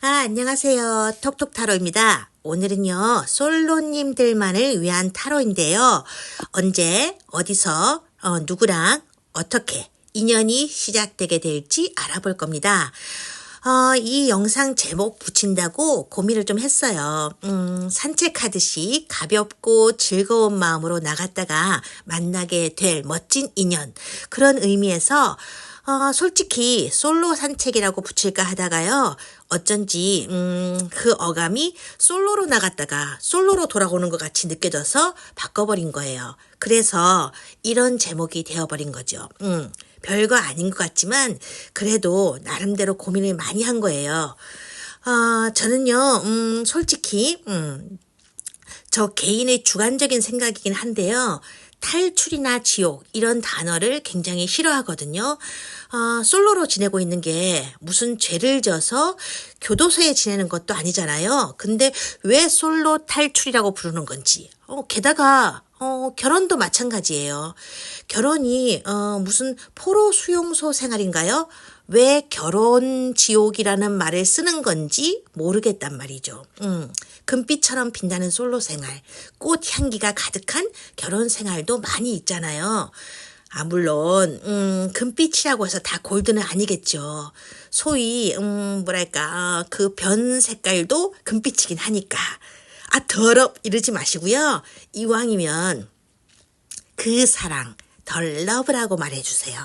안녕하세요. 톡톡타로입니다. 오늘은요, 솔로님들만을 위한 타로인데요. 언제, 어디서, 누구랑, 어떻게 인연이 시작되게 될지 알아볼 겁니다. 이 영상 제목 붙인다고 고민을 좀 했어요. 산책하듯이 가볍고 즐거운 마음으로 나갔다가 만나게 될 멋진 인연. 그런 의미에서 솔직히 솔로 산책이라고 붙일까 하다가요. 어쩐지 그 어감이 솔로로 나갔다가 솔로로 돌아오는 것 같이 느껴져서 바꿔버린 거예요. 그래서 이런 제목이 되어버린 거죠. 별거 아닌 것 같지만 그래도 나름대로 고민을 많이 한 거예요. 저는요, 솔직히 저 개인의 주관적인 생각이긴 한데요. 탈출이나 지옥 이런 단어를 굉장히 싫어하거든요. 솔로로 지내고 있는 게 무슨 죄를 져서 교도소에 지내는 것도 아니잖아요. 근데 왜 솔로 탈출이라고 부르는 건지. 게다가 결혼도 마찬가지예요. 결혼이 무슨 포로 수용소 생활인가요? 왜 결혼 지옥이라는 말을 쓰는 건지 모르겠단 말이죠. 금빛처럼 빛나는 솔로 생활, 꽃 향기가 가득한 결혼 생활도 많이 있잖아요. 물론 금빛이라고 해서 다 골드는 아니겠죠. 소위 뭐랄까 그 변 색깔도 금빛이긴 하니까. 더럽 이러지 마시고요. 이왕이면 그 사랑, 덜 러브라고 말해주세요.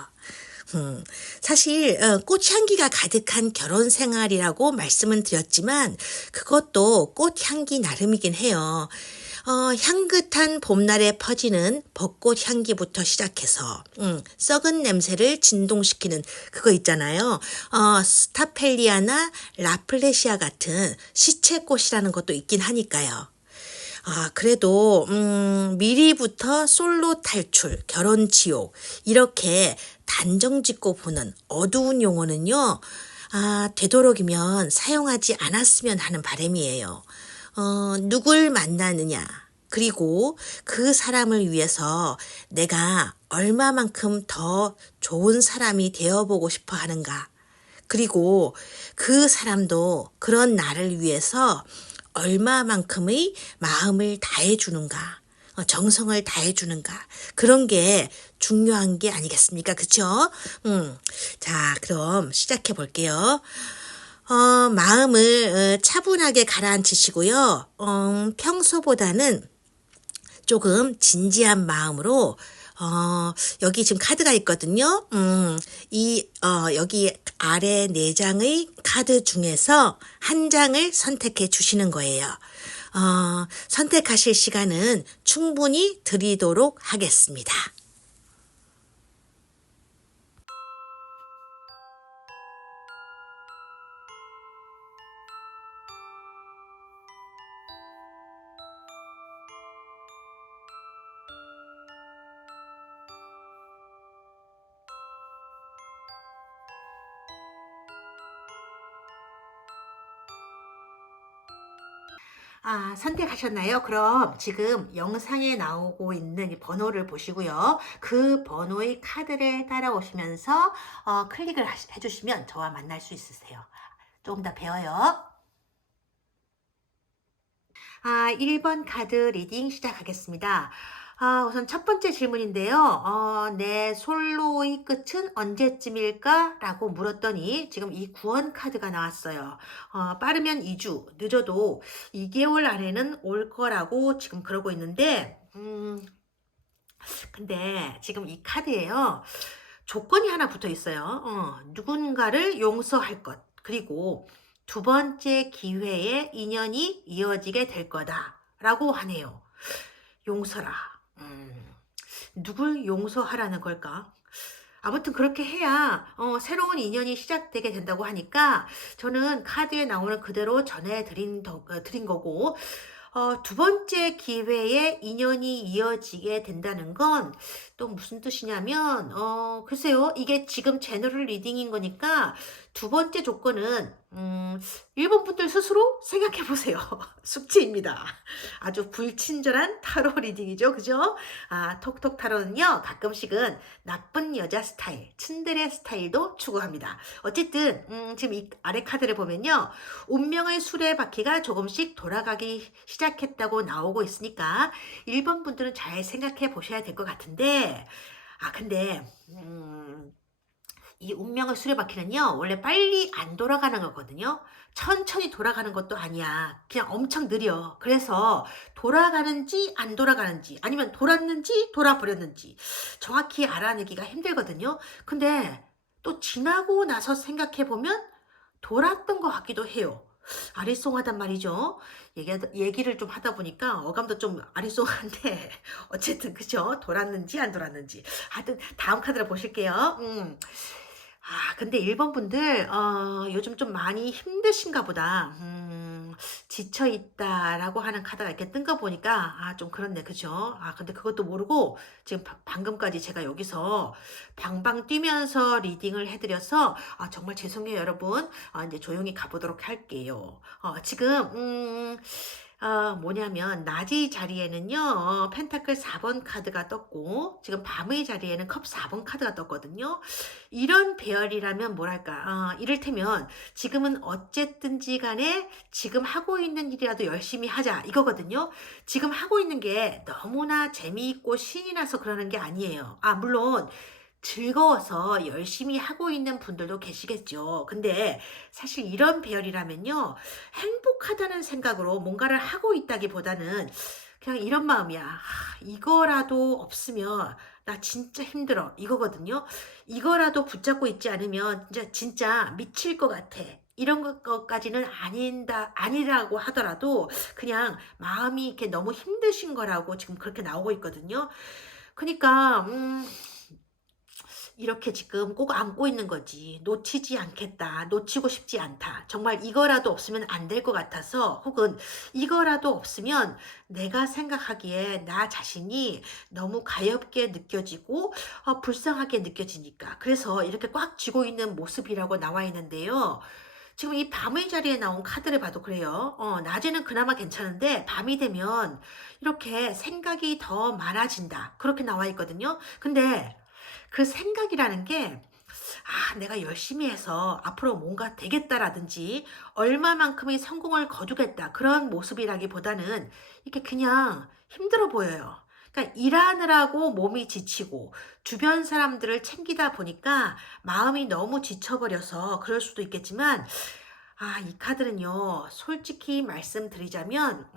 사실 꽃향기가 가득한 결혼 생활이라고 말씀은 드렸지만 그것도 꽃향기 나름이긴 해요. 향긋한 봄날에 퍼지는 벚꽃 향기부터 시작해서 썩은 냄새를 진동시키는 그거 있잖아요. 스타펠리아나 라플레시아 같은 시체꽃이라는 것도 있긴 하니까요. 그래도 미리부터 솔로 탈출, 결혼 지옥 이렇게 단정 짓고 보는 어두운 용어는요. 되도록이면 사용하지 않았으면 하는 바람이에요. 누굴 만나느냐, 그리고 그 사람을 위해서 내가 얼마만큼 더 좋은 사람이 되어보고 싶어 하는가, 그리고 그 사람도 그런 나를 위해서 얼마만큼의 마음을 다해주는가, 정성을 다해주는가, 그런 게 중요한 게 아니겠습니까? 그쵸? 자, 그럼 시작해 볼게요. 마음을 차분하게 가라앉히시고요. 평소보다는 조금 진지한 마음으로 여기 지금 카드가 있거든요. 여기 아래 4장의 카드 중에서 한 장을 선택해 주시는 거예요. 선택하실 시간은 충분히 드리도록 하겠습니다. 선택하셨나요? 그럼 지금 영상에 나오고 있는 이 번호를 보시고요. 그 번호의 카드를 따라오시면서 클릭을 해주시면 저와 만날 수 있으세요. 조금 더 배워요. 1번 카드 리딩 시작하겠습니다. 우선 첫 번째 질문인데요. 내 솔로의 끝은 언제쯤일까? 라고 물었더니 지금 이 구원 카드가 나왔어요. 빠르면 2주, 늦어도 2개월 안에는 올 거라고 지금 그러고 있는데, 근데 지금 이 카드에요. 조건이 하나 붙어 있어요. 누군가를 용서할 것. 그리고 두 번째 기회에 인연이 이어지게 될 거다라고 하네요. 용서라. 누굴 용서하라는 걸까? 아무튼 그렇게 해야 새로운 인연이 시작되게 된다고 하니까 저는 카드에 나오는 그대로 전해드린 거고, 두 번째 기회에 인연이 이어지게 된다는 건 또 무슨 뜻이냐면, 글쎄요, 이게 지금 제너럴 리딩인 거니까 두 번째 조건은 음, 1번 분들 스스로 생각해 보세요. 숙제입니다. 아주 불친절한 타로 리딩이죠. 그죠? 톡톡 타로는요, 가끔씩은 나쁜 여자 스타일, 츤데레 스타일도 추구합니다. 어쨌든, 지금 이 아래 카드를 보면요, 운명의 수레바퀴가 조금씩 돌아가기 시작했다고 나오고 있으니까, 1번 분들은 잘 생각해 보셔야 될 것 같은데, 근데, 이 운명의 수레바퀴는요, 원래 빨리 안 돌아가는 거거든요. 천천히 돌아가는 것도 아니야. 그냥 엄청 느려. 그래서 돌아가는지 안 돌아가는지, 아니면 돌았는지 돌아버렸는지 정확히 알아내기가 힘들거든요. 근데 또 지나고 나서 생각해보면 돌았던 것 같기도 해요. 아리송하단 말이죠. 얘기를 좀 하다 보니까 어감도 좀 아리송한데, 어쨌든, 그죠? 돌았는지 안 돌았는지. 하여튼, 다음 카드를 보실게요. 근데 1번 분들, 요즘 좀 많이 힘드신가 보다. 지쳐있다라고 하는 카드가 이렇게 뜬 거 보니까, 좀 그렇네. 그죠? 근데 그것도 모르고, 지금 방금까지 제가 여기서 방방 뛰면서 리딩을 해드려서, 정말 죄송해요, 여러분. 이제 조용히 가보도록 할게요. 뭐냐면, 낮의 자리에는요, 펜타클 4번 카드가 떴고, 지금 밤의 자리에는 컵 4번 카드가 떴거든요. 이런 배열이라면 뭐랄까, 이를테면, 지금은 어쨌든지 간에 지금 하고 있는 일이라도 열심히 하자, 이거거든요. 지금 하고 있는 게 너무나 재미있고 신이 나서 그러는 게 아니에요. 물론, 즐거워서 열심히 하고 있는 분들도 계시겠죠. 근데 사실 이런 배열이라면요, 행복하다는 생각으로 뭔가를 하고 있다기보다는 그냥 이런 마음이야. 이거라도 없으면 나 진짜 힘들어. 이거거든요. 이거라도 붙잡고 있지 않으면 진짜 미칠 것 같아. 이런 것까지는 아니라고 하더라도 그냥 마음이 이렇게 너무 힘드신 거라고 지금 그렇게 나오고 있거든요. 그러니까, 이렇게 지금 꼭 안고 있는 거지. 놓치지 않겠다. 놓치고 싶지 않다. 정말 이거라도 없으면 안 될 것 같아서, 혹은 이거라도 없으면 내가 생각하기에 나 자신이 너무 가엽게 느껴지고 불쌍하게 느껴지니까. 그래서 이렇게 꽉 쥐고 있는 모습이라고 나와 있는데요. 지금 이 밤의 자리에 나온 카드를 봐도 그래요. 낮에는 그나마 괜찮은데 밤이 되면 이렇게 생각이 더 많아진다. 그렇게 나와 있거든요. 근데 그 생각이라는 게, 내가 열심히 해서 앞으로 뭔가 되겠다라든지, 얼마만큼의 성공을 거두겠다. 그런 모습이라기보다는, 이렇게 그냥 힘들어 보여요. 그러니까 일하느라고 몸이 지치고, 주변 사람들을 챙기다 보니까 마음이 너무 지쳐버려서 그럴 수도 있겠지만, 이 카드는요, 솔직히 말씀드리자면,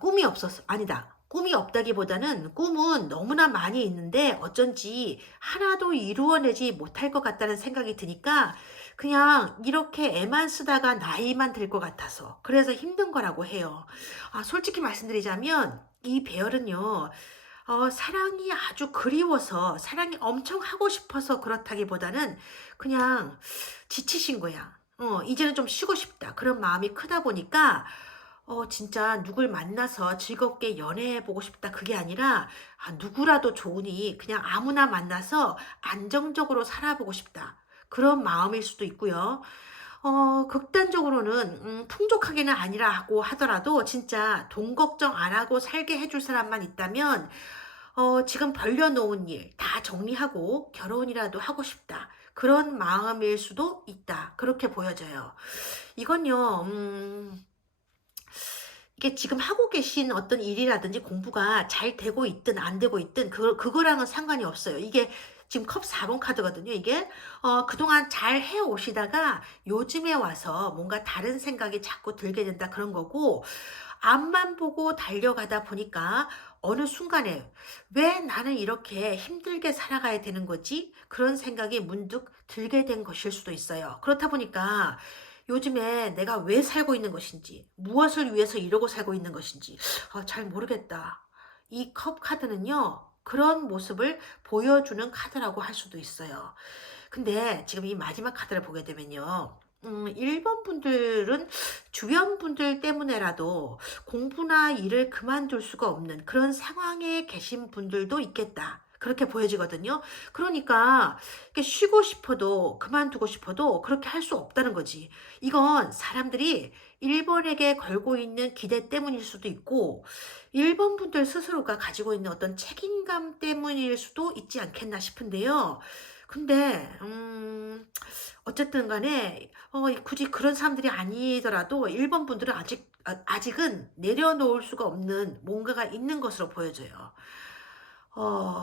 꿈이 없었어. 아니다. 꿈이 없다기보다는 꿈은 너무나 많이 있는데 어쩐지 하나도 이루어내지 못할 것 같다는 생각이 드니까 그냥 이렇게 애만 쓰다가 나이만 들 것 같아서 그래서 힘든 거라고 해요. 솔직히 말씀드리자면 이 배열은요, 사랑이 아주 그리워서 사랑이 엄청 하고 싶어서 그렇다기보다는 그냥 지치신 거야. 이제는 좀 쉬고 싶다. 그런 마음이 크다 보니까 진짜 누굴 만나서 즐겁게 연애해보고 싶다. 그게 아니라, 누구라도 좋으니 그냥 아무나 만나서 안정적으로 살아보고 싶다. 그런 마음일 수도 있고요. 극단적으로는, 풍족하게는 아니라고 하더라도 진짜 돈 걱정 안 하고 살게 해줄 사람만 있다면, 지금 벌려놓은 일 다 정리하고 결혼이라도 하고 싶다. 그런 마음일 수도 있다. 그렇게 보여져요. 이건요, 이게 지금 하고 계신 어떤 일이라든지 공부가 잘 되고 있든 안 되고 있든 그거랑은 상관이 없어요. 이게 지금 컵 4번 카드거든요. 이게 그동안 잘 해오시다가 요즘에 와서 뭔가 다른 생각이 자꾸 들게 된다 그런 거고, 앞만 보고 달려가다 보니까 어느 순간에 왜 나는 이렇게 힘들게 살아가야 되는 거지? 그런 생각이 문득 들게 된 것일 수도 있어요. 그렇다 보니까 요즘에 내가 왜 살고 있는 것인지, 무엇을 위해서 이러고 살고 있는 것인지, 잘 모르겠다. 이 컵 카드는요, 그런 모습을 보여주는 카드라고 할 수도 있어요. 근데 지금 이 마지막 카드를 보게 되면요. 1번 분들은 주변 분들 때문에라도 공부나 일을 그만둘 수가 없는 그런 상황에 계신 분들도 있겠다. 그렇게 보여지거든요. 그러니까 이렇게 쉬고 싶어도 그만두고 싶어도 그렇게 할 수 없다는 거지. 이건 사람들이 1 번에게 걸고 있는 기대 때문일 수도 있고 1번 분들 스스로가 가지고 있는 어떤 책임감 때문일 수도 있지 않겠나 싶은데요. 근데 어쨌든 간에 굳이 그런 사람들이 아니더라도 1번 분들은 아직은 내려놓을 수가 없는 뭔가가 있는 것으로 보여져요.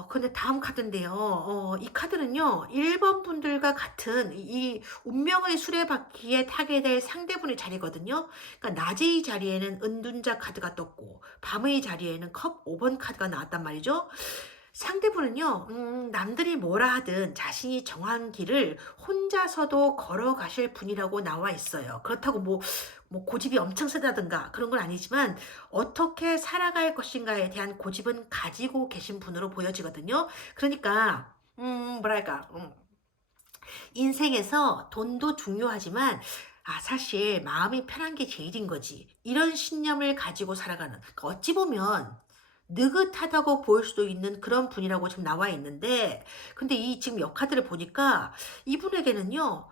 근데 다음 카드인데요. 이 카드는요. 1번 분들과 같은 이 운명의 수레바퀴에 타게 될 상대분의 자리거든요. 그러니까 낮의 자리에는 은둔자 카드가 떴고 밤의 자리에는 컵 5번 카드가 나왔단 말이죠. 상대분은요. 남들이 뭐라 하든 자신이 정한 길을 혼자서도 걸어가실 분이라고 나와 있어요. 그렇다고 뭐 고집이 엄청 세다든가 그런 건 아니지만 어떻게 살아갈 것인가에 대한 고집은 가지고 계신 분으로 보여지거든요. 그러니까 뭐랄까 인생에서 돈도 중요하지만 사실 마음이 편한 게 제일인 거지. 이런 신념을 가지고 살아가는 그러니까 어찌 보면 느긋하다고 보일 수도 있는 그런 분이라고 지금 나와 있는데 근데 이 지금 역카드를 보니까 이분에게는요.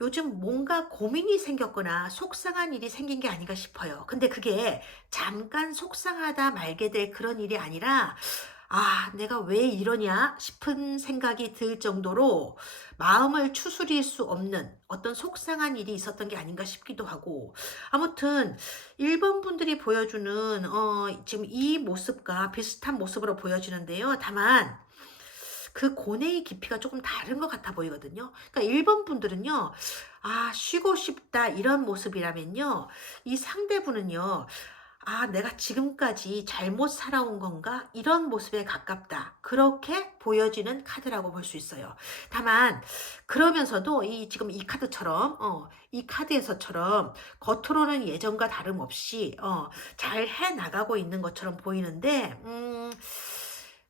요즘 뭔가 고민이 생겼거나 속상한 일이 생긴 게 아닌가 싶어요. 근데 그게 잠깐 속상하다 말게 될 그런 일이 아니라 '아 내가 왜 이러냐?' 싶은 생각이 들 정도로 마음을 추스릴 수 없는 어떤 속상한 일이 있었던 게 아닌가 싶기도 하고 아무튼 1번 분들이 보여주는 지금 이 모습과 비슷한 모습으로 보여지는데요. 다만 그 고뇌의 깊이가 조금 다른 것 같아 보이거든요. 그러니까 1번 분들은요. '아 쉬고 싶다.' 이런 모습이라면요. 이 상대분은요. '아 내가 지금까지 잘못 살아온 건가?' 이런 모습에 가깝다. 그렇게 보여지는 카드라고 볼 수 있어요. 다만 그러면서도 이 지금 이 카드처럼 이 카드에서처럼 겉으로는 예전과 다름없이 잘 해 나가고 있는 것처럼 보이는데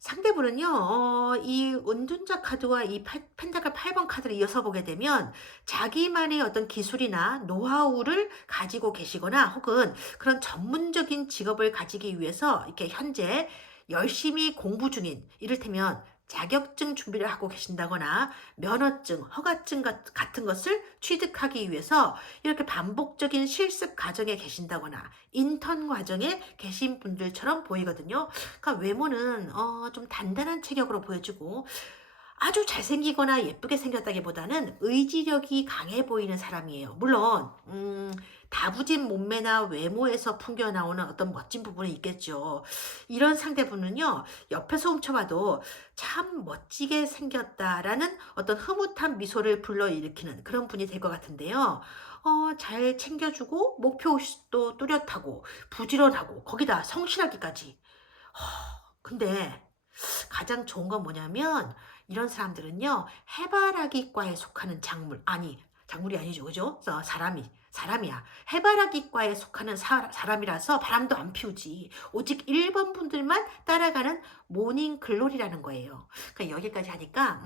상대분은요. 이 은둔자 카드와 이 펜타클 8번 카드를 이어서 보게 되면 자기만의 어떤 기술이나 노하우를 가지고 계시거나 혹은 그런 전문적인 직업을 가지기 위해서 이렇게 현재 열심히 공부 중인 이를테면 자격증 준비를 하고 계신다거나 면허증, 허가증 같은 것을 취득하기 위해서 이렇게 반복적인 실습 과정에 계신다거나 인턴 과정에 계신 분들처럼 보이거든요. 그러니까 외모는 좀 단단한 체격으로 보여지고 아주 잘생기거나 예쁘게 생겼다기보다는 의지력이 강해 보이는 사람이에요. 물론 다부진 몸매나 외모에서 풍겨나오는 어떤 멋진 부분이 있겠죠. 이런 상대분은요. 옆에서 훔쳐봐도 '참 멋지게 생겼다.'라는 어떤 흐뭇한 미소를 불러일으키는 그런 분이 될 것 같은데요. 잘 챙겨주고 목표의식도 뚜렷하고 부지런하고 거기다 성실하기까지. 근데 가장 좋은 건 뭐냐면 이런 사람들은요. 해바라기과에 속하는 작물이 아니죠. 그죠? 사람이야. 해바라기과에 속하는 사람이라서 바람도 안 피우지. 오직 1번 분들만 따라가는 모닝 글로리라는 거예요. 그러니까 여기까지 하니까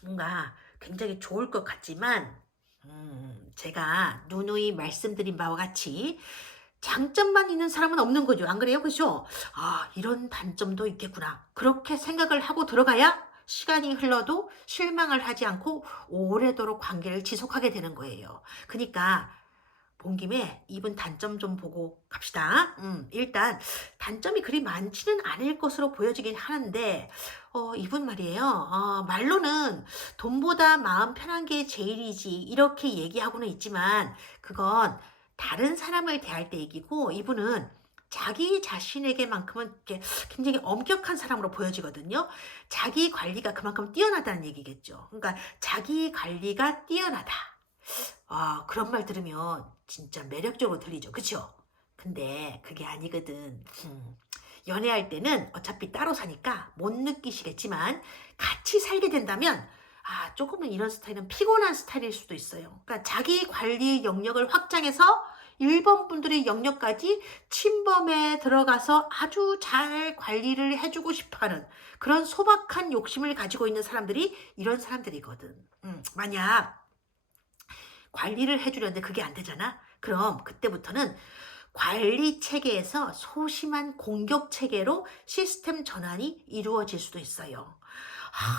뭔가 굉장히 좋을 것 같지만 제가 누누이 말씀드린 바와 같이 장점만 있는 사람은 없는 거죠. 안 그래요? 그죠? '아 이런 단점도 있겠구나.' 그렇게 생각을 하고 들어가야 시간이 흘러도 실망을 하지 않고 오래도록 관계를 지속하게 되는 거예요. 그니까 본 김에 이분 단점 좀 보고 갑시다. 일단 단점이 그리 많지는 않을 것으로 보여지긴 하는데 이분 말이에요. 말로는 "돈보다 마음 편한 게 제일이지." 이렇게 얘기하고는 있지만 그건 다른 사람을 대할 때 얘기고 이분은 자기 자신에게만큼은 이렇게 굉장히 엄격한 사람으로 보여지거든요. 자기 관리가 그만큼 뛰어나다는 얘기겠죠. 그러니까 자기 관리가 뛰어나다. 그런 말 들으면 진짜 매력적으로 들리죠. 그쵸? 근데 그게 아니거든. 연애할 때는 어차피 따로 사니까 못 느끼시겠지만 같이 살게 된다면 조금은 이런 스타일은 피곤한 스타일일 수도 있어요. 그러니까 자기 관리 영역을 확장해서 1번 분들의 영역까지 침범에 들어가서 아주 잘 관리를 해 주고 싶어 하는 그런 소박한 욕심을 가지고 있는 사람들이 이런 사람들이거든. 만약 관리를 해 주려는데 그게 안 되잖아? 그럼 그때부터는 관리 체계에서 소심한 공격 체계로 시스템 전환이 이루어질 수도 있어요.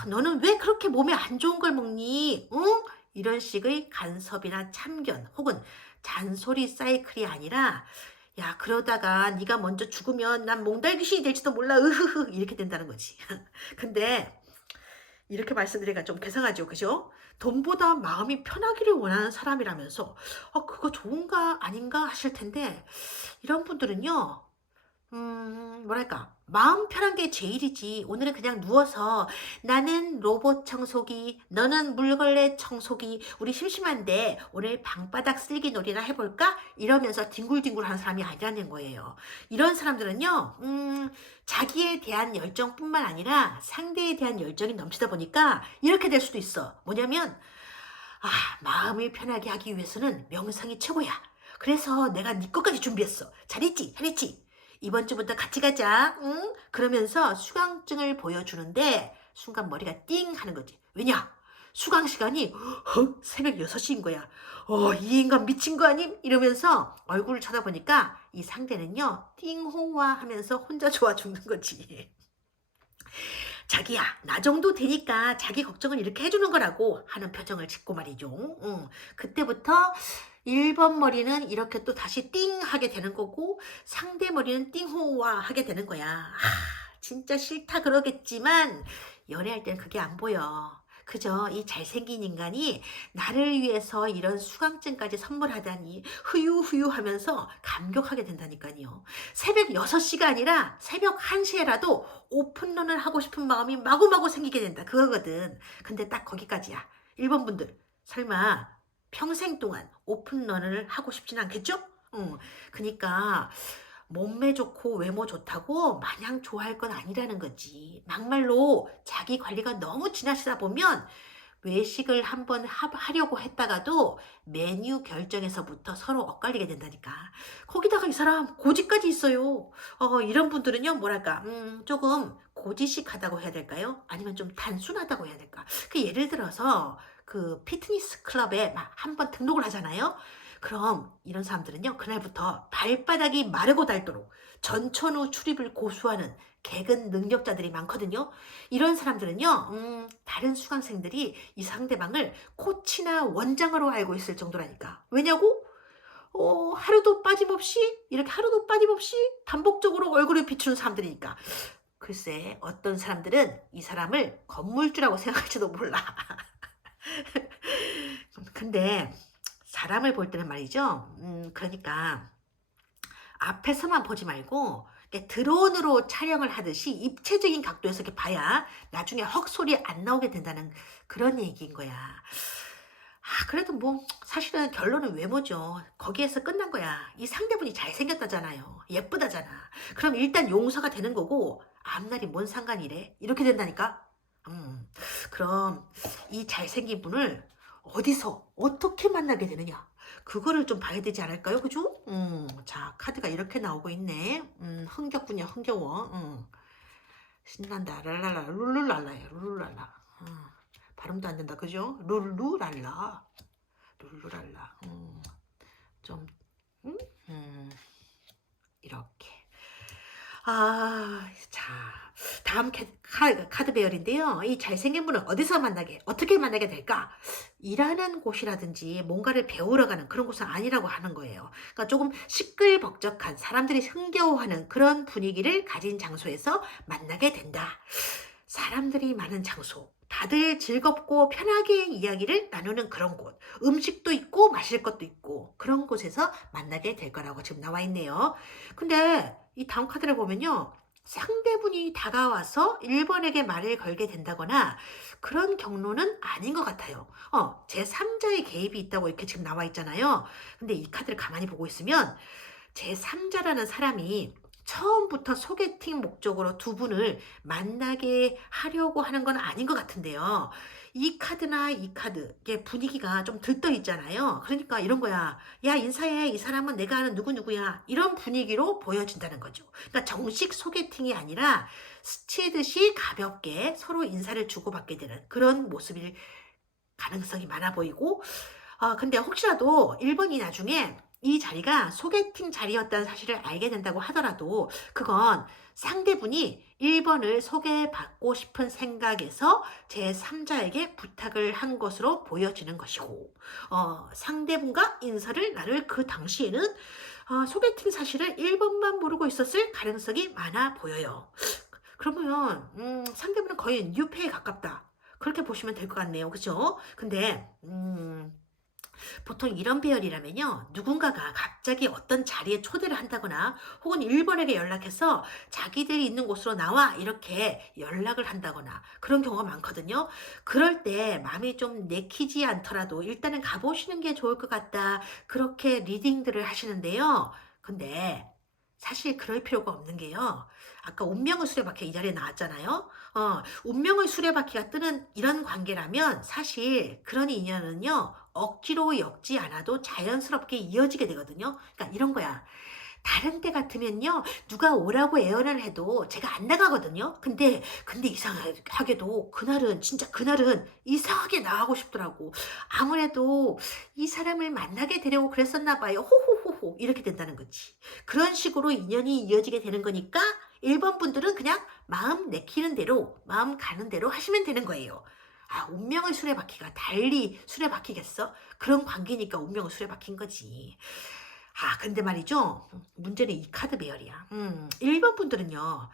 너는 왜 그렇게 몸에 안 좋은 걸 먹니? 응? 이런 식의 간섭이나 참견 혹은 잔소리 사이클이 아니라 야, 그러다가 네가 먼저 죽으면 난 몽달 귀신이 될지도 몰라. 으흐흐. 이렇게 된다는 거지. 근데 이렇게 말씀드리기가 좀 괴상하죠. 그죠? 돈보다 마음이 편하기를 원하는 사람이라면서 그거 좋은가 아닌가 하실 텐데 이런 분들은요. 뭐랄까, 마음 편한 게 제일이지. 오늘은 그냥 누워서 나는 로봇 청소기, 너는 물걸레 청소기, 우리 심심한데 오늘 방바닥 쓸기 놀이나 해볼까? 이러면서 뒹굴뒹굴 하는 사람이 아니라는 거예요. 이런 사람들은요, 자기에 대한 열정뿐만 아니라 상대에 대한 열정이 넘치다 보니까 이렇게 될 수도 있어. 뭐냐면, 마음을 편하게 하기 위해서는 명상이 최고야. 그래서 내가 네 것까지 준비했어. 잘했지? 잘했지? 이번 주부터 같이 가자. 응? 그러면서 수강증을 보여주는데 순간 머리가 띵 하는 거지. 왜냐? 수강 시간이 새벽 6시인 거야. 이 인간 미친 거 아님? 이러면서 얼굴을 쳐다보니까 이 상대는요. 띵호와 하면서 혼자 좋아 죽는 거지. 자기야, 나 정도 되니까 자기 걱정은 이렇게 해주는 거라고 하는 표정을 짓고 말이죠. 그때부터 1번 머리는 이렇게 또 다시 띵 하게 되는 거고 상대 머리는 띵호와 하게 되는 거야. 진짜 싫다 그러겠지만 연애할 때는 그게 안 보여. 그저 이 잘생긴 인간이 나를 위해서 이런 수강증까지 선물하다니 후유후유 하면서 감격하게 된다니까요. 새벽 6시가 아니라 새벽 1시에라도 오픈런을 하고 싶은 마음이 마구마구 생기게 된다. 그거거든. 근데 딱 거기까지야. 1번 분들 설마 평생 동안 오픈런을 하고 싶진 않겠죠? 그니까 몸매 좋고 외모 좋다고 마냥 좋아할 건 아니라는 거지. 막말로 자기 관리가 너무 지나치다 보면 외식을 한번 하려고 했다가도 메뉴 결정에서부터 서로 엇갈리게 된다니까. 거기다가 이 사람 고지까지 있어요. 이런 분들은요, 뭐랄까, 조금 고지식하다고 해야 될까요? 아니면 좀 단순하다고 해야 될까? 그 예를 들어서 그 피트니스 클럽에 막 한번 등록을 하잖아요. 그럼 이런 사람들은요, 그날부터 발바닥이 마르고 닳도록 전천후 출입을 고수하는 개근 능력자들이 많거든요. 이런 사람들은요, 다른 수강생들이 이 상대방을 코치나 원장으로 알고 있을 정도라니까. 왜냐고? 하루도 빠짐없이, 이렇게 하루도 빠짐없이 반복적으로 얼굴을 비추는 사람들이니까. 글쎄, 어떤 사람들은 이 사람을 건물주라고 생각할지도 몰라. 근데 사람을 볼 때는 말이죠. 그러니까 앞에서만 보지 말고 이렇게 드론으로 촬영을 하듯이 입체적인 각도에서 이렇게 봐야 나중에 헉소리 안 나오게 된다는 그런 얘기인 거야. 그래도 뭐 사실은 결론은 외모죠. 거기에서 끝난 거야. 이 상대분이 잘생겼다잖아요. 예쁘다잖아. 그럼 일단 용서가 되는 거고 앞날이 뭔 상관이래? 이렇게 된다니까. 그럼 이 잘생긴 분을 어디서 어떻게 만나게 되느냐? 그거를 좀 봐야 되지 않을까요? 그죠? 자, 카드가 이렇게 나오고 있네. 흥겹군요, 흥겨워. 신난다. 랄랄라, 룰루랄라야, 룰루랄라. 발음도 안 된다, 그죠? 룰루랄라. 룰루랄라. 좀, 이렇게. 자, 다음 카드 배열인데요. 이 잘생긴 분은 어디서 어떻게 만나게 될까? 일하는 곳이라든지 뭔가를 배우러 가는 그런 곳은 아니라고 하는 거예요. 그러니까 조금 시끌벅적한 사람들이 흥겨워하는 그런 분위기를 가진 장소에서 만나게 된다. 사람들이 많은 장소, 다들 즐겁고 편하게 이야기를 나누는 그런 곳, 음식도 있고 마실 것도 있고 그런 곳에서 만나게 될 거라고 지금 나와 있네요. 근데 이 다음 카드를 보면요. 상대분이 다가와서 1번에게 말을 걸게 된다거나 그런 경로는 아닌 것 같아요. 제3자의 개입이 있다고 이렇게 지금 나와 있잖아요. 근데 이 카드를 가만히 보고 있으면 제3자라는 사람이 처음부터 소개팅 목적으로 두 분을 만나게 하려고 하는 건 아닌 것 같은데요. 이 카드나 이 카드, 이게 분위기가 좀 들떠 있잖아요. 그러니까 이런 거야. 야, 인사해. 이 사람은 내가 아는 누구누구야. 이런 분위기로 보여진다는 거죠. 그러니까 정식 소개팅이 아니라 스치듯이 가볍게 서로 인사를 주고받게 되는 그런 모습일 가능성이 많아 보이고, 근데 혹시라도 1번이 나중에 이 자리가 소개팅 자리였다는 사실을 알게 된다고 하더라도 그건 상대분이 1번을 소개받고 싶은 생각에서 제3자에게 부탁을 한 것으로 보여지는 것이고, 상대분과 인사를 나눌 그 당시에는 소개팅 사실을 1번만 모르고 있었을 가능성이 많아 보여요. 그러면 상대분은 거의 뉴페에 가깝다. 그렇게 보시면 될 것 같네요. 그죠? 근데 보통 이런 배열이라면요, 누군가가 갑자기 어떤 자리에 초대를 한다거나 혹은 1번에게 연락해서 자기들이 있는 곳으로 나와 이렇게 연락을 한다거나 그런 경우가 많거든요. 그럴 때 마음이 좀 내키지 않더라도 일단은 가보시는 게 좋을 것 같다, 그렇게 리딩들을 하시는데요. 근데 사실 그럴 필요가 없는 게요, 아까 운명의 수레바퀴 이 자리에 나왔잖아요. 운명의 수레바퀴가 뜨는 이런 관계라면 사실 그런 인연은요, 억지로 엮지 않아도 자연스럽게 이어지게 되거든요. 그러니까 이런 거야. 다른 때 같으면요, 누가 오라고 애원을 해도 제가 안 나가거든요. 근데 이상하게도 그날은, 진짜 그날은 이상하게 나가고 싶더라고. 아무래도 이 사람을 만나게 되려고 그랬었나 봐요. 호호호호. 이렇게 된다는 거지. 그런 식으로 인연이 이어지게 되는 거니까 1번 분들은 그냥 마음 내키는 대로, 마음 가는 대로 하시면 되는 거예요. 운명의 수레바퀴가 달리 수레바퀴겠어? 그런 관계니까 운명의 수레바퀴인 거지. 근데 말이죠. 문제는 이 카드 배열이야. 1번 분들은요,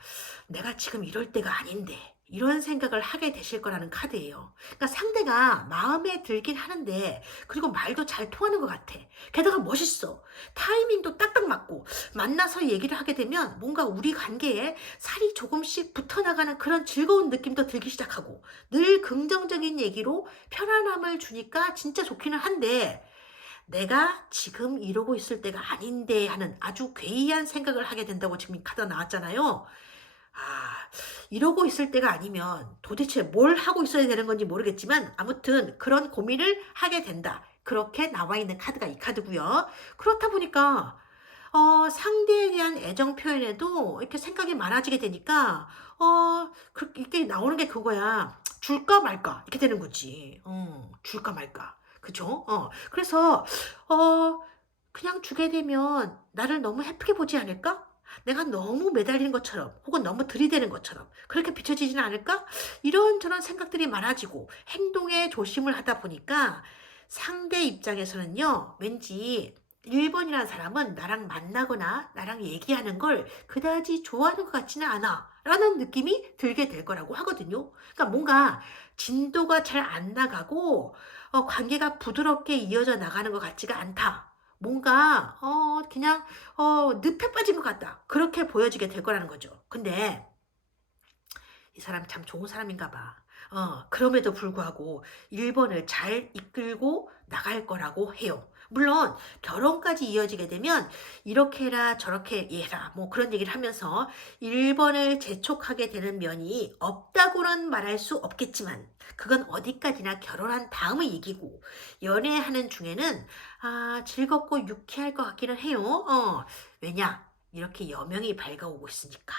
내가 지금 이럴 때가 아닌데, 이런 생각을 하게 되실 거라는 카드예요. 그러니까 상대가 마음에 들긴 하는데, 그리고 말도 잘 통하는 것 같아. 게다가 멋있어. 타이밍도 딱딱 맞고, 만나서 얘기를 하게 되면 뭔가 우리 관계에 살이 조금씩 붙어나가는 그런 즐거운 느낌도 들기 시작하고, 늘 긍정적인 얘기로 편안함을 주니까 진짜 좋기는 한데, 내가 지금 이러고 있을 때가 아닌데 하는 아주 괴이한 생각을 하게 된다고 지금 이 카드가 나왔잖아요. 아, 이러고 있을 때가 아니면 도대체 뭘 하고 있어야 되는 건지 모르겠지만 아무튼 그런 고민을 하게 된다. 그렇게 나와 있는 카드가 이 카드고요. 그렇다 보니까 상대에 대한 애정 표현에도 이렇게 생각이 많아지게 되니까 이렇게 나오는 게 그거야. 줄까 말까 이렇게 되는 거지. 줄까 말까. 그죠? 그래서 그냥 주게 되면 나를 너무 해프게 보지 않을까? 내가 너무 매달리는 것처럼 혹은 너무 들이대는 것처럼 그렇게 비춰지지는 않을까? 이런저런 생각들이 많아지고 행동에 조심을 하다 보니까 상대 입장에서는요, 왠지 1번이라는 사람은 나랑 만나거나 나랑 얘기하는 걸 그다지 좋아하는 것 같지는 않아 라는 느낌이 들게 될 거라고 하거든요. 그러니까 뭔가 진도가 잘 안 나가고 관계가 부드럽게 이어져 나가는 것 같지가 않다. 뭔가 그냥 늪에 빠진 것 같다. 그렇게 보여지게 될 거라는 거죠. 근데 이 사람 참 좋은 사람인가 봐. 그럼에도 불구하고 1번을 잘 이끌고 나갈 거라고 해요. 물론 결혼까지 이어지게 되면 이렇게 해라 저렇게 해라 뭐 그런 얘기를 하면서 1번을 재촉하게 되는 면이 없다고는 말할 수 없겠지만 그건 어디까지나 결혼한 다음의 얘기고, 연애하는 중에는 즐겁고 유쾌할 것 같기는 해요. 왜냐? 이렇게 여명이 밝아오고 있으니까.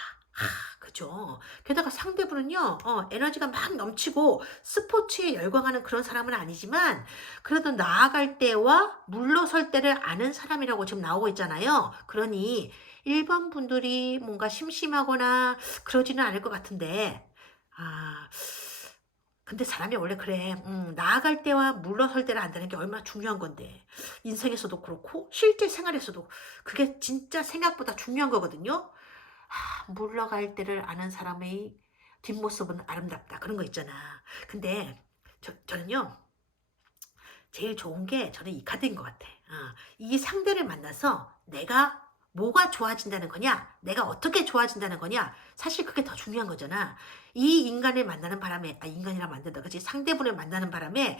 그죠. 게다가 상대분은요, 에너지가 막 넘치고 스포츠에 열광하는 그런 사람은 아니지만, 그래도 나아갈 때와 물러설 때를 아는 사람이라고 지금 나오고 있잖아요. 그러니 1번 분들이 뭔가 심심하거나 그러지는 않을 것 같은데, 아, 근데 사람이 원래 그래. 나아갈 때와 물러설 때를 안다는 게 얼마나 중요한 건데. 인생에서도 그렇고, 실제 생활에서도 그게 진짜 생각보다 중요한 거거든요. 물러갈 때를 아는 사람의 뒷모습은 아름답다. 그런 거 있잖아. 근데 저는요, 제일 좋은 게 저는 이 카드인 것 같아. 이 상대를 만나서 내가 뭐가 좋아진다는 거냐, 내가 어떻게 좋아진다는 거냐, 사실 그게 더 중요한 거잖아. 이 인간을 만나는 바람에, 인간이라 만든다, 그치? 상대분을 만나는 바람에,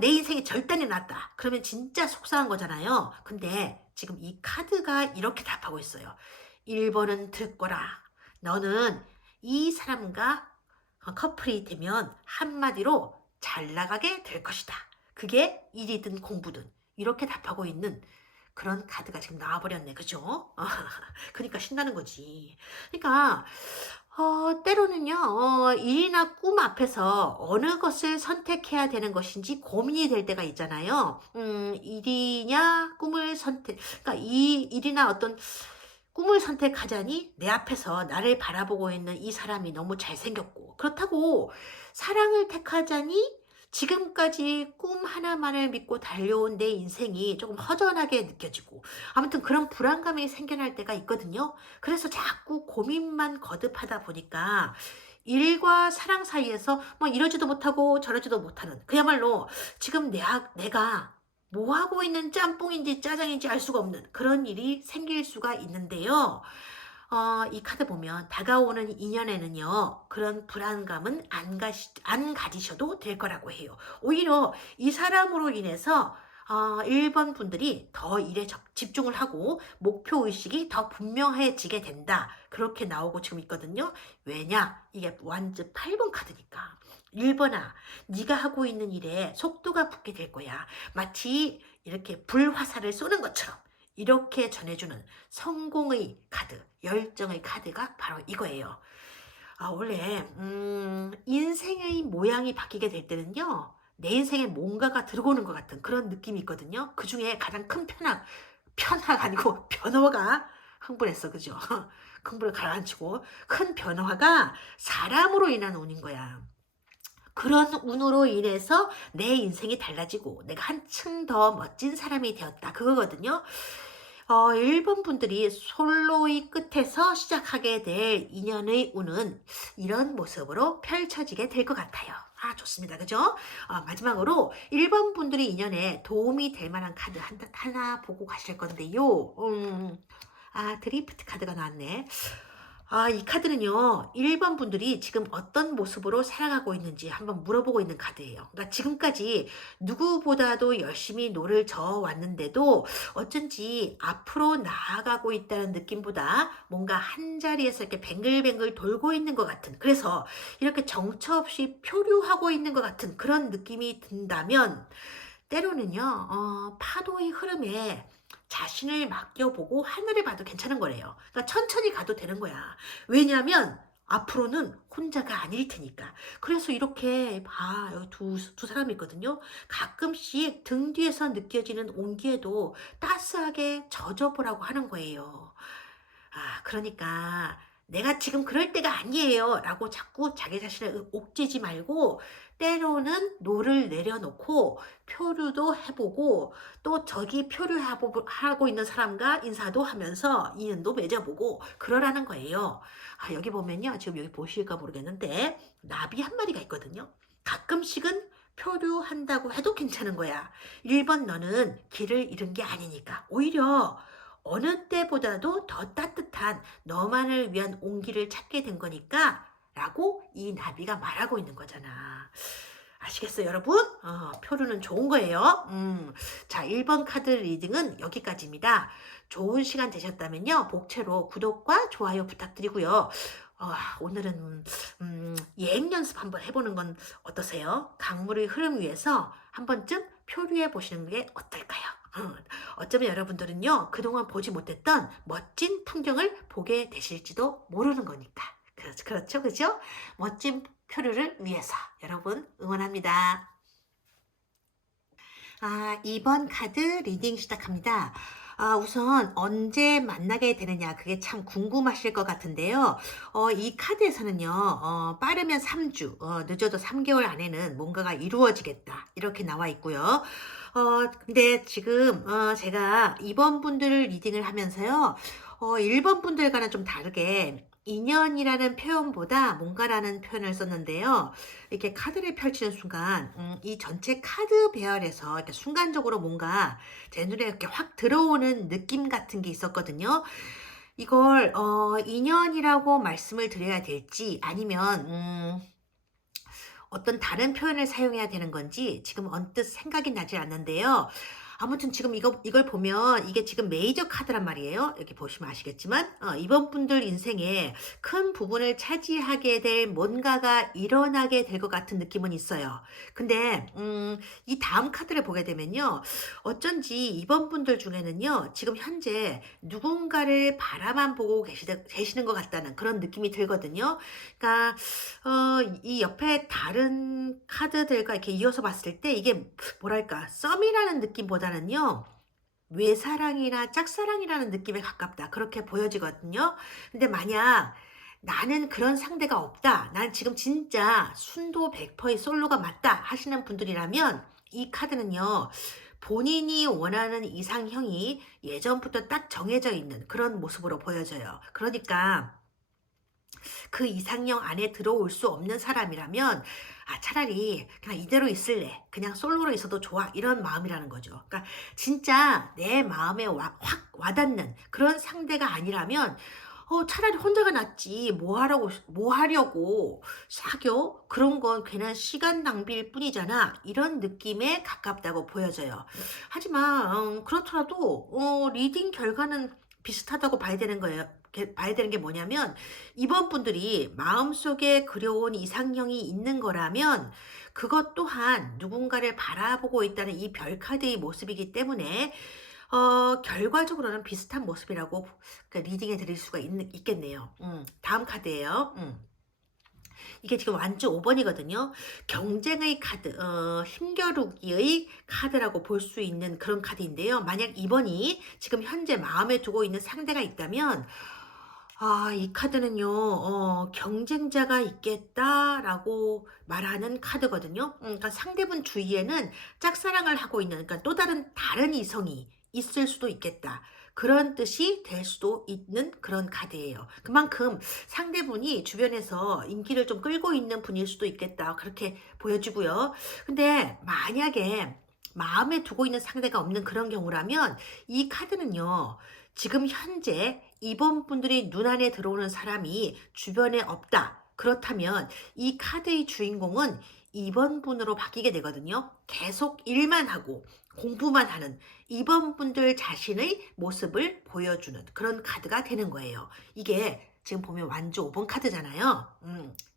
내 인생이 절단이 났다. 그러면 진짜 속상한 거잖아요. 근데 지금 이 카드가 이렇게 답하고 있어요. 1번은 듣거라. 너는 이 사람과 커플이 되면 한마디로 잘 나가게 될 것이다. 그게 일이든 공부든 이렇게 답하고 있는 그런 카드가 지금 나와버렸네. 그죠? 그러니까 신나는 거지. 그러니까 때로는요, 일이나 꿈 앞에서 어느 것을 선택해야 되는 것인지 고민이 될 때가 있잖아요. 일이냐, 꿈을 그러니까 이 일이나 어떤 꿈을 선택하자니 내 앞에서 나를 바라보고 있는 이 사람이 너무 잘생겼고, 그렇다고 사랑을 택하자니 지금까지 꿈 하나만을 믿고 달려온 내 인생이 조금 허전하게 느껴지고, 아무튼 그런 불안감이 생겨날 때가 있거든요. 그래서 자꾸 고민만 거듭하다 보니까 일과 사랑 사이에서 뭐 이러지도 못하고 저러지도 못하는, 그야말로 지금 내가 뭐 하고 있는 짬뽕인지 짜장인지 알 수가 없는 그런 일이 생길 수가 있는데요. 이 카드 보면 다가오는 인연에는요, 그런 불안감은 안 가지셔도 될 거라고 해요. 오히려 이 사람으로 인해서 1번 분들이 더 일에 집중을 하고 목표의식이 더 분명해지게 된다. 그렇게 나오고 지금 있거든요. 왜냐? 이게 완전 8번 카드니까. 1번아, 네가 하고 있는 일에 속도가 붙게 될 거야. 마치 이렇게 불화살을 쏘는 것처럼. 이렇게 전해주는 성공의 카드, 열정의 카드가 바로 이거예요. 원래 인생의 모양이 바뀌게 될 때는요, 내 인생에 뭔가가 들어오는 것 같은 그런 느낌이 있거든요. 그중에 가장 큰 편화가 아니고 변화가, 흥분했어, 그죠? 흥분을 가라앉히고, 큰 변화가 사람으로 인한 운인 거야. 그런 운으로 인해서 내 인생이 달라지고 내가 한층 더 멋진 사람이 되었다, 그거거든요. 1번 분들이 솔로의 끝에서 시작하게 될 인연의 운은 이런 모습으로 펼쳐지게 될 것 같아요. 좋습니다. 그죠? 마지막으로 1번 분들이 인연에 도움이 될 만한 카드 하나 보고 가실 건데요. 드리프트 카드가 나왔네. 이 카드는요, 1번 분들이 지금 어떤 모습으로 살아가고 있는지 한번 물어보고 있는 카드예요. 그러니까 지금까지 누구보다도 열심히 노를 저어 왔는데도 어쩐지 앞으로 나아가고 있다는 느낌보다 뭔가 한자리에서 이렇게 뱅글뱅글 돌고 있는 것 같은, 그래서 이렇게 정처 없이 표류하고 있는 것 같은 그런 느낌이 든다면, 때로는요, 파도의 흐름에 자신을 맡겨보고 하늘을 봐도 괜찮은 거래요. 그러니까 천천히 가도 되는 거야. 왜냐하면 앞으로는 혼자가 아닐 테니까. 그래서 이렇게 여기 두 사람이 있거든요. 가끔씩 등 뒤에서 느껴지는 온기에도 따스하게 젖어보라고 하는 거예요. 그러니까 내가 지금 그럴 때가 아니에요 라고 자꾸 자기 자신을 옥죄지 말고, 때로는 노를 내려놓고 표류도 해보고, 또 저기 표류하고 있는 사람과 인사도 하면서 인연도 맺어보고 그러라는 거예요. 여기 보면요, 지금 여기 보실까 모르겠는데 나비 한 마리가 있거든요. 가끔씩은 표류한다고 해도 괜찮은 거야. 1번, 너는 길을 잃은 게 아니니까 오히려 어느 때보다도 더 따뜻한 너만을 위한 온기를 찾게 된 거니까 라고 이 나비가 말하고 있는 거잖아. 아시겠어요, 여러분? 표류는 좋은 거예요. 자, 1번 카드 리딩은 여기까지입니다. 좋은 시간 되셨다면요, 복채로 구독과 좋아요 부탁드리고요. 오늘은 예행 연습 한번 해보는 건 어떠세요? 강물의 흐름 위에서 한 번쯤 표류해 보시는 게 어떨까요? 어쩌면 여러분들은요, 그동안 보지 못했던 멋진 풍경을 보게 되실지도 모르는 거니까. 그렇죠, 그죠? 멋진 표류를 위해서 여러분 응원합니다. 2번 카드 리딩 시작합니다. 우선 언제 만나게 되느냐, 그게 참 궁금하실 것 같은데요. 이 카드에서는요, 빠르면 3주, 늦어도 3개월 안에는 뭔가가 이루어지겠다, 이렇게 나와 있고요. 근데 지금 제가 2번 분들을 리딩을 하면서요, 1번 분들과는 좀 다르게 인연이라는 표현보다 뭔가라는 표현을 썼는데요. 이렇게 카드를 펼치는 순간 이 전체 카드 배열에서 이렇게 순간적으로 뭔가 제 눈에 이렇게 확 들어오는 느낌 같은 게 있었거든요. 이걸 인연이라고 말씀을 드려야 될지, 아니면 어떤 다른 표현을 사용해야 되는 건지 지금 언뜻 생각이 나지 않는데요. 아무튼 지금 이걸 보면 이게 지금 메이저 카드란 말이에요. 여기 보시면 아시겠지만 이번 분들 인생에 큰 부분을 차지하게 될 뭔가가 일어나게 될 것 같은 느낌은 있어요. 근데 이 다음 카드를 보게 되면요. 어쩐지 이번 분들 중에는요. 지금 현재 누군가를 바라만 보고 계시는 것 같다는 그런 느낌이 들거든요. 그러니까 이 옆에 다른 카드들과 이렇게 이어서 봤을 때 이게 뭐랄까 썸이라는 느낌보다는요. 외사랑이나 짝사랑이라는 느낌에 가깝다. 그렇게 보여지거든요. 근데 만약 나는 그런 상대가 없다. 난 지금 진짜 순도 100%의 솔로가 맞다 하시는 분들이라면 이 카드는요. 본인이 원하는 이상형이 예전부터 딱 정해져 있는 그런 모습으로 보여져요. 그러니까 그 이상형 안에 들어올 수 없는 사람이라면 차라리 그냥 이대로 있을래. 그냥 솔로로 있어도 좋아. 이런 마음이라는 거죠. 그러니까 진짜 내 마음에 확 와닿는 그런 상대가 아니라면 차라리 혼자가 낫지. 뭐 하려고 사겨? 그런 건 괜한 시간 낭비일 뿐이잖아. 이런 느낌에 가깝다고 보여져요. 하지만 그렇더라도 리딩 결과는 비슷하다고 봐야 되는 거예요. 봐야 되는 게 뭐냐면 이번 분들이 마음속에 그려온 이상형이 있는 거라면 그것 또한 누군가를 바라보고 있다는 이 별카드의 모습이기 때문에 결과적으로는 비슷한 모습이라고 리딩해 드릴 수가 있겠네요. 다음 카드예요. 이게 지금 완주 5번이거든요. 경쟁의 카드, 힘겨루기의 카드라고 볼 수 있는 그런 카드인데요. 만약 2번이 지금 현재 마음에 두고 있는 상대가 있다면 이 카드는요, 경쟁자가 있겠다라고 말하는 카드거든요. 그러니까 상대분 주위에는 짝사랑을 하고 있는, 그러니까 또 다른 이성이 있을 수도 있겠다. 그런 뜻이 될 수도 있는 그런 카드예요. 그만큼 상대분이 주변에서 인기를 좀 끌고 있는 분일 수도 있겠다. 그렇게 보여지고요. 근데 만약에 마음에 두고 있는 상대가 없는 그런 경우라면 이 카드는요, 지금 현재 이번 분들이 눈안에 들어오는 사람이 주변에 없다. 그렇다면 이 카드의 주인공은 이번 분으로 바뀌게 되거든요. 계속 일만 하고 공부만 하는 이번 분들 자신의 모습을 보여주는 그런 카드가 되는 거예요. 이게 지금 보면 완주 5번 카드잖아요.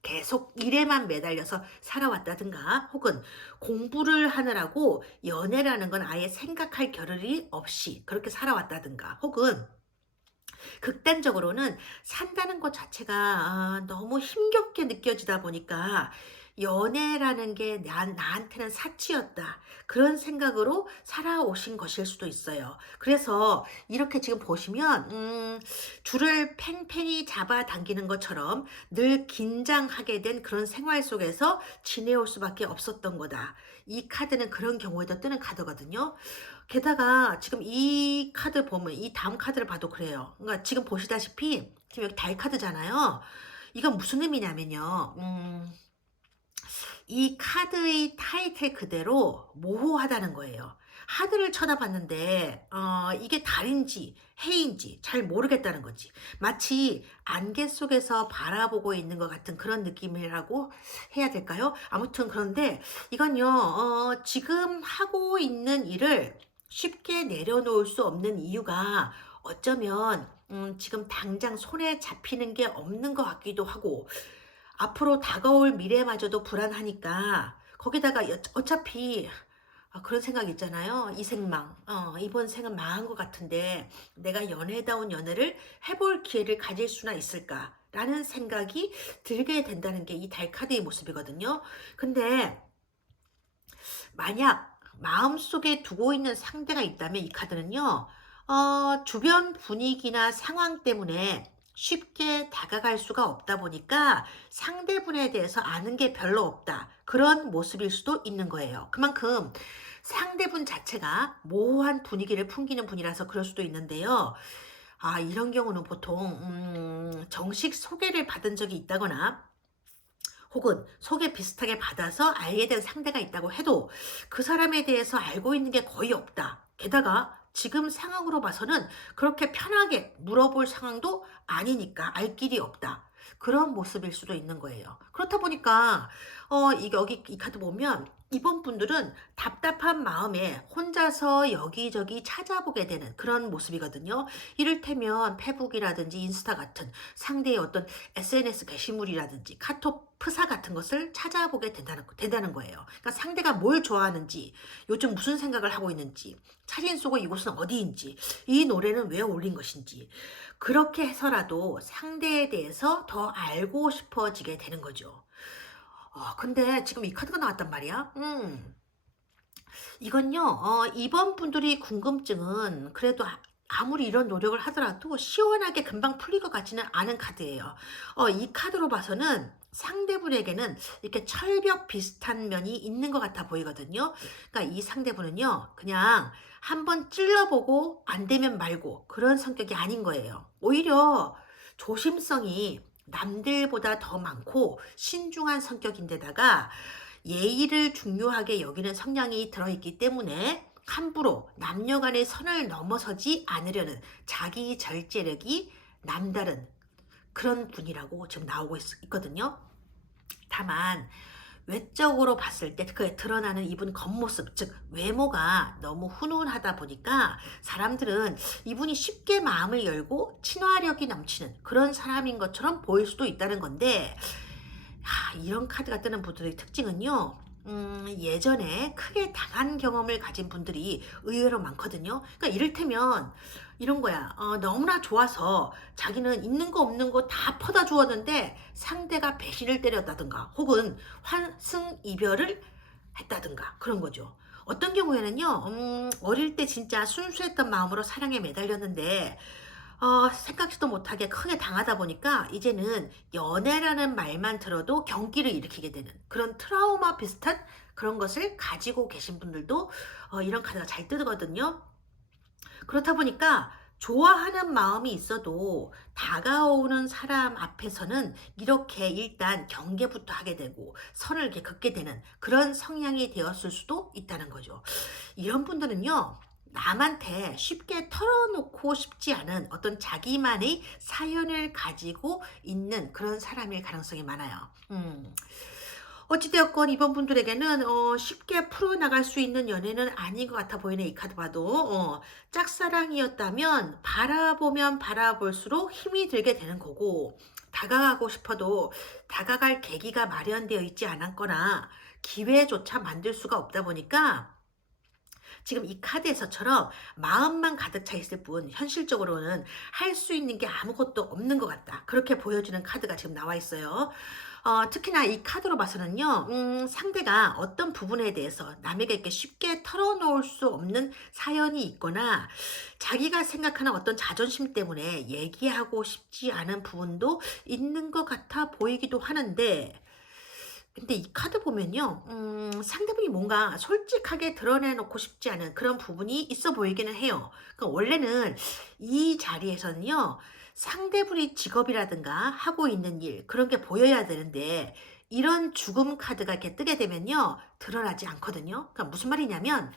계속 일에만 매달려서 살아왔다든가 혹은 공부를 하느라고 연애라는 건 아예 생각할 겨를이 없이 그렇게 살아왔다든가 혹은 극단적으로는 산다는 것 자체가 너무 힘겹게 느껴지다 보니까 연애라는 게 나한테는 사치였다. 그런 생각으로 살아오신 것일 수도 있어요. 그래서 이렇게 지금 보시면 줄을 팽팽히 잡아당기는 것처럼 늘 긴장하게 된 그런 생활 속에서 지내올 수밖에 없었던 거다. 이 카드는 그런 경우에도 뜨는 카드거든요. 게다가 지금 이 카드 보면 이 다음 카드를 봐도 그래요. 그러니까 지금 보시다시피 지금 여기 달 카드잖아요. 이건 무슨 의미냐면요. 이 카드의 타이틀 그대로 모호하다는 거예요. 하늘을 쳐다봤는데 이게 달인지 해인지 잘 모르겠다는 거지. 마치 안개 속에서 바라보고 있는 것 같은 그런 느낌이라고 해야 될까요? 아무튼 그런데 이건요. 지금 하고 있는 일을 쉽게 내려놓을 수 없는 이유가 어쩌면 지금 당장 손에 잡히는 게 없는 것 같기도 하고 앞으로 다가올 미래마저도 불안하니까 거기다가 어차피 그런 생각 있잖아요. 이 생망. 이번 생은 망한 것 같은데 내가 연애다운 연애를 해볼 기회를 가질 수나 있을까? 라는 생각이 들게 된다는 게 이 달카드의 모습이거든요. 근데 만약 마음속에 두고 있는 상대가 있다면 이 카드는요. 주변 분위기나 상황 때문에 쉽게 다가갈 수가 없다 보니까 상대분에 대해서 아는 게 별로 없다. 그런 모습일 수도 있는 거예요. 그만큼 상대분 자체가 모호한 분위기를 풍기는 분이라서 그럴 수도 있는데요. 이런 경우는 보통 정식 소개를 받은 적이 있다거나 혹은 소개 비슷하게 받아서 알게 된 상대가 있다고 해도 그 사람에 대해서 알고 있는 게 거의 없다. 게다가 지금 상황으로 봐서는 그렇게 편하게 물어볼 상황도 아니니까 알 길이 없다. 그런 모습일 수도 있는 거예요. 그렇다 보니까 여기 이 카드 보면 이번 분들은 답답한 마음에 혼자서 여기저기 찾아보게 되는 그런 모습이거든요. 이를테면 페북이라든지 인스타 같은 상대의 어떤 SNS 게시물이라든지 카톡 프사 같은 것을 찾아보게 된다는 거예요. 그러니까 상대가 뭘 좋아하는지, 요즘 무슨 생각을 하고 있는지, 사진 속의 이곳은 어디인지, 이 노래는 왜 올린 것인지, 그렇게 해서라도 상대에 대해서 더 알고 싶어지게 되는 거죠. 근데 지금 이 카드가 나왔단 말이야. 이건요, 이번 분들이 궁금증은 그래도 아무리 이런 노력을 하더라도 시원하게 금방 풀릴 것 같지는 않은 카드예요. 이 카드로 봐서는 상대분에게는 이렇게 철벽 비슷한 면이 있는 것 같아 보이거든요. 그러니까 이 상대분은요, 그냥 한번 찔러보고 안 되면 말고 그런 성격이 아닌 거예요. 오히려 조심성이 남들보다 더 많고 신중한 성격인데다가 예의를 중요하게 여기는 성향이 들어있기 때문에 함부로 남녀 간의 선을 넘어서지 않으려는 자기 절제력이 남다른 그런 분이라고 지금 나오고 있거든요. 다만 외적으로 봤을 때 그에 드러나는 이분 겉모습, 즉 외모가 너무 훈훈하다 보니까 사람들은 이분이 쉽게 마음을 열고 친화력이 넘치는 그런 사람인 것처럼 보일 수도 있다는 건데, 이런 카드가 뜨는 분들의 특징은요. 예전에 크게 당한 경험을 가진 분들이 의외로 많거든요. 그러니까 이를테면 이런 거야. 너무나 좋아서 자기는 있는 거 없는 거 다 퍼다 주었는데 상대가 배신을 때렸다든가 혹은 환승이별을 했다든가 그런 거죠. 어떤 경우에는요, 어릴 때 진짜 순수했던 마음으로 사랑에 매달렸는데 생각지도 못하게 크게 당하다 보니까 이제는 연애라는 말만 들어도 경기를 일으키게 되는 그런 트라우마 비슷한 그런 것을 가지고 계신 분들도 이런 카드가 잘 뜨거든요. 그렇다 보니까 좋아하는 마음이 있어도 다가오는 사람 앞에서는 이렇게 일단 경계부터 하게 되고 선을 이렇게 긋게 되는 그런 성향이 되었을 수도 있다는 거죠. 이런 분들은요, 남한테 쉽게 털어놓고 싶지 않은 어떤 자기만의 사연을 가지고 있는 그런 사람일 가능성이 많아요. 어찌되었건 이번 분들에게는 쉽게 풀어나갈 수 있는 연애는 아닌 것 같아 보이네. 이 카드 봐도. 짝사랑이었다면 바라보면 바라볼수록 힘이 들게 되는 거고, 다가가고 싶어도 다가갈 계기가 마련되어 있지 않았거나 기회조차 만들 수가 없다 보니까 지금 이 카드에서처럼 마음만 가득 차 있을 뿐 현실적으로는 할 수 있는 게 아무것도 없는 것 같다. 그렇게 보여주는 카드가 지금 나와 있어요. 특히나 이 카드로 봐서는요, 상대가 어떤 부분에 대해서 남에게 이렇게 쉽게 털어놓을 수 없는 사연이 있거나 자기가 생각하는 어떤 자존심 때문에 얘기하고 싶지 않은 부분도 있는 것 같아 보이기도 하는데, 근데 이 카드 보면요, 상대분이 뭔가 솔직하게 드러내놓고 싶지 않은 그런 부분이 있어 보이기는 해요. 그러니까 원래는 이 자리에서는요, 상대분이 직업이라든가 하고 있는 일, 그런 게 보여야 되는데, 이런 죽음 카드가 이렇게 뜨게 되면요, 드러나지 않거든요. 그러니까 무슨 말이냐면,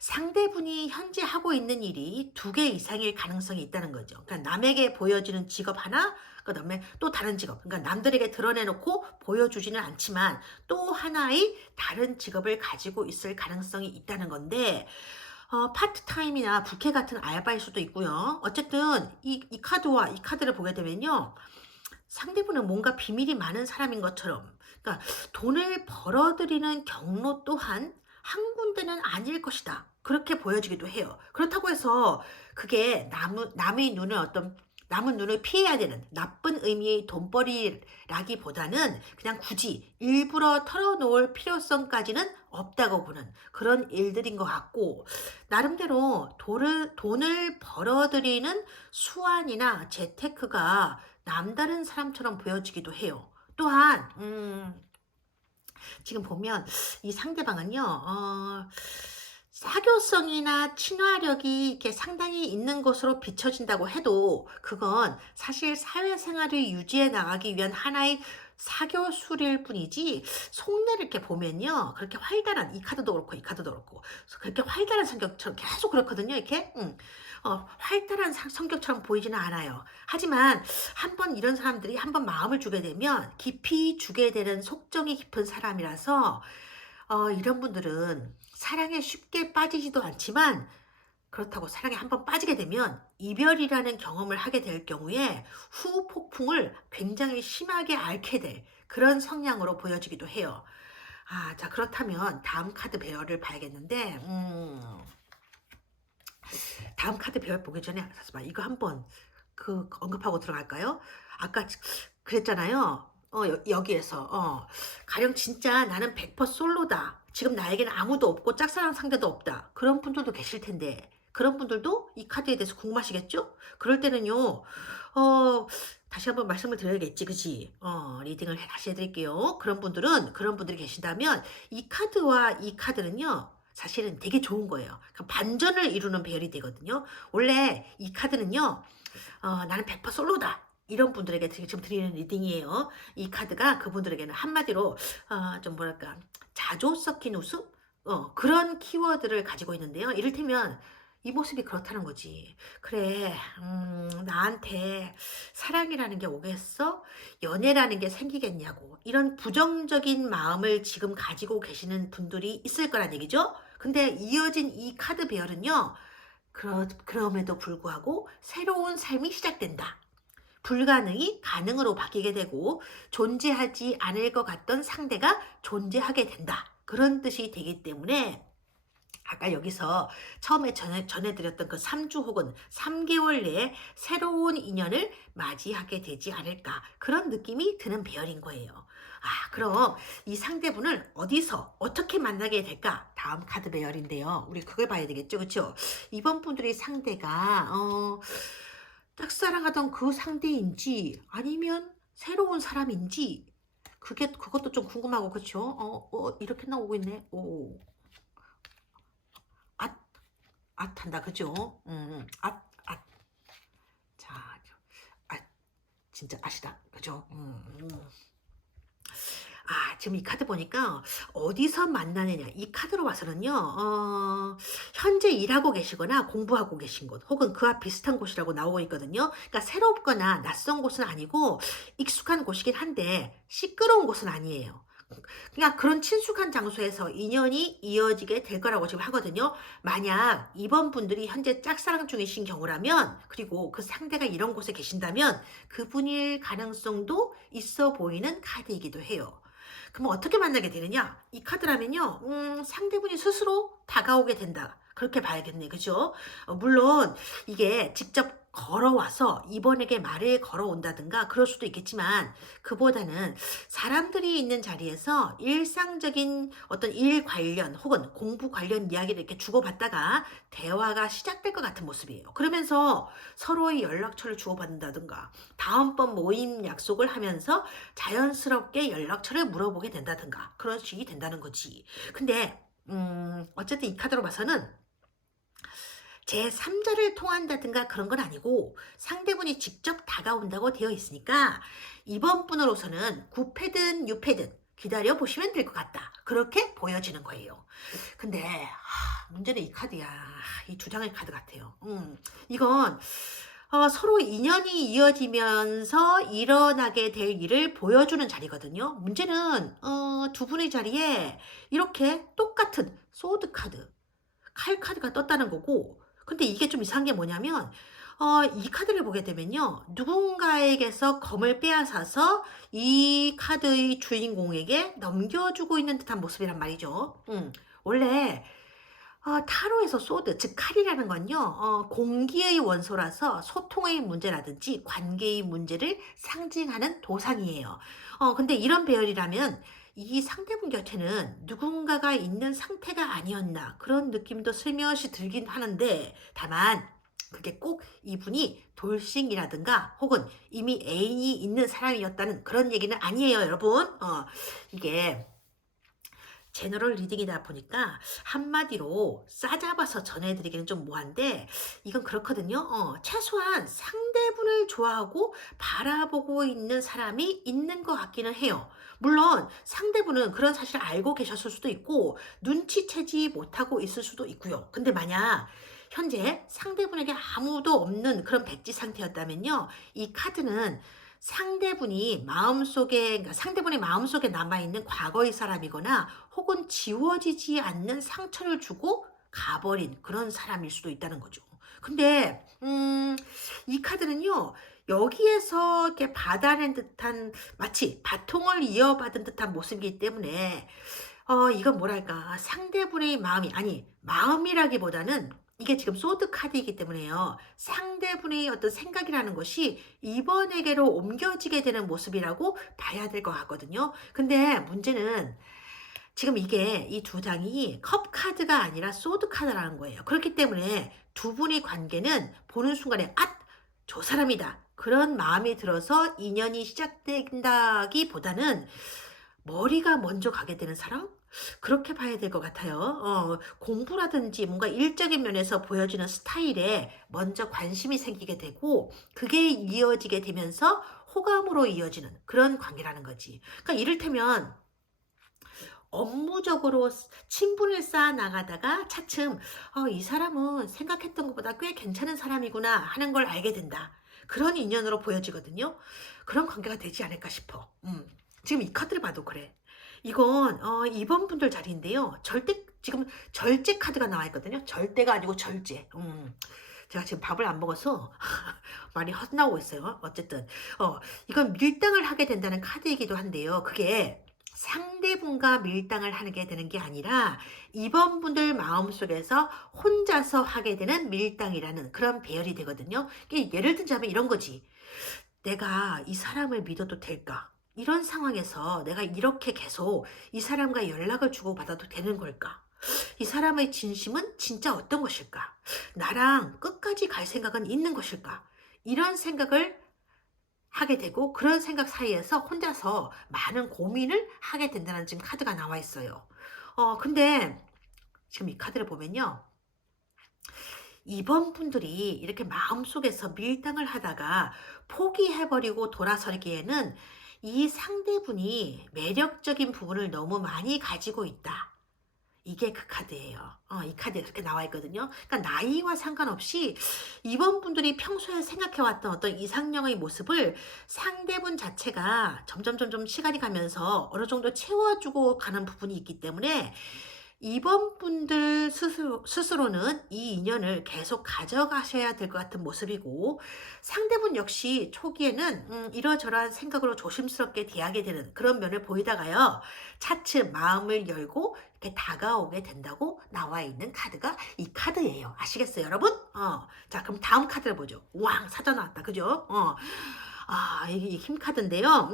상대분이 현재 하고 있는 일이 두 개 이상일 가능성이 있다는 거죠. 그러니까 남에게 보여지는 직업 하나, 그다음에 또 다른 직업. 그러니까 남들에게 드러내놓고 보여주지는 않지만 또 하나의 다른 직업을 가지고 있을 가능성이 있다는 건데, 파트타임이나 부캐 같은 알바일 수도 있고요. 어쨌든 이 카드와 이 카드를 보게 되면요, 상대분은 뭔가 비밀이 많은 사람인 것처럼, 그러니까 돈을 벌어들이는 경로 또한 한 군데는 아닐 것이다. 그렇게 보여지기도 해요. 그렇다고 해서 그게 남의 눈을 남은 눈을 피해야 되는 나쁜 의미의 돈벌이라기보다는 그냥 굳이 일부러 털어놓을 필요성까지는 없다고 보는 그런 일들인 것 같고, 나름대로 돈을 벌어들이는 수완이나 재테크가 남다른 사람처럼 보여지기도 해요. 또한 지금 보면 이 상대방은요, 사교성이나 친화력이 이렇게 상당히 있는 것으로 비춰진다고 해도 그건 사실 사회생활을 유지해 나가기 위한 하나의 사교술일 뿐이지, 속내를 이렇게 보면요, 그렇게 활달한, 이 카드도 그렇고 이 카드도 그렇고 그렇게 활달한 성격처럼 계속 그렇거든요. 이렇게 활달한 성격처럼 보이지는 않아요. 하지만 한번 이런 사람들이 한번 마음을 주게 되면 깊이 주게 되는 속정이 깊은 사람이라서 이런 분들은 사랑에 쉽게 빠지지도 않지만 그렇다고 사랑에 한번 빠지게 되면 이별이라는 경험을 하게 될 경우에 후 폭풍을 굉장히 심하게 앓게 될 그런 성향으로 보여지기도 해요. 자, 그렇다면 다음 카드 배열을 봐야겠는데, 다음 카드 배열 보기 전에 잠깐만 이거 한번 언급하고 들어갈까요? 아까 그랬잖아요. 여기에서 가령 진짜 나는 100% 솔로다. 지금 나에게는 아무도 없고 짝사랑 상대도 없다. 그런 분들도 계실 텐데 그런 분들도 이 카드에 대해서 궁금하시겠죠? 그럴 때는요. 다시 한번 말씀을 드려야겠지, 그지? 리딩을 다시 해드릴게요. 그런 분들이 계신다면 이 카드와 이 카드는요. 사실은 되게 좋은 거예요. 그러니까 반전을 이루는 배열이 되거든요. 원래 이 카드는요. 나는 100% 솔로다. 이런 분들에게 지금 드리는 리딩이에요. 이 카드가 그분들에게는 한마디로 좀 뭐랄까 자조 섞인 웃음? 그런 키워드를 가지고 있는데요. 이를테면 이 모습이 그렇다는 거지. 그래, 나한테 사랑이라는 게 오겠어? 연애라는 게 생기겠냐고. 이런 부정적인 마음을 지금 가지고 계시는 분들이 있을 거란 얘기죠. 근데 이어진 이 카드 배열은요. 그럼에도 불구하고 새로운 삶이 시작된다. 불가능이 가능으로 바뀌게 되고 존재하지 않을 것 같던 상대가 존재하게 된다. 그런 뜻이 되기 때문에 아까 여기서 처음에 전해드렸던 그 3주 혹은 3개월 내에 새로운 인연을 맞이하게 되지 않을까 그런 느낌이 드는 배열인 거예요. 그럼 이 상대분을 어디서 어떻게 만나게 될까? 다음 카드 배열인데요. 우리 그걸 봐야 되겠죠, 그렇죠? 이번 분들의 상대가 짝사랑하던 그 상대인지 아니면 새로운 사람인지 그것도 좀 궁금하고 그렇죠? 이렇게 나오고 있네. 오. 한다, 그죠? 자, 아, 진짜 아시다, 그죠? 지금 이 카드 보니까 어디서 만나느냐. 이 카드로 봐서는요, 현재 일하고 계시거나 공부하고 계신 곳, 혹은 그와 비슷한 곳이라고 나오고 있거든요. 그러니까 새롭거나 낯선 곳은 아니고 익숙한 곳이긴 한데 시끄러운 곳은 아니에요. 그냥 그런 친숙한 장소에서 인연이 이어지게 될 거라고 지금 하거든요. 만약 이번 분들이 현재 짝사랑 중이신 경우라면, 그리고 그 상대가 이런 곳에 계신다면 그분일 가능성도 있어 보이는 카드이기도 해요. 그럼 어떻게 만나게 되느냐? 이 카드라면요, 상대분이 스스로 다가오게 된다. 그렇게 봐야겠네, 그죠? 물론 이게 직접 걸어와서 이번에게 말을 걸어온다든가 그럴 수도 있겠지만 그보다는 사람들이 있는 자리에서 일상적인 어떤 일 관련 혹은 공부 관련 이야기를 이렇게 주고받다가 대화가 시작될 것 같은 모습이에요. 그러면서 서로의 연락처를 주고받는다든가 다음번 모임 약속을 하면서 자연스럽게 연락처를 물어보게 된다든가 그런 식이 된다는 거지. 근데 어쨌든 이 카드로 봐서는 제3자를 통한다든가 그런 건 아니고 상대분이 직접 다가온다고 되어 있으니까 이번 분으로서는 9패든 6패든 기다려 보시면 될 것 같다. 그렇게 보여지는 거예요. 근데 문제는 이 카드야. 이 두 장의 카드 같아요. 이건 서로 인연이 이어지면서 일어나게 될 일을 보여주는 자리거든요. 문제는 두 분의 자리에 이렇게 똑같은 소드 카드, 칼 카드가 떴다는 거고, 근데 이게 좀 이상한 게 뭐냐면 이 카드를 보게 되면요. 누군가에게서 검을 빼앗아서 이 카드의 주인공에게 넘겨주고 있는 듯한 모습이란 말이죠. 원래 타로에서 소드, 즉 칼이라는 건요. 공기의 원소라서 소통의 문제라든지 관계의 문제를 상징하는 도상이에요. 근데 이런 배열이라면 이 상대분 곁에는 누군가가 있는 상태가 아니었나 그런 느낌도 슬며시 들긴 하는데 다만 그게 꼭 이분이 돌싱이라든가 혹은 이미 애인이 있는 사람이었다는 그런 얘기는 아니에요, 여러분. 이게 제너럴 리딩이다 보니까 한마디로 싸잡아서 전해드리기는 좀 뭐한데 이건 그렇거든요. 최소한 상대분을 좋아하고 바라보고 있는 사람이 있는 것 같기는 해요. 물론 상대분은 그런 사실을 알고 계셨을 수도 있고 눈치채지 못하고 있을 수도 있고요. 근데 만약 현재 상대분에게 아무도 없는 그런 백지 상태였다면요. 이 카드는 상대분이 마음속에, 그러니까 상대분의 마음속에 남아있는 과거의 사람이거나 혹은 지워지지 않는 상처를 주고 가버린 그런 사람일 수도 있다는 거죠. 근데 이 카드는요. 여기에서 이렇게 받아낸 듯한, 마치 바통을 이어받은 듯한 모습이기 때문에 이건 뭐랄까, 상대분의 마음이, 아니 마음이라기보다는 이게 지금 소드 카드이기 때문에요. 상대분의 어떤 생각이라는 것이 이번에게로 옮겨지게 되는 모습이라고 봐야 될 것 같거든요. 근데 문제는 지금 이게 이 두 장이 컵 카드가 아니라 소드 카드라는 거예요. 그렇기 때문에 두 분의 관계는 보는 순간에 '앗! 저 사람이다.' 그런 마음이 들어서 인연이 시작된다기보다는 머리가 먼저 가게 되는 사람? 그렇게 봐야 될 것 같아요. 공부라든지 뭔가 일적인 면에서 보여지는 스타일에 먼저 관심이 생기게 되고 그게 이어지게 되면서 호감으로 이어지는 그런 관계라는 거지. 그러니까 이를테면 업무적으로 친분을 쌓아 나가다가 차츰 '이 사람은 생각했던 것보다 꽤 괜찮은 사람이구나.' 하는 걸 알게 된다. 그런 인연으로 보여지거든요. 그런 관계가 되지 않을까 싶어. 지금 이 카드를 봐도 그래. 이건 2번 분들 자리인데요. 절대, 지금 절제 카드가 나와 있거든요. 절대가 아니고 절제. 제가 지금 밥을 안 먹어서 말이 헛나오고 있어요. 어쨌든 이건 밀당을 하게 된다는 카드이기도 한데요. 그게 상대분과 밀당을 하게 되는 게 아니라 이번 분들 마음속에서 혼자서 하게 되는 밀당이라는 그런 배열이 되거든요. 이게 예를 들자면 이런 거지. '내가 이 사람을 믿어도 될까? 이런 상황에서 내가 이렇게 계속 이 사람과 연락을 주고받아도 되는 걸까? 이 사람의 진심은 진짜 어떤 것일까? 나랑 끝까지 갈 생각은 있는 것일까?' 이런 생각을 하게 되고 그런 생각 사이에서 혼자서 많은 고민을 하게 된다는 지금 카드가 나와 있어요. 근데 지금 이 카드를 보면요. 이번 분들이 이렇게 마음속에서 밀당을 하다가 포기해버리고 돌아서기에는 이 상대분이 매력적인 부분을 너무 많이 가지고 있다. 이게 그 카드예요. 이 카드에 그렇게 나와 있거든요. 그러니까 나이와 상관없이 이번 분들이 평소에 생각해왔던 어떤 이상형의 모습을 상대분 자체가 점점 시간이 가면서 어느 정도 채워주고 가는 부분이 있기 때문에 이번 분들 스스로는 이 인연을 계속 가져가셔야 될 것 같은 모습이고 상대분 역시 초기에는 이러저러한 생각으로 조심스럽게 대하게 되는 그런 면을 보이다가요. 차츰 마음을 열고 이렇게 다가오게 된다고 나와 있는 카드가 이 카드예요. 아시겠어요, 여러분? 자, 그럼 다음 카드를 보죠. 왕 사자 나왔다. 그죠? 이게 힘 카드인데요.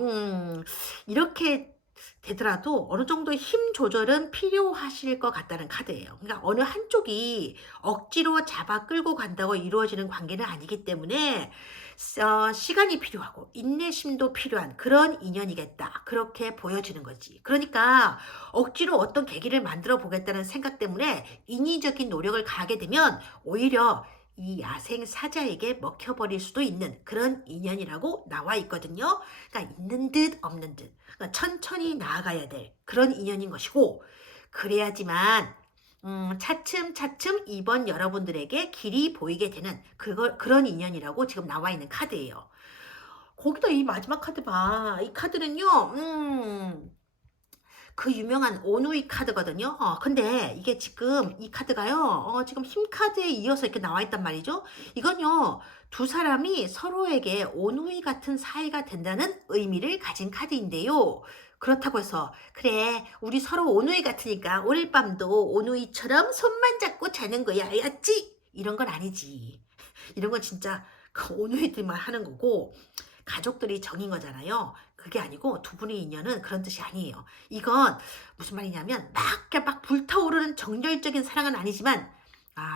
이렇게 되더라도 어느 정도 힘 조절은 필요하실 것 같다는 카드예요. 그러니까 어느 한쪽이 억지로 잡아 끌고 간다고 이루어지는 관계는 아니기 때문에 시간이 필요하고 인내심도 필요한 그런 인연이겠다. 그렇게 보여지는 거지. 그러니까 억지로 어떤 계기를 만들어 보겠다는 생각 때문에 인위적인 노력을 가하게 되면 오히려 이 야생 사자에게 먹혀버릴 수도 있는 그런 인연이라고 나와 있거든요. 그러니까 있는 듯 없는 듯. 그러니까 천천히 나아가야 될 그런 인연인 것이고 그래야지만 차츰차츰 이번 여러분들에게 길이 보이게 되는 그런 인연이라고 지금 나와 있는 카드예요. 거기다 이 마지막 카드 봐. 이 카드는요. 그 유명한 오누이 카드거든요. 근데 이게 지금 이 카드가요. 지금 힘 카드에 이어서 이렇게 나와 있단 말이죠. 이건요. 두 사람이 서로에게 오누이 같은 사이가 된다는 의미를 가진 카드인데요. 그렇다고 해서 그래 우리 서로 오누이 같으니까 오늘 밤도 오누이처럼 손만 잡고 자는 거야 알았지? 이런 건 아니지. 이런 건 진짜 그 오누이들만 하는 거고 가족들이 정인 거잖아요. 그게 아니고 두 분의 인연은 그런 뜻이 아니에요. 이건 무슨 말이냐면 막 불타오르는 정열적인 사랑은 아니지만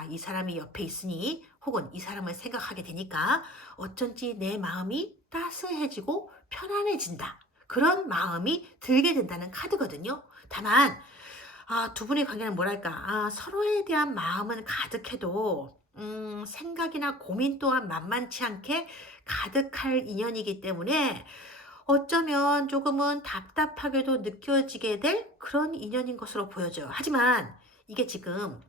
이 사람이 옆에 있으니 혹은 이 사람을 생각하게 되니까 어쩐지 내 마음이 따스해지고 편안해진다. 그런 마음이 들게 된다는 카드거든요. 다만 두 분의 관계는 뭐랄까 서로에 대한 마음은 가득해도 생각이나 고민 또한 만만치 않게 가득할 인연이기 때문에 어쩌면 조금은 답답하게도 느껴지게 될 그런 인연인 것으로 보여져요. 하지만 이게 지금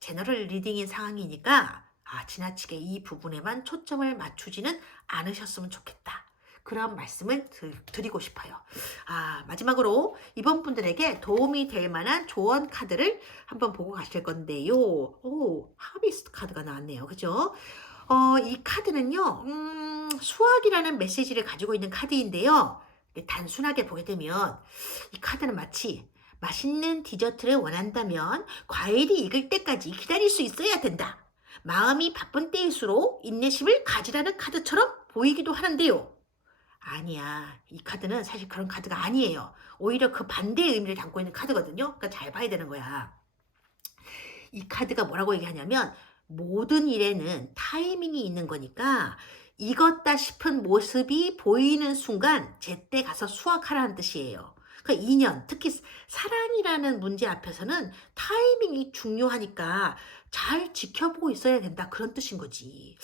제너럴 리딩인 상황이니까 지나치게 이 부분에만 초점을 맞추지는 않으셨으면 좋겠다. 그런 말씀을 드리고 싶어요. 마지막으로 이번 분들에게 도움이 될 만한 조언 카드를 한번 보고 가실 건데요. 오, 하비스트 카드가 나왔네요. 그죠? 이 카드는요, 수학이라는 메시지를 가지고 있는 카드인데요. 단순하게 보게 되면 이 카드는 마치 맛있는 디저트를 원한다면 과일이 익을 때까지 기다릴 수 있어야 된다. 마음이 바쁜 때일수록 인내심을 가지라는 카드처럼 보이기도 하는데요. 아니야. 이 카드는 사실 그런 카드가 아니에요. 오히려 그 반대의 의미를 담고 있는 카드거든요. 그러니까 잘 봐야 되는 거야. 이 카드가 뭐라고 얘기하냐면 모든 일에는 타이밍이 있는 거니까 익었다 싶은 모습이 보이는 순간 제때 가서 수확하라는 뜻이에요. 그러니까 인연, 특히 사랑이라는 문제 앞에서는 타이밍이 중요하니까 잘 지켜보고 있어야 된다. 그런 뜻인 거지.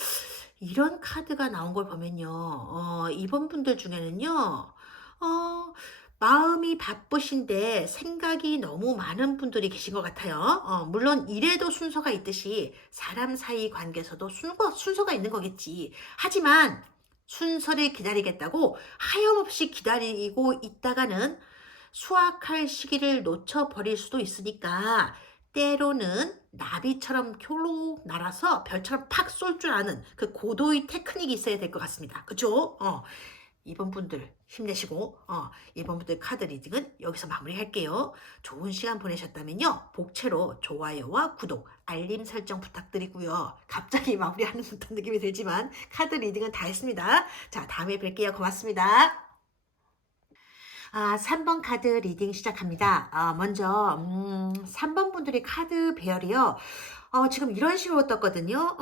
이런 카드가 나온 걸 보면요. 이번 분들 중에는요. 어, 마음이 바쁘신데 생각이 너무 많은 분들이 계신 것 같아요. 물론 일에도 순서가 있듯이 사람 사이 관계에서도 순서가 있는 거겠지. 하지만 순서를 기다리겠다고 하염없이 기다리고 있다가는 수확할 시기를 놓쳐버릴 수도 있으니까 때로는 나비처럼 쫄록 날아서 별처럼 팍 쏠 줄 아는 그 고도의 테크닉이 있어야 될 것 같습니다. 그죠? 이번 분들 힘내시고 이번 분들 카드 리딩은 여기서 마무리할게요. 좋은 시간 보내셨다면요. 복채로 좋아요와 구독, 알림 설정 부탁드리고요. 갑자기 마무리하는 듯한 느낌이 들지만 카드 리딩은 다 했습니다. 자, 다음에 뵐게요. 고맙습니다. 3번 카드 리딩 시작합니다. 먼저 3번 분들의 카드 배열이요. 지금 이런 식으로 떴거든요.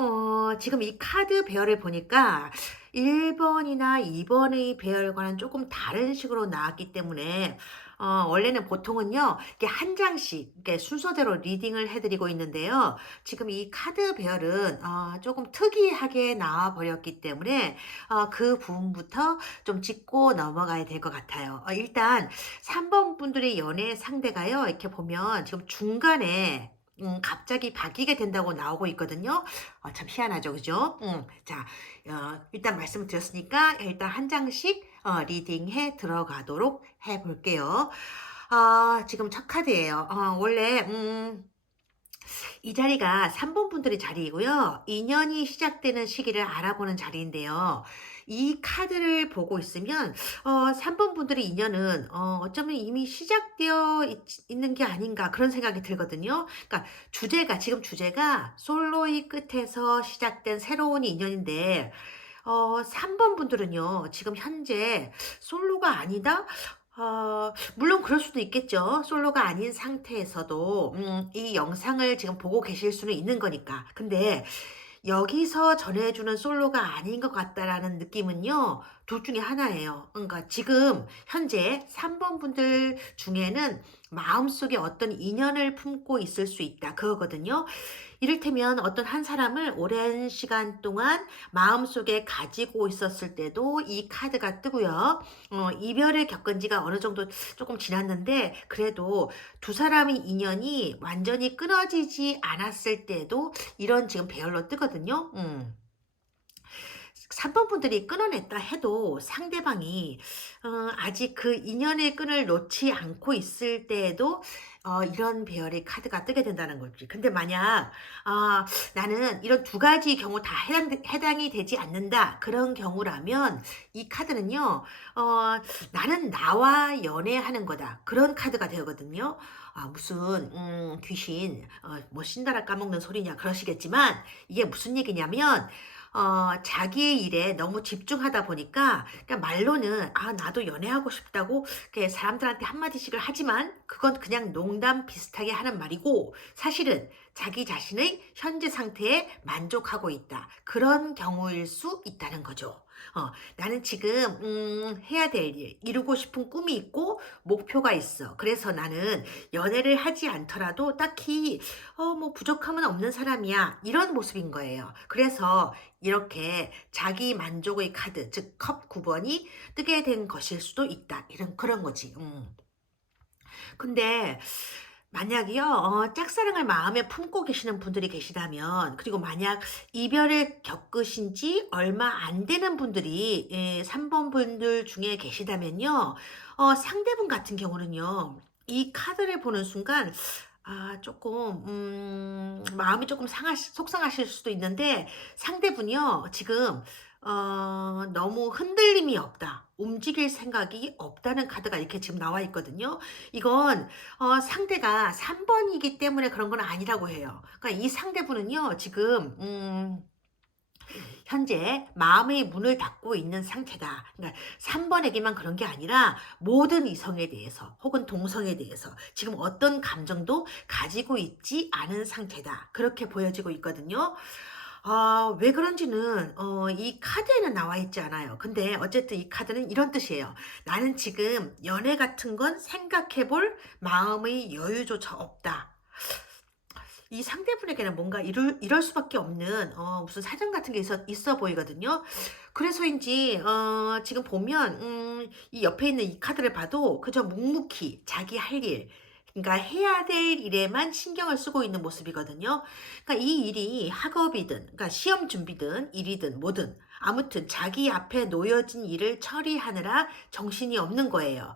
지금 이 카드 배열을 보니까 1번이나 2번의 배열과는 조금 다른 식으로 나왔기 때문에 원래는 보통은요, 이렇게 한 장씩 이렇게 순서대로 리딩을 해드리고 있는데요. 지금 이 카드 배열은 조금 특이하게 나와 버렸기 때문에 그 부분부터 좀 짚고 넘어가야 될 것 같아요. 일단 3번 분들의 연애 상대가요, 이렇게 보면 지금 중간에 갑자기 바뀌게 된다고 나오고 있거든요. 참 희한하죠, 그죠? 자, 일단 말씀을 드렸으니까 일단 한 장씩 리딩해 들어가도록 해볼게요. 지금 첫 카드예요. 원래 이 자리가 3번 분들의 자리이고요. 인연이 시작되는 시기를 알아보는 자리인데요. 이 카드를 보고 있으면 3번 분들의 인연은 어쩌면 이미 시작되어 있는 게 아닌가 그런 생각이 들거든요. 그러니까 지금 주제가 솔로의 끝에서 시작된 새로운 인연인데 3번 분들은요, 지금 현재 솔로가 아니다? 물론 그럴 수도 있겠죠. 솔로가 아닌 상태에서도 이 영상을 지금 보고 계실 수는 있는 거니까. 근데 여기서 전해주는 솔로가 아닌 것 같다라는 느낌은요, 둘 중에 하나예요. 그러니까 지금 현재 3번 분들 중에는 마음속에 어떤 인연을 품고 있을 수 있다. 그거거든요. 이를테면 어떤 한 사람을 오랜 시간 동안 마음속에 가지고 있었을 때도 이 카드가 뜨고요. 이별을 겪은 지가 어느 정도 조금 지났는데 그래도 두 사람의 인연이 완전히 끊어지지 않았을 때도 이런 지금 배열로 뜨거든요. 3번 분들이 끊어냈다 해도 상대방이 아직 그 인연의 끈을 놓지 않고 있을 때에도 이런 배열의 카드가 뜨게 된다는 거지. 근데 만약 나는 이런 두 가지 경우 다 해당이 되지 않는다. 그런 경우라면 이 카드는요. 나는 나와 연애하는 거다. 그런 카드가 되거든요. 무슨 귀신 뭐 신다라 까먹는 소리냐 그러시겠지만 이게 무슨 얘기냐면 자기의 일에 너무 집중하다 보니까 그냥 말로는 나도 연애하고 싶다고 이렇게 사람들한테 한마디씩을 하지만 그건 그냥 농담 비슷하게 하는 말이고 사실은 자기 자신의 현재 상태에 만족하고 있다. 그런 경우일 수 있다는 거죠. 나는 지금 해야 될 일, 이루고 싶은 꿈이 있고 목표가 있어. 그래서 나는 연애를 하지 않더라도 딱히 뭐 부족함은 없는 사람이야. 이런 모습인 거예요. 그래서 이렇게 자기 만족의 카드, 즉 컵 9번이 뜨게 된 것일 수도 있다. 그런 거지. 근데 만약이요, 짝사랑을 마음에 품고 계시는 분들이 계시다면, 그리고 만약 이별을 겪으신 지 얼마 안 되는 분들이, 3번 분들 중에 계시다면요, 상대분 같은 경우는요, 이 카드를 보는 순간, 조금, 마음이 조금 속상하실 수도 있는데, 상대분이요, 지금, 너무 흔들림이 없다. 움직일 생각이 없다는 카드가 이렇게 지금 나와 있거든요. 이건 상대가 3 번이기 때문에 그런 건 아니라고 해요. 그러니까 이 상대분은요 지금 현재 마음의 문을 닫고 있는 상태다. 그러니까 3 번에게만 그런 게 아니라 모든 이성에 대해서 혹은 동성에 대해서 지금 어떤 감정도 가지고 있지 않은 상태다. 그렇게 보여지고 있거든요. 왜 그런지는 이 카드에는 나와 있지 않아요. 근데 어쨌든 이 카드는 이런 뜻이에요. 나는 지금 연애 같은 건 생각해 볼 마음의 여유조차 없다. 이 상대분에게는 뭔가 이럴 수밖에 없는 무슨 사정 같은 게 있어 보이거든요. 그래서인지 지금 보면 이 옆에 있는 이 카드를 봐도 그저 묵묵히 자기 할 일, 그러니까 해야 될 일에만 신경을 쓰고 있는 모습이거든요. 그러니까 이 일이 학업이든, 그러니까 시험 준비든 일이든 뭐든 아무튼 자기 앞에 놓여진 일을 처리하느라 정신이 없는 거예요.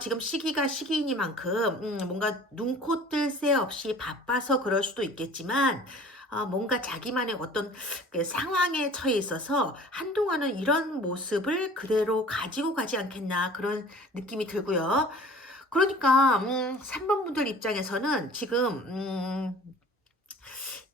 지금 시기가 시기이니만큼 뭔가 눈코 뜰 새 없이 바빠서 그럴 수도 있겠지만 뭔가 자기만의 어떤 그 상황에 처해 있어서 한동안은 이런 모습을 그대로 가지고 가지 않겠나 그런 느낌이 들고요. 그러니까 3번 분들 입장에서는 지금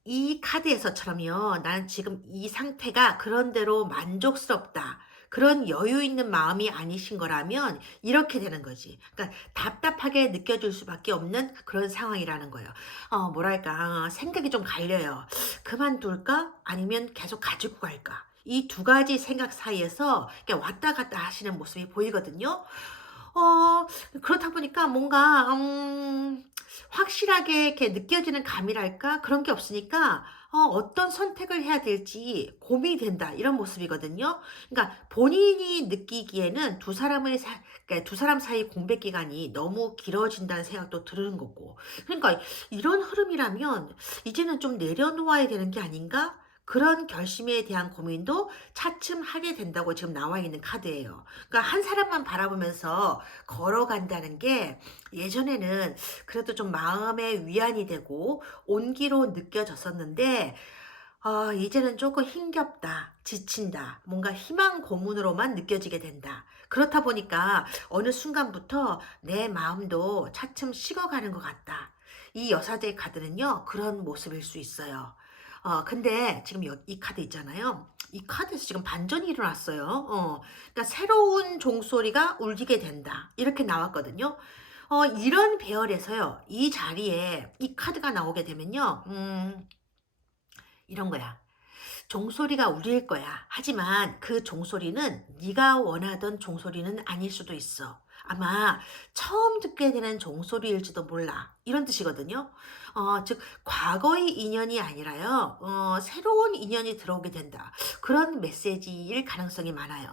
이 카드에서처럼요. 나는 지금 이 상태가 그런대로 만족스럽다. 그런 여유 있는 마음이 아니신 거라면 이렇게 되는 거지. 그러니까 답답하게 느껴질 수밖에 없는 그런 상황이라는 거예요. 뭐랄까, 생각이 좀 갈려요. 그만둘까? 아니면 계속 가지고 갈까? 이 두 가지 생각 사이에서 이렇게 왔다 갔다 하시는 모습이 보이거든요. 어 그렇다 보니까 뭔가 확실하게 이렇게 느껴지는 감이랄까? 그런 게 없으니까 어떤 선택을 해야 될지 고민이 된다. 이런 모습이거든요. 그러니까 본인이 느끼기에는 그러니까 두 사람 사이 공백 기간이 너무 길어진다는 생각도 드는 거고. 그러니까 이런 흐름이라면 이제는 좀 내려놓아야 되는 게 아닌가? 그런 결심에 대한 고민도 차츰 하게 된다고 지금 나와 있는 카드예요. 그러니까 한 사람만 바라보면서 걸어간다는 게 예전에는 그래도 좀 마음의 위안이 되고 온기로 느껴졌었는데 이제는 조금 힘겹다, 지친다, 뭔가 희망 고문으로만 느껴지게 된다. 그렇다 보니까 어느 순간부터 내 마음도 차츰 식어가는 것 같다. 이 여사제 카드는요, 그런 모습일 수 있어요. 근데 지금 이 카드 있잖아요. 이 카드에서 지금 반전이 일어났어요. 그러니까 새로운 종소리가 울리게 된다. 이렇게 나왔거든요. 이런 배열에서요. 이 자리에 이 카드가 나오게 되면요. 이런 거야. 종소리가 울릴 거야. 하지만 그 종소리는 네가 원하던 종소리는 아닐 수도 있어. 아마 처음 듣게 되는 종소리일지도 몰라. 이런 뜻이거든요. 즉 과거의 인연이 아니라요. 새로운 인연이 들어오게 된다. 그런 메시지일 가능성이 많아요.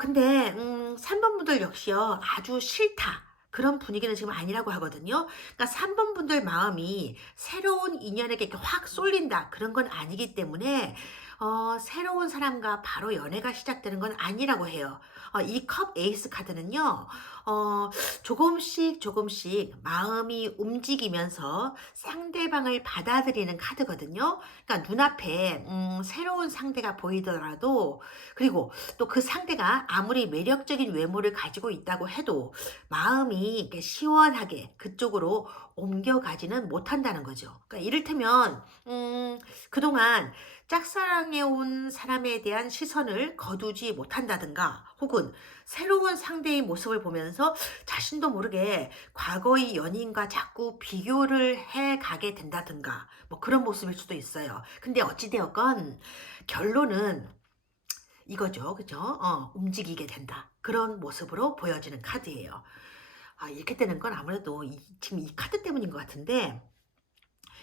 근데 3번 분들 역시요. 아주 싫다. 그런 분위기는 지금 아니라고 하거든요. 그러니까 3번 분들 마음이 새로운 인연에게 이렇게 확 쏠린다. 그런 건 아니기 때문에 새로운 사람과 바로 연애가 시작되는 건 아니라고 해요. 이 컵 에이스 카드는요. 조금씩 조금씩 마음이 움직이면서 상대방을 받아들이는 카드거든요. 그러니까 눈앞에 새로운 상대가 보이더라도, 그리고 또 그 상대가 아무리 매력적인 외모를 가지고 있다고 해도 마음이 이렇게 시원하게 그쪽으로 옮겨가지는 못한다는 거죠. 그러니까 이를테면 그동안 짝사랑해 온 사람에 대한 시선을 거두지 못한다든가, 혹은 새로운 상대의 모습을 보면서 자신도 모르게 과거의 연인과 자꾸 비교를 해 가게 된다든가, 뭐 그런 모습일 수도 있어요. 근데 어찌되었건 결론은 이거죠. 그죠? 움직이게 된다. 그런 모습으로 보여지는 카드예요. 이렇게 되는 건 아무래도 지금 이 카드 때문인 것 같은데,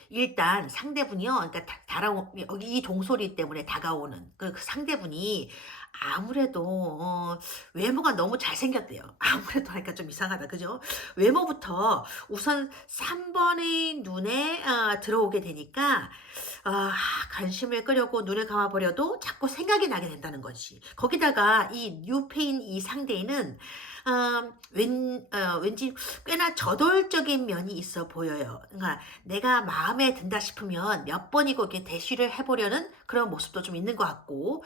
일단 상대분이요. 그러니까 이 종소리 때문에 다가오는 그 상대분이 아무래도 외모가 너무 잘생겼대요. 아무래도 하니까 좀 이상하다. 그죠? 외모부터 우선 3 번의 눈에 들어오게 되니까 관심을 끌려고 눈을 감아 버려도 자꾸 생각이 나게 된다는 거지. 거기다가 이 뉴페인 이 상대에는 왠지 꽤나 저돌적인 면이 있어 보여요. 그러니까 내가 마음에 든다 싶으면 몇 번이고 이렇게 대시를 해 보려는 그런 모습도 좀 있는 것 같고,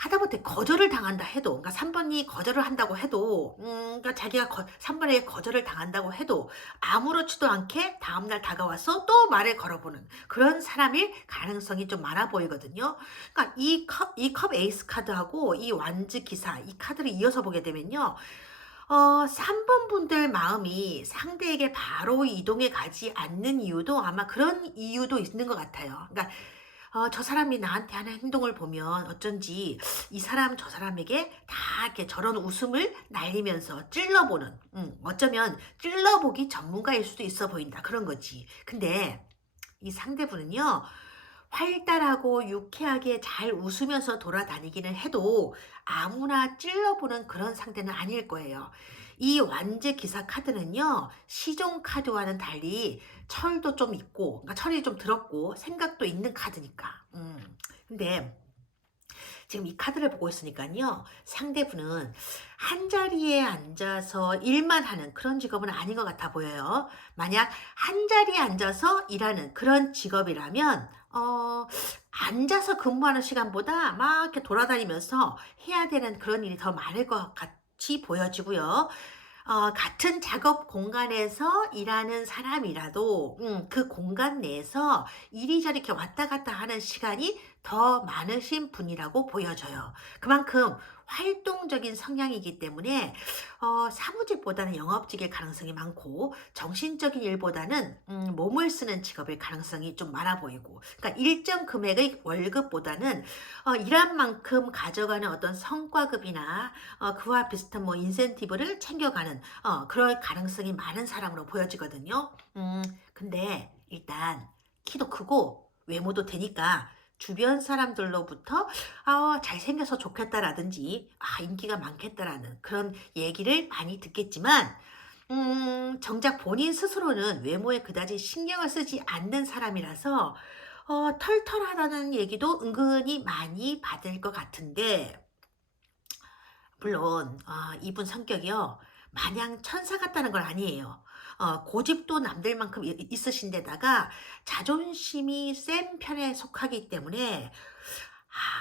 하다못해 거절을 당한다 해도, 그러니까 3 번이 거절을 한다고 해도 그러니까 자기가 3 번에 거절을 당한다고 해도 아무렇지도 않게 다음날 다가와서 또 말을 걸어보는 그런 사람일 가능성이 좀 많아 보이거든요. 그러니까 이 컵 에이스 카드하고 이 완즈 기사 이 카드를 이어서 보게 되면요. 3번 분들 마음이 상대에게 바로 이동해 가지 않는 이유도 아마 그런 이유도 있는 것 같아요. 그러니까 저 사람이 나한테 하는 행동을 보면 어쩐지 이 사람 저 사람에게 다 이렇게 저런 웃음을 날리면서 찔러보는, 어쩌면 찔러보기 전문가일 수도 있어 보인다. 그런 거지. 근데 이 상대분은요, 활달하고 유쾌하게 잘 웃으면서 돌아다니기는 해도 아무나 찔러보는 그런 상대는 아닐 거예요. 이 완제 기사 카드는요, 시종 카드와는 달리 철도 좀 있고, 그러니까 철이 좀 들었고, 생각도 있는 카드니까. 근데 지금 이 카드를 보고 있으니까요, 상대분은 한 자리에 앉아서 일만 하는 그런 직업은 아닌 것 같아 보여요. 만약 한 자리에 앉아서 일하는 그런 직업이라면, 앉아서 근무하는 시간보다 막 이렇게 돌아다니면서 해야 되는 그런 일이 더 많을 것 같이 보여지고요. 같은 작업 공간에서 일하는 사람이라도 그 공간 내에서 이리저리 이렇게 왔다 갔다 하는 시간이 더 많으신 분이라고 보여져요. 그만큼 활동적인 성향이기 때문에 사무직보다는 영업직일 가능성이 많고, 정신적인 일보다는 몸을 쓰는 직업일 가능성이 좀 많아 보이고, 그러니까 일정 금액의 월급보다는 일한 만큼 가져가는 어떤 성과급이나 그와 비슷한 뭐 인센티브를 챙겨가는 그럴 가능성이 많은 사람으로 보여지거든요. 근데 일단 키도 크고 외모도 되니까 주변 사람들로부터 잘생겨서 좋겠다라든지 인기가 많겠다라는 그런 얘기를 많이 듣겠지만, 정작 본인 스스로는 외모에 그다지 신경을 쓰지 않는 사람이라서 털털하다는 얘기도 은근히 많이 받을 것 같은데, 물론 이분 성격이요, 마냥 천사 같다는 건 아니에요. 고집도 남들만큼 있으신 데다가 자존심이 센 편에 속하기 때문에,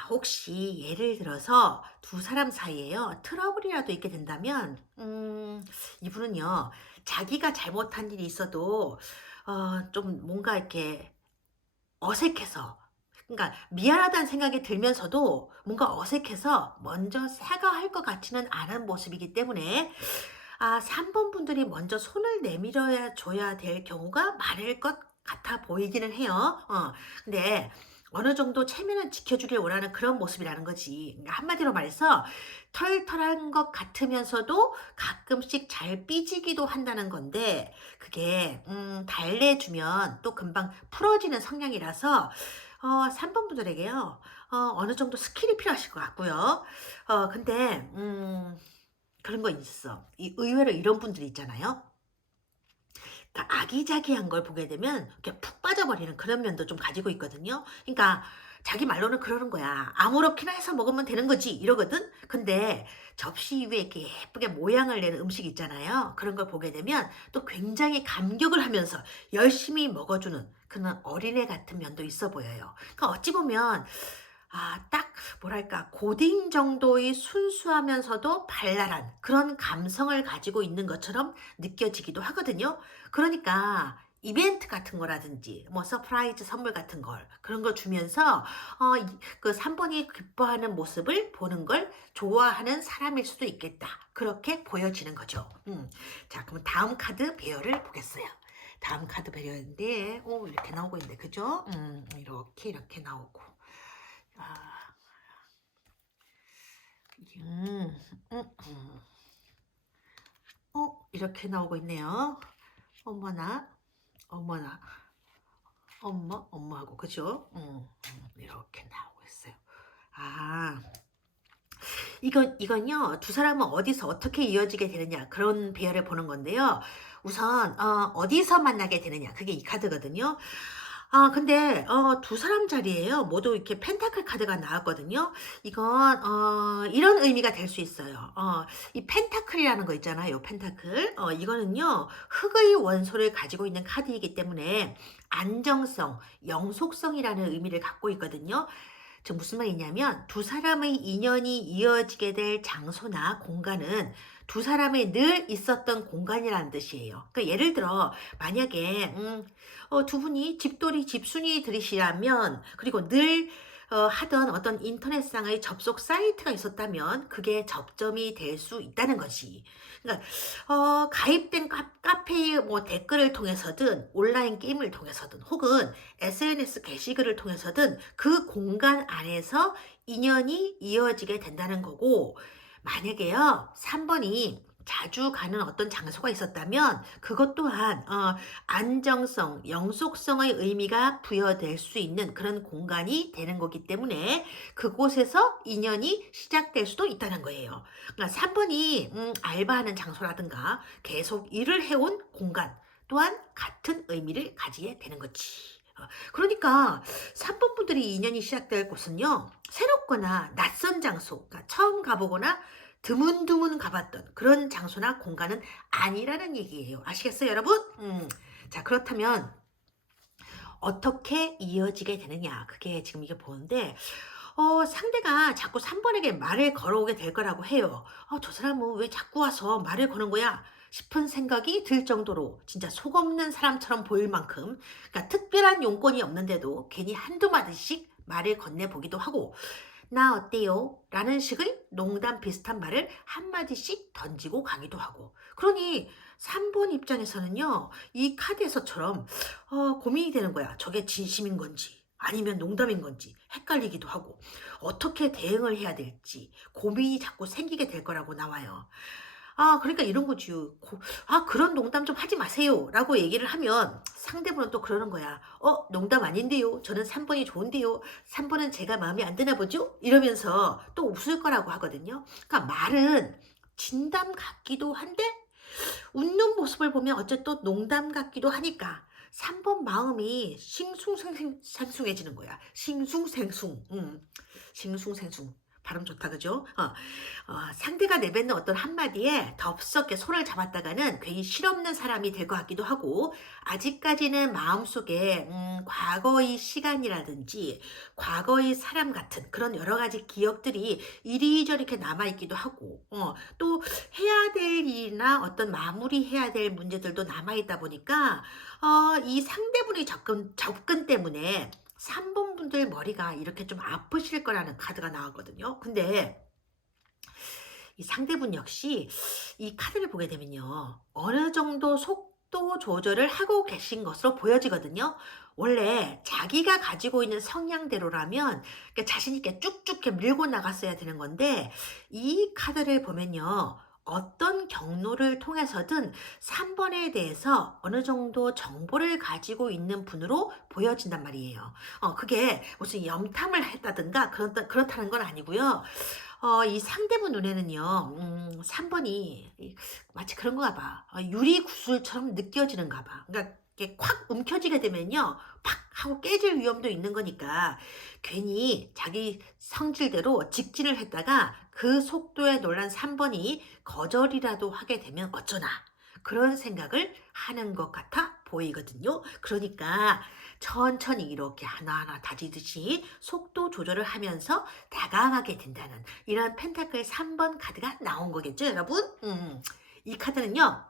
혹시 예를 들어서 두 사람 사이에요, 트러블이라도 있게 된다면 이분은요, 자기가 잘못한 일이 있어도 좀 뭔가 이렇게 어색해서, 그러니까 미안하다는 생각이 들면서도 뭔가 어색해서 먼저 사과할 것 같지는 않은 모습이기 때문에 3번 분들이 먼저 손을 내밀어야 줘야 될 경우가 많을 것 같아 보이기는 해요. 근데 어느 정도 체면은 지켜주길 원하는 그런 모습이라는 거지. 그러니까 한마디로 말해서 털털한 것 같으면서도 가끔씩 잘 삐지기도 한다는 건데, 그게 달래주면 또 금방 풀어지는 성향이라서 3번 분들에게요, 어느 정도 스킬이 필요하실 것 같고요. 근데 그런 거 있어. 의외로 이런 분들이 있잖아요. 그러니까 아기자기한 걸 보게 되면 이렇게 푹 빠져버리는 그런 면도 좀 가지고 있거든요. 그러니까 자기 말로는 그러는 거야. 아무렇게나 해서 먹으면 되는 거지 이러거든. 근데 접시 위에 이렇게 예쁘게 모양을 내는 음식 있잖아요. 그런 걸 보게 되면 또 굉장히 감격을 하면서 열심히 먹어주는 그런 어린애 같은 면도 있어 보여요. 그러니까 어찌 보면 딱 뭐랄까 고딩 정도의 순수하면서도 발랄한 그런 감성을 가지고 있는 것처럼 느껴지기도 하거든요. 그러니까 이벤트 같은 거라든지 뭐 서프라이즈 선물 같은 걸, 그런 걸 주면서 그 3번이 기뻐하는 모습을 보는 걸 좋아하는 사람일 수도 있겠다. 그렇게 보여지는 거죠. 자, 그럼 다음 카드 배열을 보겠어요. 다음 카드 배열인데 이렇게 나오고 있는데, 그죠? 이렇게 나오고, 아, 음, 음, 음. 이렇게 나오고 있네요. 어머나, 어머나, 엄마하고, 그죠? 이렇게 나오고 있어요. 아, 이건요, 두 사람은 어디서 어떻게 이어지게 되느냐, 그런 배열을 보는 건데요. 우선, 어디서 만나게 되느냐, 그게 이 카드거든요. 근데, 두 사람 자리에요. 모두 이렇게 펜타클 카드가 나왔거든요. 이건, 이런 의미가 될 수 있어요. 이 펜타클이라는 거 있잖아요. 펜타클. 이거는요, 흙의 원소를 가지고 있는 카드이기 때문에 안정성, 영속성이라는 의미를 갖고 있거든요. 즉 무슨 말이냐면 두 사람의 인연이 이어지게 될 장소나 공간은 두 사람이 늘 있었던 공간이라는 뜻이에요. 그러니까 예를 들어 만약에 두 분이 집돌이 집순이들이시라면 그리고 늘 하던 어떤 인터넷상의 접속 사이트가 있었다면 그게 접점이 될 수 있다는 거지. 그러니까 가입된 카페의 뭐 댓글을 통해서든 온라인 게임을 통해서든 혹은 SNS 게시글을 통해서든 그 공간 안에서 인연이 이어지게 된다는 거고, 만약에요 3번이 자주 가는 어떤 장소가 있었다면 그것 또한 안정성, 영속성의 의미가 부여될 수 있는 그런 공간이 되는 거기 때문에 그곳에서 인연이 시작될 수도 있다는 거예요. 그러니까 3번이 알바하는 장소라든가 계속 일을 해온 공간 또한 같은 의미를 가지게 되는 거지. 그러니까 3번 분들이 인연이 시작될 곳은요, 새롭거나 낯선 장소, 그러니까 처음 가보거나 드문드문 가봤던 그런 장소나 공간은 아니라는 얘기예요. 아시겠어요, 여러분? 자, 그렇다면 어떻게 이어지게 되느냐, 그게 지금 이게 보는데, 상대가 자꾸 3번에게 말을 걸어오게 될 거라고 해요. 저 사람은 왜 자꾸 와서 말을 거는 거야? 싶은 생각이 들 정도로 진짜 속 없는 사람처럼 보일 만큼, 그러니까 특별한 용건이 없는데도 괜히 한두 마디씩 말을 건네보기도 하고, 나 어때요? 라는 식의 농담 비슷한 말을 한마디씩 던지고 가기도 하고. 그러니 3번 입장에서는요, 이 카드에서처럼 고민이 되는 거야. 저게 진심인 건지 아니면 농담인 건지 헷갈리기도 하고 어떻게 대응을 해야 될지 고민이 자꾸 생기게 될 거라고 나와요. 그러니까 이런 거지. 그런 농담 좀 하지 마세요. 라고 얘기를 하면 상대분은 또 그러는 거야. 농담 아닌데요. 저는 3번이 좋은데요. 3번은 제가 마음에 안 드나 보죠? 이러면서 또 웃을 거라고 하거든요. 그러니까 말은 진담 같기도 한데 웃는 모습을 보면 어쨌든 또 농담 같기도 하니까 3번 마음이 싱숭생숭해지는 거야. 싱숭생숭. 싱숭생숭. 발음 좋다, 그죠? 상대가 내뱉는 어떤 한마디에 덥석에 손을 잡았다가는 괜히 실없는 사람이 될 것 같기도 하고, 아직까지는 마음속에 과거의 시간이라든지 과거의 사람 같은 그런 여러 가지 기억들이 이리저리 이렇게 남아있기도 하고, 또 해야 될 일이나 어떤 마무리해야 될 문제들도 남아있다 보니까 이 상대분의 접근 때문에 3번 분들 머리가 이렇게 좀 아프실 거라는 카드가 나왔거든요. 근데 이 상대분 역시 이 카드를 보게 되면요, 어느 정도 속도 조절을 하고 계신 것으로 보여지거든요. 원래 자기가 가지고 있는 성향대로라면 자신 있게 쭉쭉 이렇게 밀고 나갔어야 되는 건데, 이 카드를 보면요, 어떤 경로를 통해서든 3번에 대해서 어느 정도 정보를 가지고 있는 분으로 보여진단 말이에요. 그게 무슨 염탐을 했다든가 그렇다는 건 아니고요. 이 상대분 눈에는요, 3번이 마치 그런가 봐. 유리 구슬처럼 느껴지는가 봐. 그러니까 이렇게 콱 움켜쥐게 되면요, 팍 하고 깨질 위험도 있는 거니까 괜히 자기 성질대로 직진을 했다가 그 속도에 놀란 3번이 거절이라도 하게 되면 어쩌나, 그런 생각을 하는 것 같아 보이거든요. 그러니까 천천히 이렇게 하나하나 다지듯이 속도 조절을 하면서 다가가게 된다는 이런 펜타클 3번 카드가 나온 거겠죠, 여러분? 이 카드는요,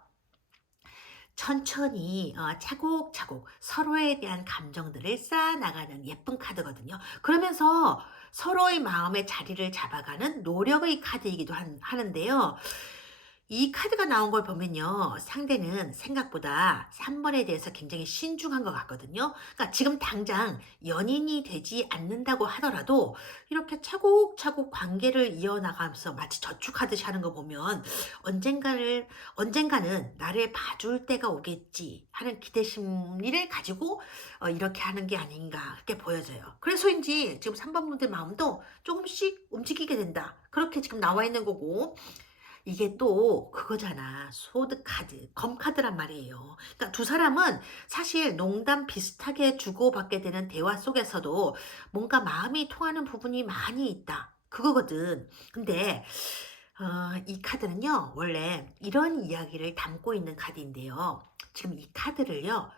천천히 차곡차곡 서로에 대한 감정들을 쌓아나가는 예쁜 카드거든요. 그러면서 서로의 마음의 자리를 잡아가는 노력의 카드이기도 하는데요. 이 카드가 나온 걸 보면요. 상대는 생각보다 3번에 대해서 굉장히 신중한 것 같거든요. 그러니까 지금 당장 연인이 되지 않는다고 하더라도 이렇게 차곡차곡 관계를 이어나가면서 마치 저축하듯이 하는 거 보면 언젠가는 나를 봐줄 때가 오겠지 하는 기대 심리를 가지고 이렇게 하는 게 아닌가 그렇게 보여져요. 그래서인지 지금 3번 분들 마음도 조금씩 움직이게 된다. 그렇게 지금 나와 있는 거고 이게 또 그거잖아. 소드 카드, 검 카드란 말이에요. 그러니까 두 사람은 사실 농담 비슷하게 주고받게 되는 대화 속에서도 뭔가 마음이 통하는 부분이 많이 있다. 그거거든. 근데 이 카드는요. 원래 이런 이야기를 담고 있는 카드인데요. 지금 이 카드를요.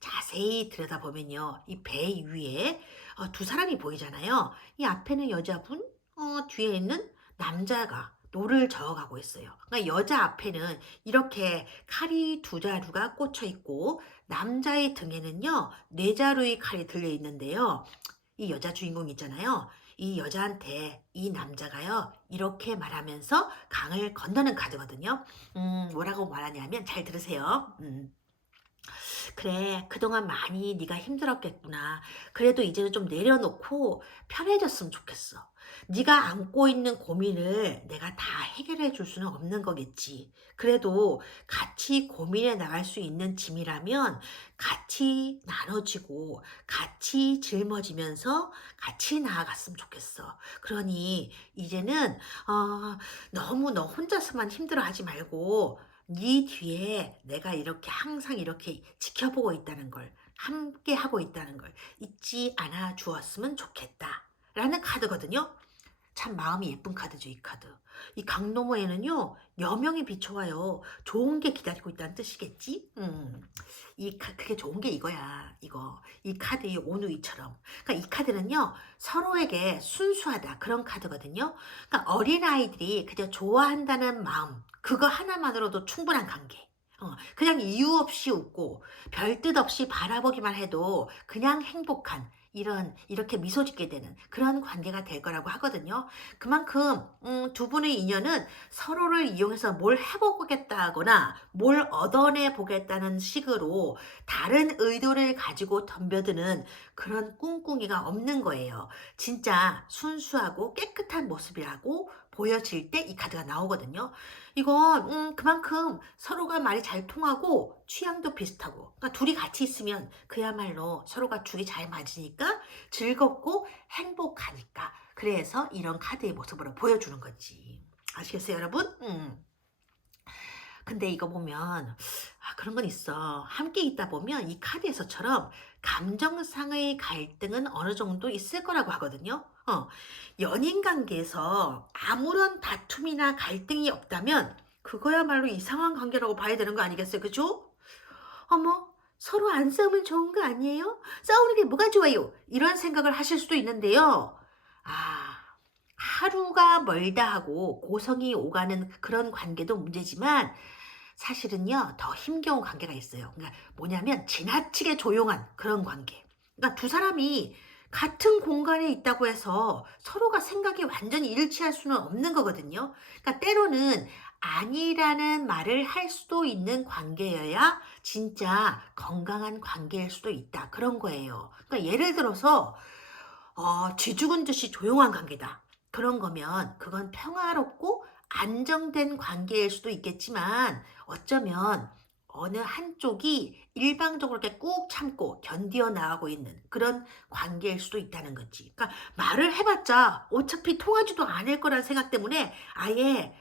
자세히 들여다보면요. 이 배 위에 두 사람이 보이잖아요. 이 앞에는 여자분, 뒤에 있는 남자가 노를 저어가고 있어요. 그러니까 여자 앞에는 이렇게 칼이 두 자루가 꽂혀 있고 남자의 등에는요 네 자루의 칼이 들려 있는데요. 이 여자 주인공 있잖아요. 이 여자한테 이 남자가요 이렇게 말하면서 강을 건너는 카드거든요. 뭐라고 말하냐면 잘 들으세요. 그래, 그동안 많이 네가 힘들었겠구나. 그래도 이제는 좀 내려놓고 편해졌으면 좋겠어. 네가 안고 있는 고민을 내가 다 해결해 줄 수는 없는 거겠지. 그래도 같이 고민해 나갈 수 있는 짐이라면 같이 나눠지고 같이 짊어지면서 같이 나아갔으면 좋겠어. 그러니 이제는 너무 너 혼자서만 힘들어하지 말고 네 뒤에 내가 이렇게 항상 이렇게 지켜보고 있다는 걸, 함께 하고 있다는 걸 잊지 않아 주었으면 좋겠다. 라는 카드거든요. 참 마음이 예쁜 카드죠, 이 카드. 이 강 너머에는요, 여명이 비춰와요. 좋은 게 기다리고 있다는 뜻이겠지? 그게 좋은 게 이거야, 이거. 이 카드, 이 오누이처럼. 그러니까 이 카드는요, 서로에게 순수하다. 그런 카드거든요. 그러니까 어린아이들이 그저 좋아한다는 마음, 그거 하나만으로도 충분한 관계. 그냥 이유 없이 웃고, 별 뜻 없이 바라보기만 해도 그냥 행복한, 이렇게 미소 짓게 되는 그런 관계가 될 거라고 하거든요. 그만큼 두 분의 인연은 서로를 이용해서 뭘 해보겠다거나 뭘 얻어내 보겠다는 식으로 다른 의도를 가지고 덤벼드는 그런 꿍꿍이가 없는 거예요. 진짜 순수하고 깨끗한 모습이라고 보여질 때 이 카드가 나오거든요. 이건 그만큼 서로가 말이 잘 통하고 취향도 비슷하고 그러니까 둘이 같이 있으면 그야말로 서로가 죽이 잘 맞으니까 즐겁고 행복하니까 그래서 이런 카드의 모습으로 보여주는 거지. 아시겠어요, 여러분? 근데 이거 보면 그런 건 있어. 함께 있다 보면 이 카드에서처럼 감정상의 갈등은 어느 정도 있을 거라고 하거든요. 연인 관계에서 아무런 다툼이나 갈등이 없다면 그거야말로 이상한 관계라고 봐야 되는 거 아니겠어요? 그죠? 어머, 서로 안 싸우면 좋은 거 아니에요? 싸우는 게 뭐가 좋아요? 이런 생각을 하실 수도 있는데요. 아, 하루가 멀다 하고 고성이 오가는 그런 관계도 문제지만 사실은요, 더 힘겨운 관계가 있어요. 그러니까 뭐냐면 지나치게 조용한 그런 관계. 그러니까 두 사람이 같은 공간에 있다고 해서 서로가 생각이 완전히 일치할 수는 없는 거거든요. 그러니까 때로는 아니라는 말을 할 수도 있는 관계여야 진짜 건강한 관계일 수도 있다. 그런 거예요. 그러니까 예를 들어서 쥐죽은 듯이 조용한 관계다. 그런 거면 그건 평화롭고 안정된 관계일 수도 있겠지만 어쩌면 어느 한쪽이 일방적으로 이렇게 꾹 참고 견디어 나가고 있는 그런 관계일 수도 있다는 거지. 그러니까 말을 해봤자 어차피 통하지도 않을 거라는 생각 때문에 아예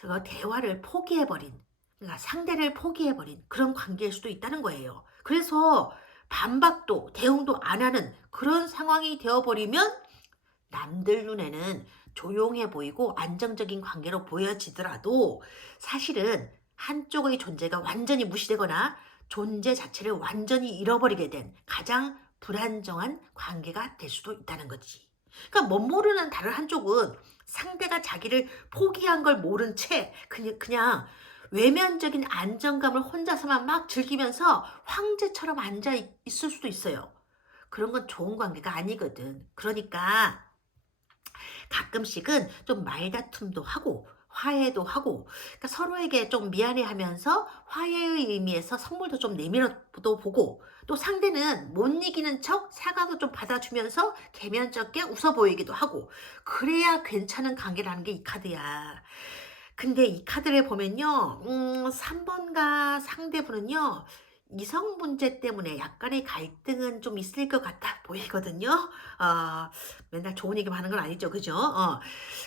그 대화를 포기해버린, 그러니까 상대를 포기해버린 그런 관계일 수도 있다는 거예요. 그래서 반박도 대응도 안 하는 그런 상황이 되어버리면 남들 눈에는 조용해 보이고 안정적인 관계로 보여지더라도 사실은 한쪽의 존재가 완전히 무시되거나 존재 자체를 완전히 잃어버리게 된 가장 불안정한 관계가 될 수도 있다는 거지. 그러니까 못 모르는 다른 한쪽은 상대가 자기를 포기한 걸 모른 채 그냥 외면적인 안정감을 혼자서만 막 즐기면서 황제처럼 앉아 있을 수도 있어요. 그런 건 좋은 관계가 아니거든. 그러니까 가끔씩은 좀 말다툼도 하고 화해도 하고, 그러니까 서로에게 좀 미안해하면서 화해의 의미에서 선물도 좀 내밀어도 보고, 또 상대는 못 이기는 척 사과도 좀 받아주면서 개면쩍게 웃어 보이기도 하고, 그래야 괜찮은 관계라는 게 이 카드야. 근데 이 카드를 보면요, 3번과 상대분은요, 이성 문제 때문에 약간의 갈등은 좀 있을 것 같아 보이거든요. 어, 맨날 좋은 얘기만 하는 건 아니죠. 그죠?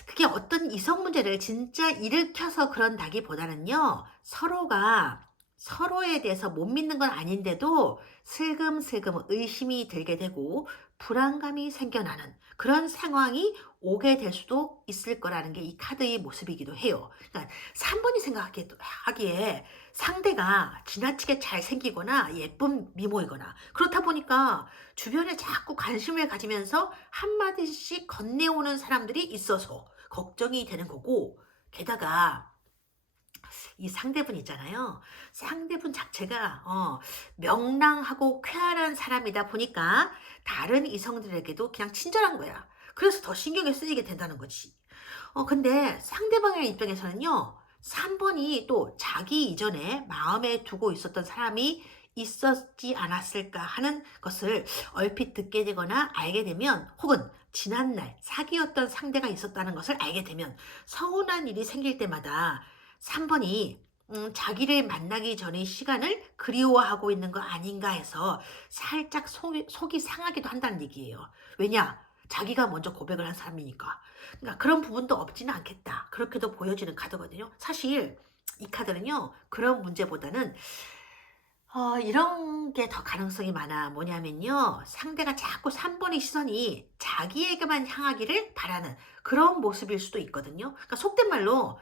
그게 어떤 이성 문제를 진짜 일으켜서 그런다기보다는요, 서로가 서로에 대해서 못 믿는 건 아닌데도 슬금슬금 의심이 들게 되고 불안감이 생겨나는 그런 상황이 오게 될 수도 있을 거라는 게 이 카드의 모습이기도 해요. 그러니까 3번이 생각하기에 상대가 지나치게 잘생기거나 예쁜 미모이거나 그렇다 보니까 주변에 자꾸 관심을 가지면서 한마디씩 건네오는 사람들이 있어서 걱정이 되는 거고, 게다가 이 상대분 있잖아요. 상대분 자체가 명랑하고 쾌활한 사람이다 보니까 다른 이성들에게도 그냥 친절한 거야. 그래서 더 신경이 쓰이게 된다는 거지. 근데 상대방의 입장에서는요. 3번이 또 자기 이전에 마음에 두고 있었던 사람이 있었지 않았을까 하는 것을 얼핏 듣게 되거나 알게 되면, 혹은 지난날 사귀었던 상대가 있었다는 것을 알게 되면 서운한 일이 생길 때마다 3번이 자기를 만나기 전의 시간을 그리워하고 있는 거 아닌가 해서 살짝 속이 상하기도 한다는 얘기예요. 왜냐? 자기가 먼저 고백을 한 사람이니까. 그러니까 그런 부분도 없지는 않겠다. 그렇게도 보여지는 카드거든요. 사실 이 카드는요, 그런 문제보다는 이런 게 더 가능성이 많아. 뭐냐면요, 상대가 자꾸 3번의 시선이 자기에게만 향하기를 바라는 그런 모습일 수도 있거든요. 그러니까 속된 말로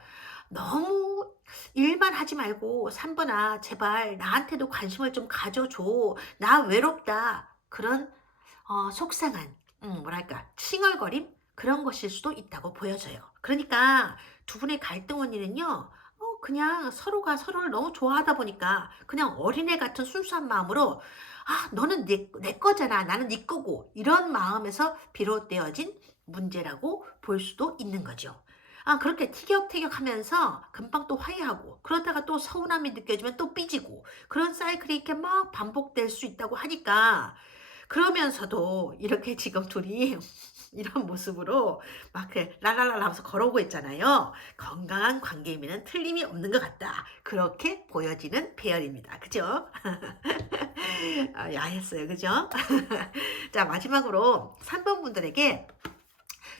너무 일만 하지 말고 3번아, 제발 나한테도 관심을 좀 가져줘. 나 외롭다. 그런 속상한, 뭐랄까, 칭얼거림? 그런 것일 수도 있다고 보여져요. 그러니까 두 분의 갈등 원인은요, 그냥 서로가 서로를 너무 좋아하다 보니까 그냥 어린애 같은 순수한 마음으로, 아, 너는 내 거잖아. 나는 네 거고. 이런 마음에서 비롯되어진 문제라고 볼 수도 있는 거죠. 그렇게 티격태격 하면서 금방 또 화해하고, 그러다가 또 서운함이 느껴지면 또 삐지고, 그런 사이클이 이렇게 막 반복될 수 있다고 하니까, 그러면서도 이렇게 지금 둘이 이런 모습으로 막 라라라 하면서 걸어오고 있잖아요. 건강한 관계임에는 틀림이 없는 것 같다. 그렇게 보여지는 배열입니다. 그죠? 야했어요. 그죠? 자, 마지막으로 3번 분들에게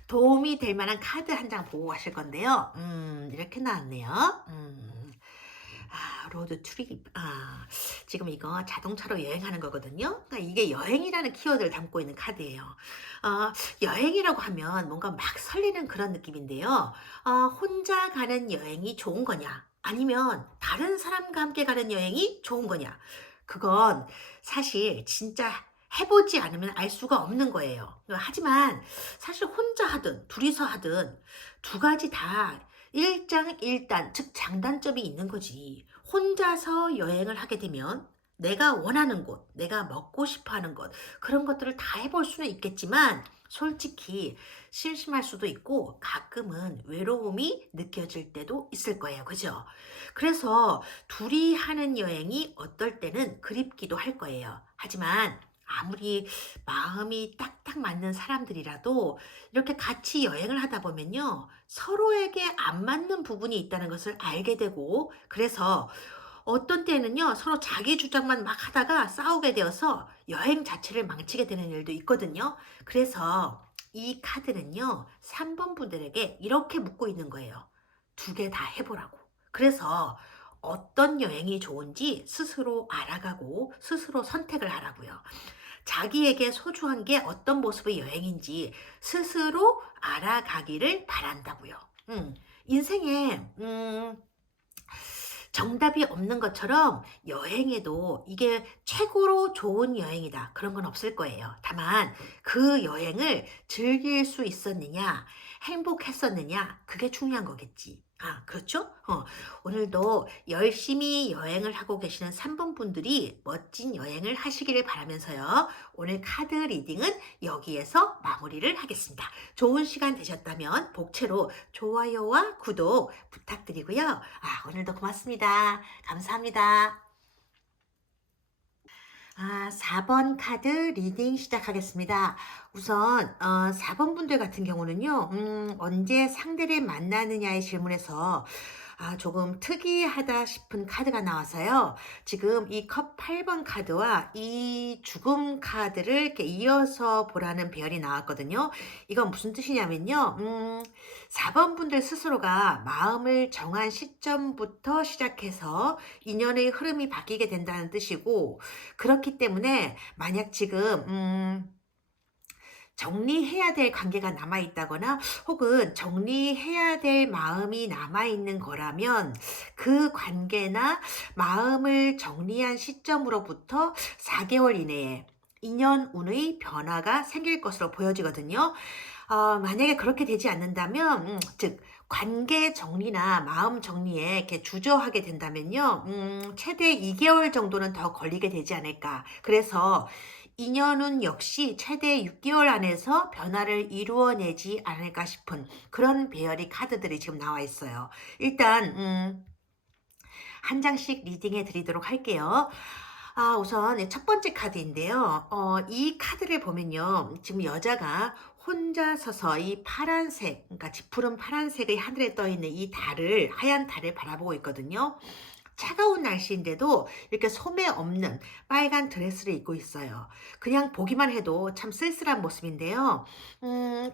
도움이 될 만한 카드 한 장 보고 가실 건데요. 이렇게 나왔네요. 로드 트립. 지금 이거 자동차로 여행하는 거거든요. 그러니까 이게 여행이라는 키워드를 담고 있는 카드예요. 여행이라고 하면 뭔가 막 설레는 그런 느낌인데요. 혼자 가는 여행이 좋은 거냐? 아니면 다른 사람과 함께 가는 여행이 좋은 거냐? 그건 사실 진짜 해보지 않으면 알 수가 없는 거예요. 하지만 사실 혼자 하든 둘이서 하든 두 가지 다 일장일단, 즉 장단점이 있는 거지. 혼자서 여행을 하게 되면 내가 원하는 곳, 내가 먹고 싶어 하는 것, 그런 것들을 다 해볼 수는 있겠지만 솔직히 심심할 수도 있고 가끔은 외로움이 느껴질 때도 있을 거예요. 그죠? 그래서 둘이 하는 여행이 어떨 때는 그립기도 할 거예요. 하지만 아무리 마음이 딱딱 맞는 사람들이라도 이렇게 같이 여행을 하다 보면요, 서로에게 안 맞는 부분이 있다는 것을 알게 되고, 그래서 어떤 때는요, 서로 자기 주장만 막 하다가 싸우게 되어서 여행 자체를 망치게 되는 일도 있거든요. 그래서 이 카드는요, 3번 분들에게 이렇게 묻고 있는 거예요. 두 개 다 해보라고. 그래서 어떤 여행이 좋은지 스스로 알아가고 스스로 선택을 하라고요. 자기에게 소중한 게 어떤 모습의 여행인지 스스로 알아가기를 바란다고요. 인생에 정답이 없는 것처럼 여행에도 이게 최고로 좋은 여행이다, 그런 건 없을 거예요. 다만 그 여행을 즐길 수 있었느냐, 행복했었느냐, 그게 중요한 거겠지. 그렇죠? 오늘도 열심히 여행을 하고 계시는 3번 분들이 멋진 여행을 하시기를 바라면서요. 오늘 카드 리딩은 여기에서 마무리를 하겠습니다. 좋은 시간 되셨다면 복채로 좋아요와 구독 부탁드리고요. 오늘도 고맙습니다. 감사합니다. 4번 카드 리딩 시작하겠습니다. 우선 4번 분들 같은 경우는요. 언제 상대를 만나느냐의 질문에서 조금 특이하다 싶은 카드가 나와서요. 지금 이 컵 8번 카드와 이 죽음 카드를 이렇게 이어서 보라는 배열이 나왔거든요. 이건 무슨 뜻이냐면요. 4번 분들 스스로가 마음을 정한 시점부터 시작해서 인연의 흐름이 바뀌게 된다는 뜻이고, 그렇기 때문에 만약 지금 정리해야 될 관계가 남아 있다거나 혹은 정리해야 될 마음이 남아 있는 거라면 그 관계나 마음을 정리한 시점으로부터 4개월 이내에 인연 운의 변화가 생길 것으로 보여지거든요. 만약에 그렇게 되지 않는다면, 즉 관계 정리나 마음 정리에 이렇게 주저하게 된다면요, 최대 2개월 정도는 더 걸리게 되지 않을까. 그래서 인연은 역시 최대 6개월 안에서 변화를 이루어내지 않을까 싶은 그런 배열의 카드들이 지금 나와 있어요. 일단 한 장씩 리딩해 드리도록 할게요. 우선 첫 번째 카드인데요. 이 카드를 보면요. 지금 여자가 혼자 서서 이 파란색, 그러니까 짙푸른 파란색의 하늘에 떠 있는 이 달을, 하얀 달을 바라보고 있거든요. 차가운 날씨인데도 이렇게 소매 없는 빨간 드레스를 입고 있어요. 그냥 보기만 해도 참 쓸쓸한 모습인데요.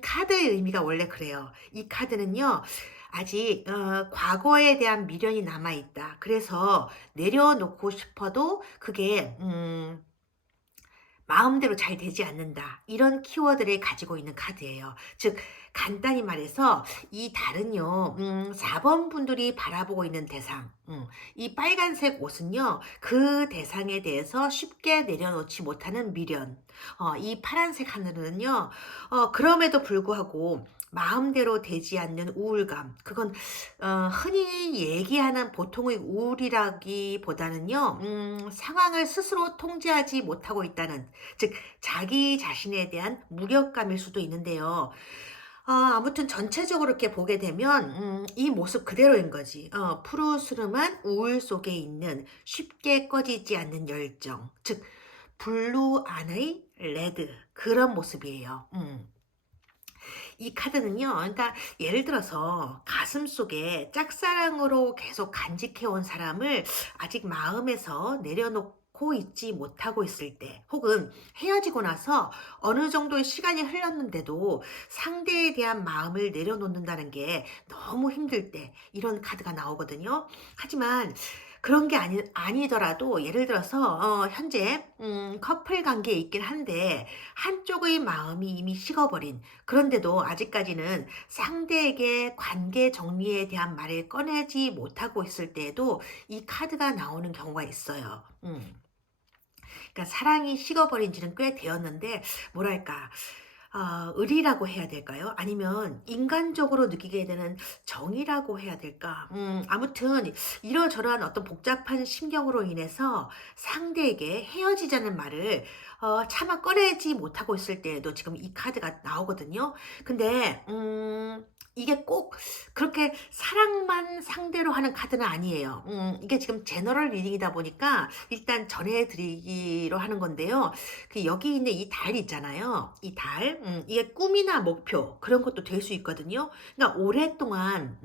카드의 의미가 원래 그래요. 이 카드는요, 아직 과거에 대한 미련이 남아 있다. 그래서 내려놓고 싶어도 그게 마음대로 잘 되지 않는다. 이런 키워드를 가지고 있는 카드예요. 즉 간단히 말해서 이 달은요. 4번 분들이 바라보고 있는 대상, 이 빨간색 옷은요. 그 대상에 대해서 쉽게 내려놓지 못하는 미련. 이 파란색 하늘은요. 그럼에도 불구하고 마음대로 되지 않는 우울감. 그건 흔히 얘기하는 보통의 우울이라기보다는요. 상황을 스스로 통제하지 못하고 있다는, 즉 자기 자신에 대한 무력감일 수도 있는데요. 아무튼 전체적으로 이렇게 보게 되면 이 모습 그대로인 거지. 푸르스름한 우울 속에 있는 쉽게 꺼지지 않는 열정, 즉 블루 안의 레드, 그런 모습이에요. 이 카드는요. 그러니까 예를 들어서 가슴속에 짝사랑으로 계속 간직해온 사람을 아직 마음에서 내려놓고 있지 못하고 있을 때, 혹은 헤어지고 나서 어느 정도의 시간이 흘렀는데도 상대에 대한 마음을 내려놓는다는 게 너무 힘들 때, 이런 카드가 나오거든요. 하지만 그런 게 아니더라도 예를 들어서 현재 커플 관계에 있긴 한데 한쪽의 마음이 이미 식어버린, 그런데도 아직까지는 상대에게 관계 정리에 대한 말을 꺼내지 못하고 있을 때에도 이 카드가 나오는 경우가 있어요. 그러니까 사랑이 식어버린 지는 꽤 되었는데, 뭐랄까, 의리라고 해야 될까요? 아니면 인간적으로 느끼게 되는 정이라고 해야 될까? 아무튼 이러저러한 어떤 복잡한 심경으로 인해서 상대에게 헤어지자는 말을 차마 꺼내지 못하고 있을 때에도 지금 이 카드가 나오거든요. 근데 이게 꼭 그렇게 사랑만 상대로 하는 카드는 아니에요. 이게 지금 제너럴 리딩이다 보니까 일단 전해드리기로 하는 건데요. 여기 있는 이 달 있잖아요. 이 달, 이게 꿈이나 목표, 그런 것도 될 수 있거든요. 그러니까 오랫동안,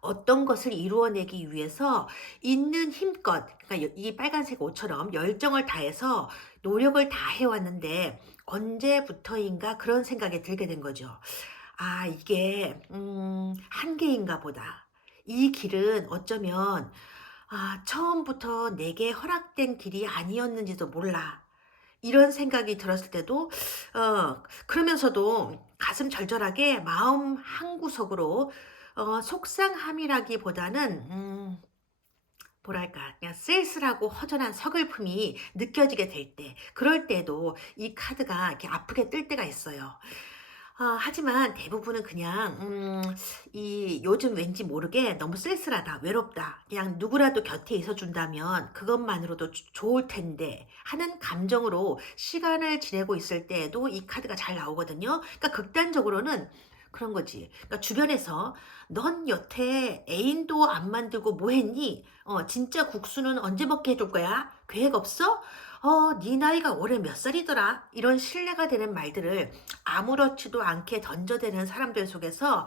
어떤 것을 이루어내기 위해서 있는 힘껏, 그러니까 이 빨간색 옷처럼 열정을 다해서 노력을 다 해왔는데 언제부터인가 그런 생각이 들게 된 거죠. 이게 한계인가 보다. 이 길은 어쩌면 처음부터 내게 허락된 길이 아니었는지도 몰라. 이런 생각이 들었을 때도 그러면서도 가슴 절절하게 마음 한구석으로 속상함이라기보다는 뭐랄까, 그냥 쓸쓸하고 허전한 서글픔이 느껴지게 될 때, 그럴 때도 이 카드가 이렇게 아프게 뜰 때가 있어요. 하지만 대부분은 그냥 이 요즘 왠지 모르게 너무 쓸쓸하다, 외롭다, 그냥 누구라도 곁에 있어 준다면 그것만으로도 좋을 텐데 하는 감정으로 시간을 지내고 있을 때에도 이 카드가 잘 나오거든요. 그러니까 극단적으로는 그런 거지. 그러니까 주변에서 "넌 여태 애인도 안 만들고 뭐 했니? 진짜 국수는 언제 먹게 해줄 거야? 계획 없어? 네 나이가 올해 몇 살이더라?" 이런 신뢰가 되는 말들을 아무렇지도 않게 던져대는 사람들 속에서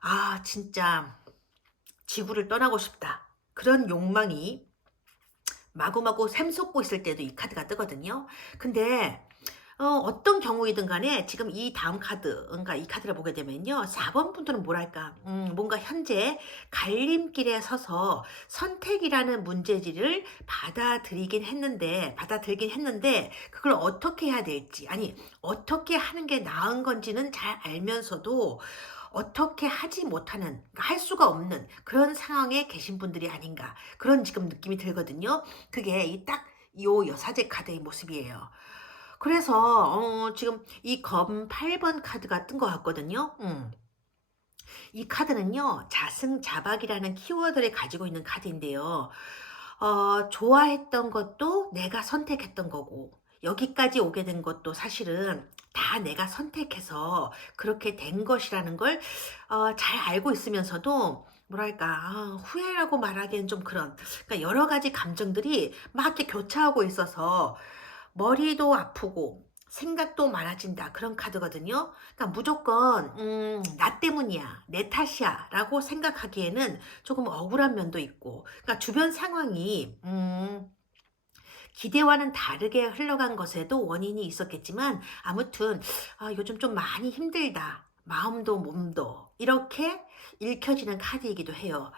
'아 진짜 지구를 떠나고 싶다.' 그런 욕망이 마구마구 샘솟고 있을 때도 이 카드가 뜨거든요. 근데 어떤 경우이든 간에 지금 이 다음 카드, 그러니까 이 카드를 보게 되면요. 4번 분들은 뭐랄까 뭔가 현재 갈림길에 서서 선택이라는 문제지를 받아들이긴 했는데 그걸 어떻게 해야 될지, 아니 어떻게 하는 게 나은 건지는 잘 알면서도 어떻게 하지 못하는, 그러니까 할 수가 없는 그런 상황에 계신 분들이 아닌가, 그런 지금 느낌이 들거든요. 그게 이 딱 요 여사제 카드의 모습이에요. 그래서 지금 이 검 8번 카드가 뜬 것 같거든요. 이 카드는요, 자승자박이라는 키워드를 가지고 있는 카드인데요. 좋아했던 것도 내가 선택했던 거고, 여기까지 오게 된 것도 사실은 다 내가 선택해서 그렇게 된 것이라는 걸 잘 알고 있으면서도 뭐랄까, 후회라고 말하기엔 좀 그런, 그러니까 여러 가지 감정들이 막 이렇게 교차하고 있어서 머리도 아프고 생각도 많아진다, 그런 카드거든요. 그러니까 무조건 '나 때문이야. 내 탓이야.'라고 생각하기에는 조금 억울한 면도 있고, 그러니까 주변 상황이 기대와는 다르게 흘러간 것에도 원인이 있었겠지만 아무튼 '요즘 좀 많이 힘들다. 마음도 몸도.' 이렇게 읽혀지는 카드이기도 해요.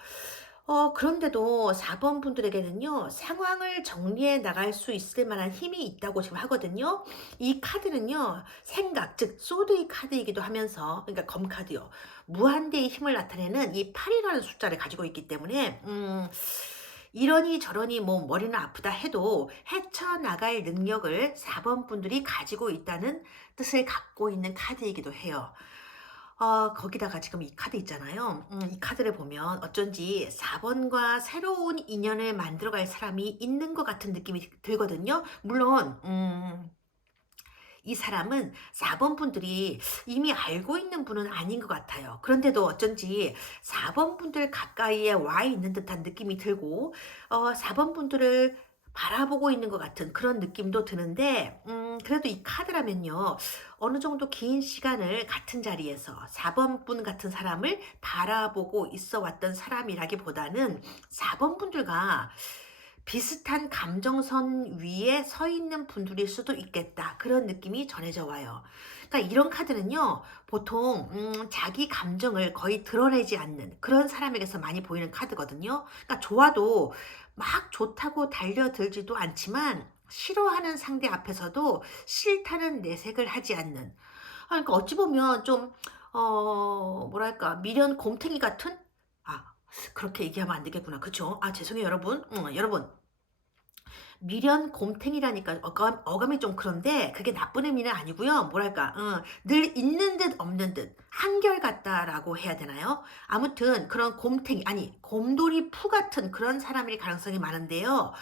그런데도 4번 분들에게는요, 상황을 정리해 나갈 수 있을 만한 힘이 있다고 지금 하거든요. 이 카드는요, 생각, 즉, 소드의 카드이기도 하면서, 그러니까 검카드요. 무한대의 힘을 나타내는 이 8이라는 숫자를 가지고 있기 때문에, 이러니 저러니 뭐 머리는 아프다 해도 헤쳐나갈 능력을 4번 분들이 가지고 있다는 뜻을 갖고 있는 카드이기도 해요. 거기다가 지금 이 카드 있잖아요. 이 카드를 보면 어쩐지 4 번과 새로운 인연을 만들어 갈 사람이 있는 것 같은 느낌이 들거든요. 물론 이 사람은 4번 분들이 이미 알고 있는 분은 아닌 것 같아요. 그런데도 어쩐지 4번 분들 가까이에 와 있는 듯한 느낌이 들고 4번 분들을 바라보고 있는 것 같은 그런 느낌도 드는데, 그래도 이 카드라면요, 어느 정도 긴 시간을 같은 자리에서 4번 분 같은 사람을 바라보고 있어 왔던 사람이라기보다는 4번 분들과 비슷한 감정선 위에 서 있는 분들일 수도 있겠다, 그런 느낌이 전해져 와요. 그러니까 이런 카드는요, 보통 자기 감정을 거의 드러내지 않는 그런 사람에게서 많이 보이는 카드거든요. 그러니까 좋아도 막 좋다고 달려들지도 않지만 싫어하는 상대 앞에서도 싫다는 내색을 하지 않는, 그러니까 어찌 보면 좀 뭐랄까, 미련 곰탱이 같은, 아 그렇게 얘기하면 안 되겠구나. 그쵸? 죄송해요 여러분. 여러분, 미련 곰탱이라니까 어감이 좀 그런데 그게 나쁜 의미는 아니고요. 뭐랄까, 늘 있는 듯 없는 듯 한결같다라고 해야 되나요? 아무튼 그런 곰탱이, 아니 곰돌이 푸 같은 그런 사람일 가능성이 많은데요.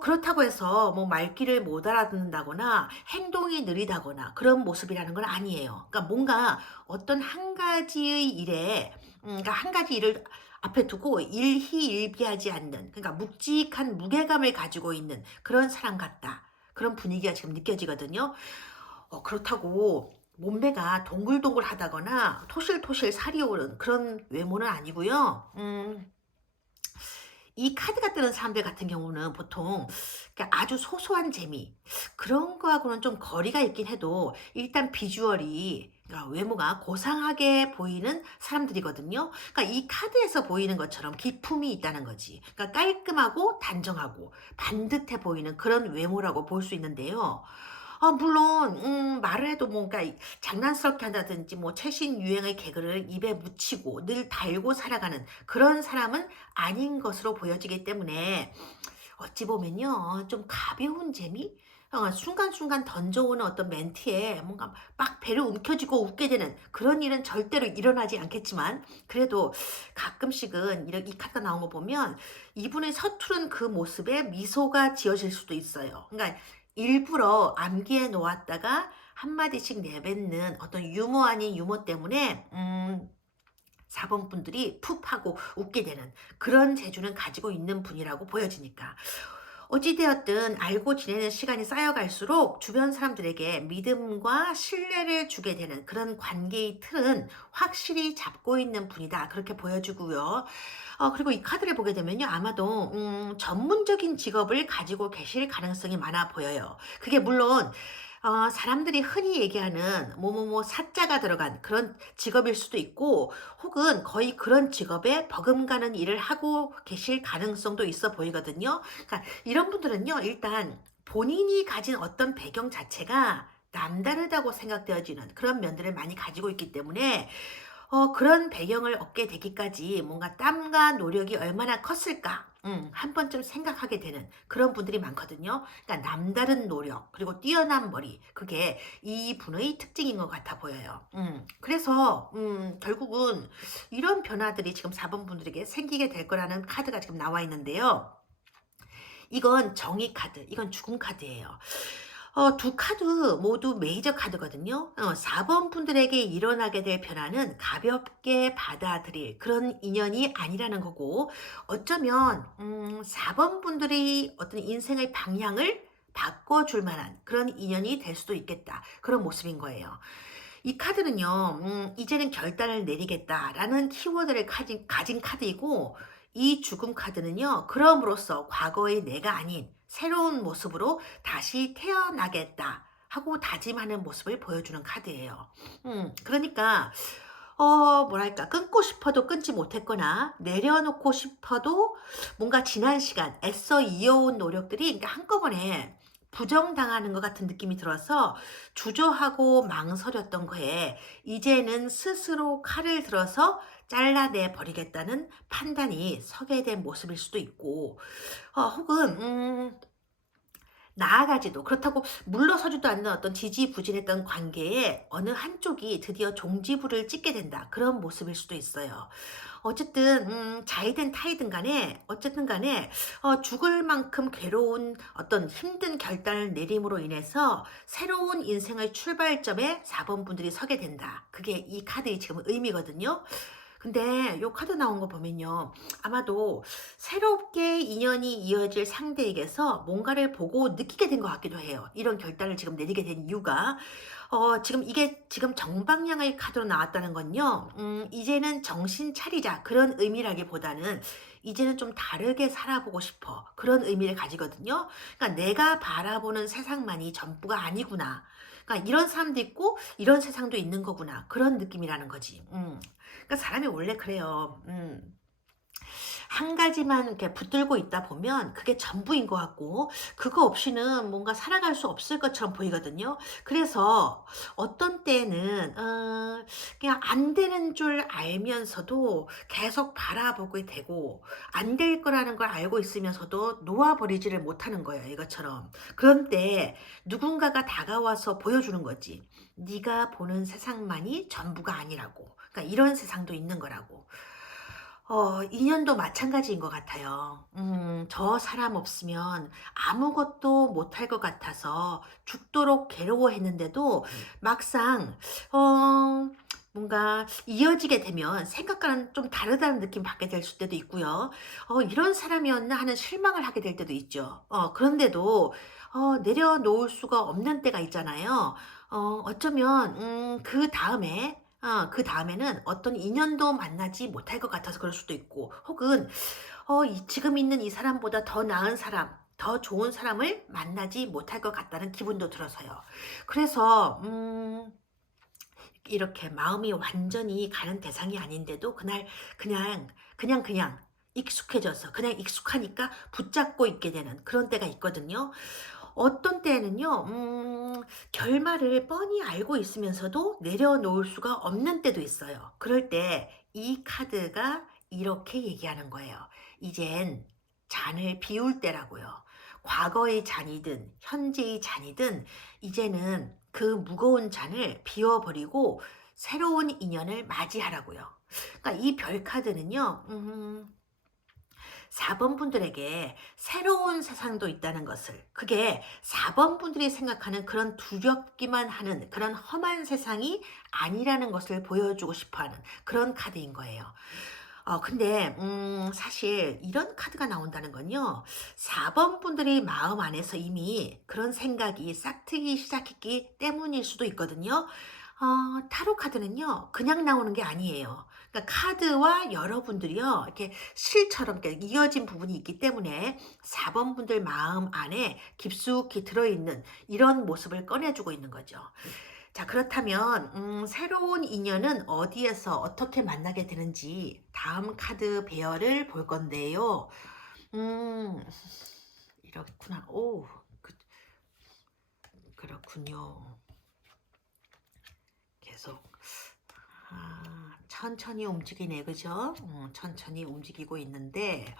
그렇다고 해서 뭐 말귀를 못 알아듣는다거나 행동이 느리다거나 그런 모습이라는 건 아니에요. 그러니까 뭔가 어떤 한 가지의 일에, 그러니까 한 가지 일을 앞에 두고 일희일비하지 않는, 그러니까 묵직한 무게감을 가지고 있는 그런 사람 같다, 그런 분위기가 지금 느껴지거든요. 그렇다고 몸매가 동글동글하다거나 토실토실 살이 오른 그런 외모는 아니고요. 이 카드가 뜨는 사람들 같은 경우는 보통 그러니까 아주 소소한 재미, 그런 거하고는 좀 거리가 있긴 해도 일단 비주얼이, 그러니까 외모가 고상하게 보이는 사람들이거든요. 그러니까 이 카드에서 보이는 것처럼 기품이 있다는 거지. 그러니까 깔끔하고 단정하고 반듯해 보이는 그런 외모라고 볼 수 있는데요. 물론 말을 해도 뭔가 장난스럽게 한다든지 뭐 최신 유행의 개그를 입에 묻히고 늘 달고 살아가는 그런 사람은 아닌 것으로 보여지기 때문에 어찌 보면요, 좀 가벼운 재미? 순간순간 던져오는 어떤 멘트에 뭔가 막 배를 움켜쥐고 웃게 되는 그런 일은 절대로 일어나지 않겠지만, 그래도 가끔씩은 이 카드가 나온 거 보면 이분의 서투른 그 모습에 미소가 지어질 수도 있어요. 그러니까 일부러 암기해 놓았다가 한마디씩 내뱉는 어떤 유머 아닌 유머 때문에 4번 분들이 푹 하고 웃게 되는 그런 재주는 가지고 있는 분이라고 보여지니까. 어찌되었든 알고 지내는 시간이 쌓여갈수록 주변 사람들에게 믿음과 신뢰를 주게 되는 그런 관계의 틀은 확실히 잡고 있는 분이다. 그렇게 보여지고요. 그리고 이 카드를 보게 되면요. 아마도 전문적인 직업을 가지고 계실 가능성이 많아 보여요. 그게 물론 사람들이 흔히 얘기하는 뭐뭐뭐 사자가 들어간 그런 직업일 수도 있고, 혹은 거의 그런 직업에 버금가는 일을 하고 계실 가능성도 있어 보이거든요. 그러니까 이런 분들은요, 일단 본인이 가진 어떤 배경 자체가 남다르다고 생각되어지는 그런 면들을 많이 가지고 있기 때문에 그런 배경을 얻게 되기까지 뭔가 땀과 노력이 얼마나 컸을까? 한 번쯤 생각하게 되는 그런 분들이 많거든요. 그러니까 남다른 노력, 그리고 뛰어난 머리, 그게 이분의 특징인 것 같아 보여요. 그래서, 결국은 이런 변화들이 지금 4번 분들에게 생기게 될 거라는 카드가 지금 나와 있는데요. 이건 정의 카드, 이건 죽음 카드예요. 두 카드 모두 메이저 카드거든요. 4번 분들에게 일어나게 될 변화는 가볍게 받아들일 그런 인연이 아니라는 거고, 어쩌면 4번 분들이 어떤 인생의 방향을 바꿔줄 만한 그런 인연이 될 수도 있겠다. 그런 모습인 거예요. 이 카드는요, 이제는 결단을 내리겠다라는 키워드를 가진 카드이고, 이 죽음 카드는요, 그럼으로써 과거의 내가 아닌 새로운 모습으로 다시 태어나겠다 하고 다짐하는 모습을 보여주는 카드예요. 그러니까, 뭐랄까, 끊고 싶어도 끊지 못했거나, 내려놓고 싶어도 뭔가 지난 시간, 애써 이어온 노력들이 그러니까 한꺼번에 부정당하는 것 같은 느낌이 들어서 주저하고 망설였던 거에 이제는 스스로 칼을 들어서 잘라내 버리겠다는 판단이 서게 된 모습일 수도 있고, 혹은 나아가지도 그렇다고 물러서지도 않는 어떤 지지부진했던 관계에 어느 한쪽이 드디어 종지부를 찍게 된다. 그런 모습일 수도 있어요. 어쨌든 자이든 타이든 간에 어쨌든 간에 죽을 만큼 괴로운 어떤 힘든 결단을 내림으로 인해서 새로운 인생의 출발점에 4번 분들이 서게 된다. 그게 이 카드의 지금 의미거든요. 근데 요 카드 나온 거 보면요. 아마도 새롭게 인연이 이어질 상대에게서 뭔가를 보고 느끼게 된 것 같기도 해요. 이런 결단을 지금 내리게 된 이유가. 지금 이게 지금 정방향의 카드로 나왔다는 건요. 이제는 정신 차리자. 그런 의미라기보다는 이제는 좀 다르게 살아보고 싶어. 그런 의미를 가지거든요. 그러니까 내가 바라보는 세상만이 전부가 아니구나. 그러니까 이런 사람도 있고 이런 세상도 있는 거구나. 그런 느낌이라는 거지. 그러니까 사람이 원래 그래요. 한 가지만 이렇게 붙들고 있다 보면 그게 전부인 것 같고, 그거 없이는 뭔가 살아갈 수 없을 것처럼 보이거든요. 그래서 어떤 때는 그냥 안 되는 줄 알면서도 계속 바라보게 되고, 안 될 거라는 걸 알고 있으면서도 놓아버리지를 못하는 거예요. 이것처럼. 그런 때 누군가가 다가와서 보여주는 거지. 네가 보는 세상만이 전부가 아니라고. 그러니까 이런 세상도 있는 거라고. 인연도 마찬가지인 것 같아요. 저 사람 없으면 아무것도 못할 것 같아서 죽도록 괴로워했는데도 막상, 뭔가 이어지게 되면 생각과는 좀 다르다는 느낌 받게 될 때도 있고요. 이런 사람이었나 하는 실망을 하게 될 때도 있죠. 그런데도, 내려놓을 수가 없는 때가 있잖아요. 어쩌면, 그 다음에는 어떤 인연도 만나지 못할 것 같아서 그럴 수도 있고, 혹은 지금 있는 이 사람보다 더 나은 사람, 더 좋은 사람을 만나지 못할 것 같다는 기분도 들어서요. 그래서 이렇게 마음이 완전히 가는 대상이 아닌데도 그날 그냥 익숙해져서 그냥 익숙하니까 붙잡고 있게 되는 그런 때가 있거든요. 어떤 때는요, 결말을 뻔히 알고 있으면서도 내려놓을 수가 없는 때도 있어요. 그럴 때 이 카드가 이렇게 얘기하는 거예요. 이젠 잔을 비울 때라고요. 과거의 잔이든 현재의 잔이든 이제는 그 무거운 잔을 비워버리고 새로운 인연을 맞이하라고요. 그러니까 이 별 카드는요. 4번 분들에게 새로운 세상도 있다는 것을, 그게 4번 분들이 생각하는 그런 두렵기만 하는 그런 험한 세상이 아니라는 것을 보여주고 싶어 하는 그런 카드인 거예요. 근데 사실 이런 카드가 나온다는 건요. 4번 분들의 마음 안에서 이미 그런 생각이 싹트기 시작했기 때문일 수도 있거든요. 타로 카드는요. 그냥 나오는 게 아니에요. 그러니까 카드와 여러분들이요. 이렇게 실처럼 이렇게 이어진 부분이 있기 때문에 4번 분들 마음 안에 깊숙이 들어있는 이런 모습을 꺼내주고 있는 거죠. 자, 그렇다면 새로운 인연은 어디에서 어떻게 만나게 되는지 다음 카드 배열을 볼 건데요. 음, 이렇구나. 오, 그렇군요. 계속 천천히 움직이네, 그죠? 천천히 움직이고 있는데,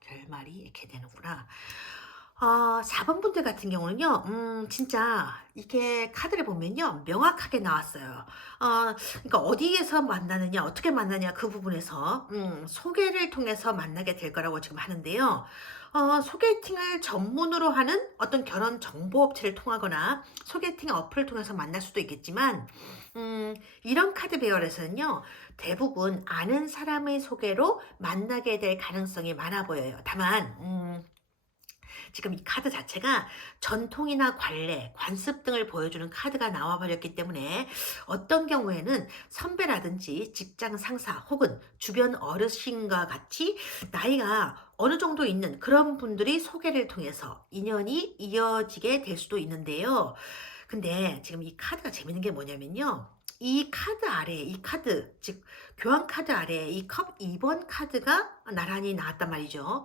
결말이 이렇게 되는구나. 4번 분들 같은 경우는요, 진짜 이게 카드를 보면요, 명확하게 나왔어요. 그러니까 어디에서 만나느냐, 어떻게 만나냐, 그 부분에서, 소개를 통해서 만나게 될 거라고 지금 하는데요. 소개팅을 전문으로 하는 어떤 결혼 정보 업체를 통하거나 소개팅 어플을 통해서 만날 수도 있겠지만, 이런 카드 배열에서는요, 대부분 아는 사람의 소개로 만나게 될 가능성이 많아 보여요. 다만, 지금 이 카드 자체가 전통이나 관례, 관습 등을 보여주는 카드가 나와버렸기 때문에 어떤 경우에는 선배라든지 직장 상사 혹은 주변 어르신과 같이 나이가 어느 정도 있는 그런 분들이 소개를 통해서 인연이 이어지게 될 수도 있는데요. 근데 지금 이 카드가 재밌는 게 뭐냐면요. 이 카드 아래에 이 카드, 즉 교환 카드 아래에 이 컵 2번 카드가 나란히 나왔단 말이죠.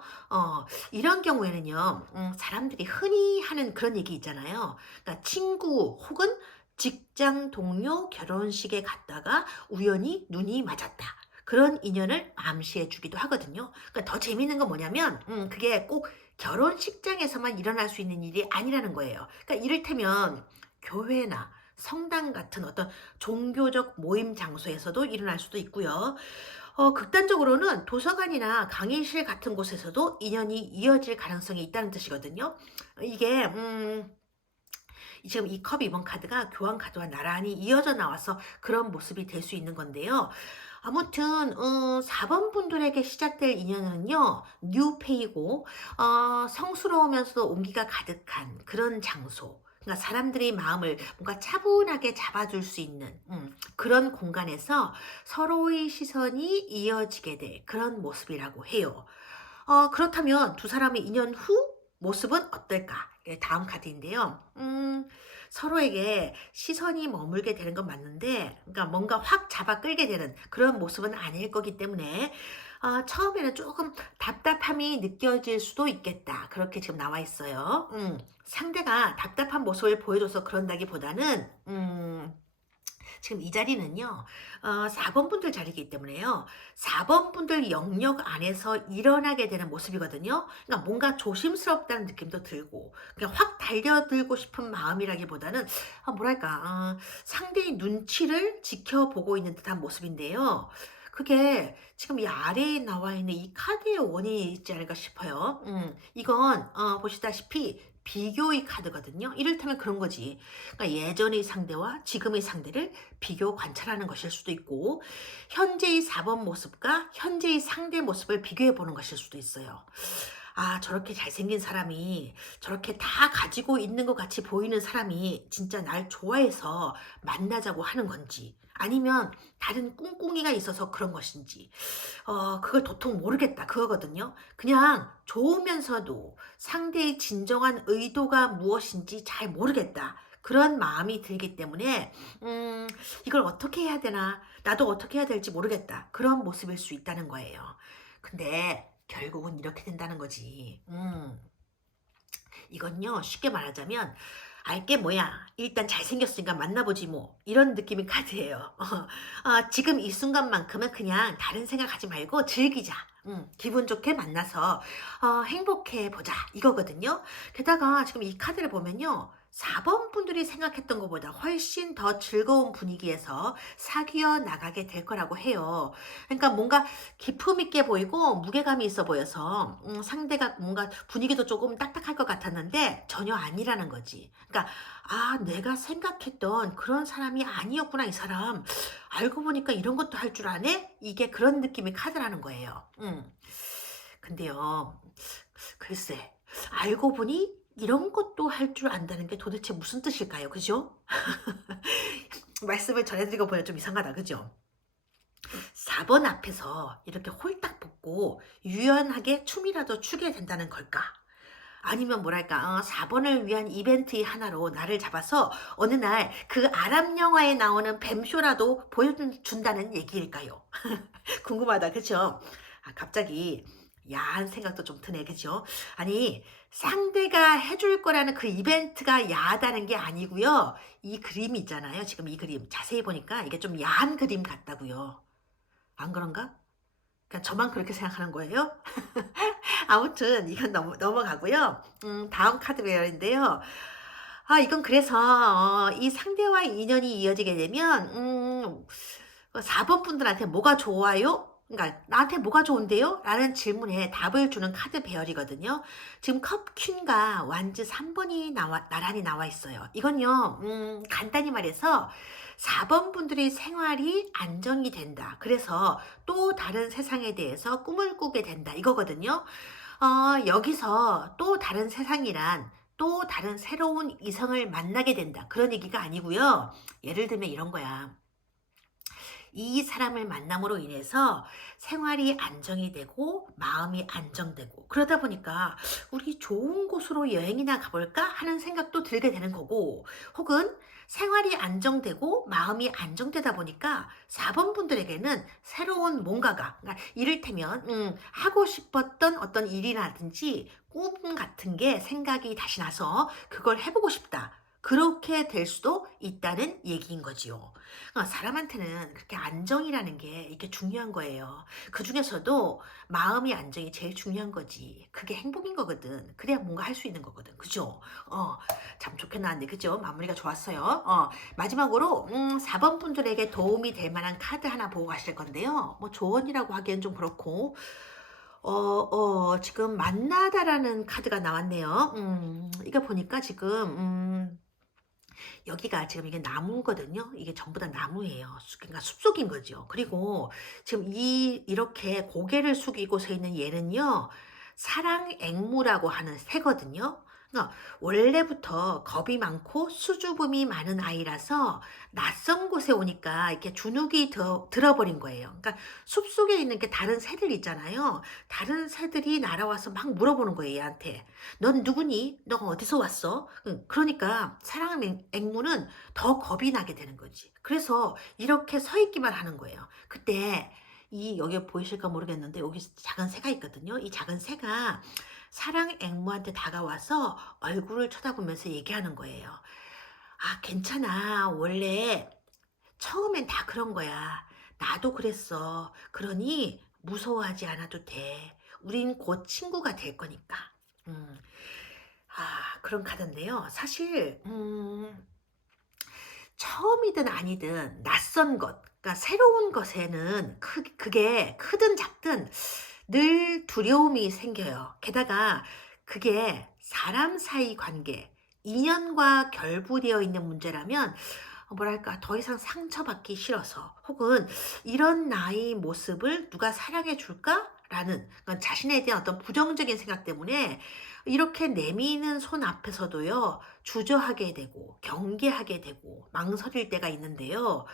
이런 경우에는요. 사람들이 흔히 하는 그런 얘기 있잖아요. 그러니까 친구 혹은 직장 동료 결혼식에 갔다가 우연히 눈이 맞았다. 그런 인연을 암시해 주기도 하거든요. 그러니까 더 재밌는 건 뭐냐면 그게 꼭 결혼식장에서만 일어날 수 있는 일이 아니라는 거예요. 그러니까 이를테면 교회나 성당 같은 어떤 종교적 모임 장소에서도 일어날 수도 있고요. 극단적으로는 도서관이나 강의실 같은 곳에서도 인연이 이어질 가능성이 있다는 뜻이거든요. 이게 지금 이 컵 2번 카드가 교환 카드와 나란히 이어져 나와서 그런 모습이 될 수 있는 건데요. 아무튼 4번 분들에게 시작될 인연은요. 뉴페이고 성스러우면서도 온기가 가득한 그런 장소, 그러니까 사람들의 마음을 뭔가 차분하게 잡아줄 수 있는 그런 공간에서 서로의 시선이 이어지게 될 그런 모습이라고 해요. 그렇다면 두 사람의 인연 후 모습은 어떨까? 예, 다음 카드인데요. 서로에게 시선이 머물게 되는 건 맞는데, 그러니까 뭔가 확 잡아 끌게 되는 그런 모습은 아닐 거기 때문에, 처음에는 조금 답답함이 느껴질 수도 있겠다. 그렇게 지금 나와 있어요. 상대가 답답한 모습을 보여줘서 그런다기보다는, 지금 이 자리는요, 4번 분들 자리이기 때문에요. 4번 분들 영역 안에서 일어나게 되는 모습이거든요. 그러니까 뭔가 조심스럽다는 느낌도 들고, 그냥 확 달려들고 싶은 마음이라기보다는, 뭐랄까, 상대의 눈치를 지켜보고 있는 듯한 모습인데요. 그게 지금 이 아래에 나와 있는 이 카드의 원인이 있지 않을까 싶어요. 이건, 보시다시피, 비교의 카드거든요. 이를테면 그런 거지. 그러니까 예전의 상대와 지금의 상대를 비교 관찰하는 것일 수도 있고, 현재의 4번 모습과 현재의 상대 모습을 비교해 보는 것일 수도 있어요. 저렇게 잘생긴 사람이, 저렇게 다 가지고 있는 것 같이 보이는 사람이 진짜 날 좋아해서 만나자고 하는 건지, 아니면 다른 꿍꿍이가 있어서 그런 것인지, 그걸 도통 모르겠다. 그거거든요. 그냥 좋으면서도 상대의 진정한 의도가 무엇인지 잘 모르겠다. 그런 마음이 들기 때문에, 이걸 어떻게 해야 되나, 나도 어떻게 해야 될지 모르겠다. 그런 모습일 수 있다는 거예요. 근데 결국은 이렇게 된다는 거지. 이건요, 쉽게 말하자면, 알게 뭐야. 일단 잘생겼으니까 만나보지 뭐. 이런 느낌의 카드예요. 지금 이 순간만큼은 그냥 다른 생각하지 말고 즐기자. 기분 좋게 만나서 행복해 보자. 이거거든요. 게다가 지금 이 카드를 보면요. 4번 분들이 생각했던 것보다 훨씬 더 즐거운 분위기에서 사귀어 나가게 될 거라고 해요. 그러니까 뭔가 기품 있게 보이고 무게감이 있어 보여서 상대가 뭔가 분위기도 조금 딱딱할 것 같았는데 전혀 아니라는 거지. 그러니까 내가 생각했던 그런 사람이 아니었구나 이 사람. 알고 보니까 이런 것도 할 줄 아네? 이게 그런 느낌의 카드라는 거예요. 근데요. 글쎄 알고 보니 이런 것도 할 줄 안다는 게 도대체 무슨 뜻일까요? 그죠? 말씀을 전해 드리고 보면 좀 이상하다. 그죠? 4번 앞에서 이렇게 홀딱 붙고 유연하게 춤이라도 추게 된다는 걸까? 아니면 뭐랄까 4번을 위한 이벤트의 하나로 나를 잡아서 어느 날 그 아랍 영화에 나오는 뱀쇼라도 보여준다는 얘기일까요? 궁금하다. 그쵸? 갑자기 야한 생각도 좀 드네. 그죠? 아니 상대가 해줄 거라는 그 이벤트가 야하다는 게 아니고요. 이 그림이 있잖아요. 지금 이 그림 자세히 보니까 이게 좀 야한 그림 같다고요. 안 그런가? 그러니까 저만 그렇게 생각하는 거예요? 아무튼 이건 넘어가고요. 다음 카드 배열인데요. 이건 그래서 이 상대와 인연이 이어지게 되면 4번 분들한테 뭐가 좋아요? 그러니까 "나한테 뭐가 좋은데요?" 라는 질문에 답을 주는 카드 배열이거든요. 지금 컵 퀸과 완즈 3 번이 나란히 나와 있어요. 이건요. 간단히 말해서 4번 분들의 생활이 안정이 된다. 그래서 또 다른 세상에 대해서 꿈을 꾸게 된다. 이거거든요. 여기서 또 다른 세상이란 또 다른 새로운 이성을 만나게 된다. 그런 얘기가 아니고요. 예를 들면 이런 거야. 이 사람을 만남으로 인해서 생활이 안정이 되고 마음이 안정되고 그러다 보니까 '우리 좋은 곳으로 여행이나 가볼까?' 하는 생각도 들게 되는 거고 혹은 생활이 안정되고 마음이 안정되다 보니까 4번 분들에게는 새로운 뭔가가 그러니까 이를테면 하고 싶었던 어떤 일이라든지 꿈 같은 게 생각이 다시 나서 '그걸 해 보고 싶다.' 그렇게 될 수도 있다는 얘기인 거지요. 사람한테는 그렇게 안정이라는 게 이게 중요한 거예요. 그중에서도 마음의 안정이 제일 중요한 거지. 그게 행복인 거거든. 그래야 뭔가 할 수 있는 거거든. 그죠? 참 좋게 나왔네. 그죠? 마무리가 좋았어요. 마지막으로 4번 분들에게 도움이 될 만한 카드 하나 보고 가실 건데요. 뭐 조언이라고 하기엔 좀 그렇고 지금 만나다라는 카드가 나왔네요. 이거 보니까 지금 여기가 지금 이게 나무거든요. 이게 전부 다 나무예요. 그러니까 숲속인 거죠. 그리고 지금 이렇게 고개를 숙이고 서 있는 얘는요. 사랑 앵무라고 하는 새거든요. 원래부터 겁이 많고 수줍음이 많은 아이라서 낯선 곳에 오니까 이렇게 주눅이 들어버린 거예요. 그러니까 숲속에 있는 게 다른 새들 있잖아요. 다른 새들이 날아와서 막 물어보는 거예요, 얘한테. "넌 누구니? 너가 어디서 왔어?" 그러니까 사랑 앵무는 더 겁이 나게 되는 거지. 그래서 이렇게 서 있기만 하는 거예요. 그때 여기 보이실까 모르겠는데 여기 작은 새가 있거든요. 이 작은 새가 사랑 앵무한테 다가와서 얼굴을 쳐다보면서 얘기하는 거예요. 괜찮아. 원래 처음엔 다 그런 거야. 나도 그랬어. 그러니 무서워하지 않아도 돼. 우린 곧 친구가 될 거니까." 음. 그런 카드인데요. 사실 처음이든 아니든 낯선 것 그러니까 새로운 것에는 그게 크든 작든 늘 두려움이 생겨요. 게다가 그게 사람 사이 관계, 인연과 결부되어 있는 문제라면 뭐랄까 더 이상 상처받기 싫어서 혹은 '이런 나의 모습을 누가 사랑해 줄까?'라는 그러니까 자신에 대한 어떤 부정적인 생각 때문에 이렇게 내미는 손 앞에서도요. 주저하게 되고 경계하게 되고 망설일 때가 있는데요.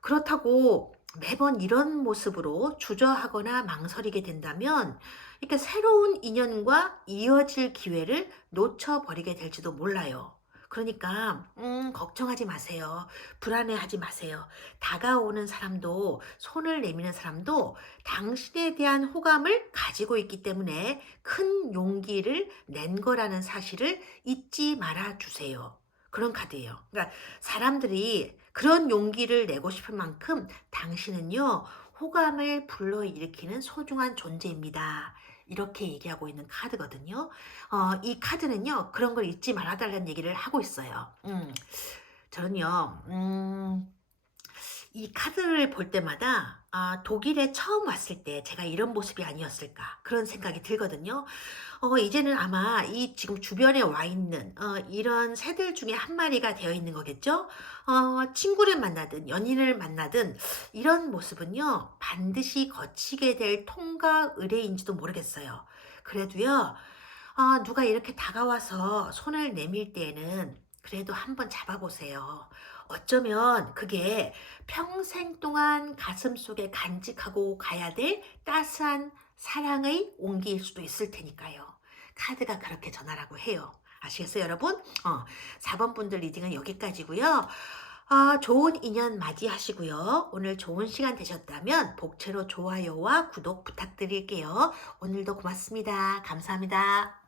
그렇다고 매번 이런 모습으로 주저하거나 망설이게 된다면 이렇게 새로운 인연과 이어질 기회를 놓쳐버리게 될지도 몰라요. 그러니까 걱정하지 마세요. 불안해하지 마세요. 다가오는 사람도 손을 내미는 사람도 당신에 대한 호감을 가지고 있기 때문에 큰 용기를 낸 거라는 사실을 잊지 말아 주세요. 그런 카드예요. 그러니까 사람들이 그런 용기를 내고 싶을 만큼 당신은요, 호감을 불러일으키는 소중한 존재입니다. 이렇게 얘기하고 있는 카드거든요. 이 카드는요, 그런 걸 잊지 말아달라는 얘기를 하고 있어요. 저는요, 이 카드를 볼 때마다 독일에 처음 왔을 때 제가 이런 모습이 아니었을까 그런 생각이 들거든요. 이제는 아마 이 지금 주변에 와 있는 이런 새들 중에 한 마리가 되어 있는 거겠죠. 친구를 만나든 연인을 만나든 이런 모습은요, 반드시 거치게 될 통과 의례인지도 모르겠어요. 그래도요, 누가 이렇게 다가와서 손을 내밀 때에는 그래도 한번 잡아보세요. 어쩌면 그게 평생 동안 가슴속에 간직하고 가야 될 따스한 사랑의 온기일 수도 있을 테니까요. 카드가 그렇게 전하라고 해요. 아시겠어요, 여러분? 4번 분들 리딩은 여기까지고요. 좋은 인연 맞이하시고요. 오늘 좋은 시간 되셨다면 복채로 좋아요와 구독 부탁드릴게요. 오늘도 고맙습니다. 감사합니다.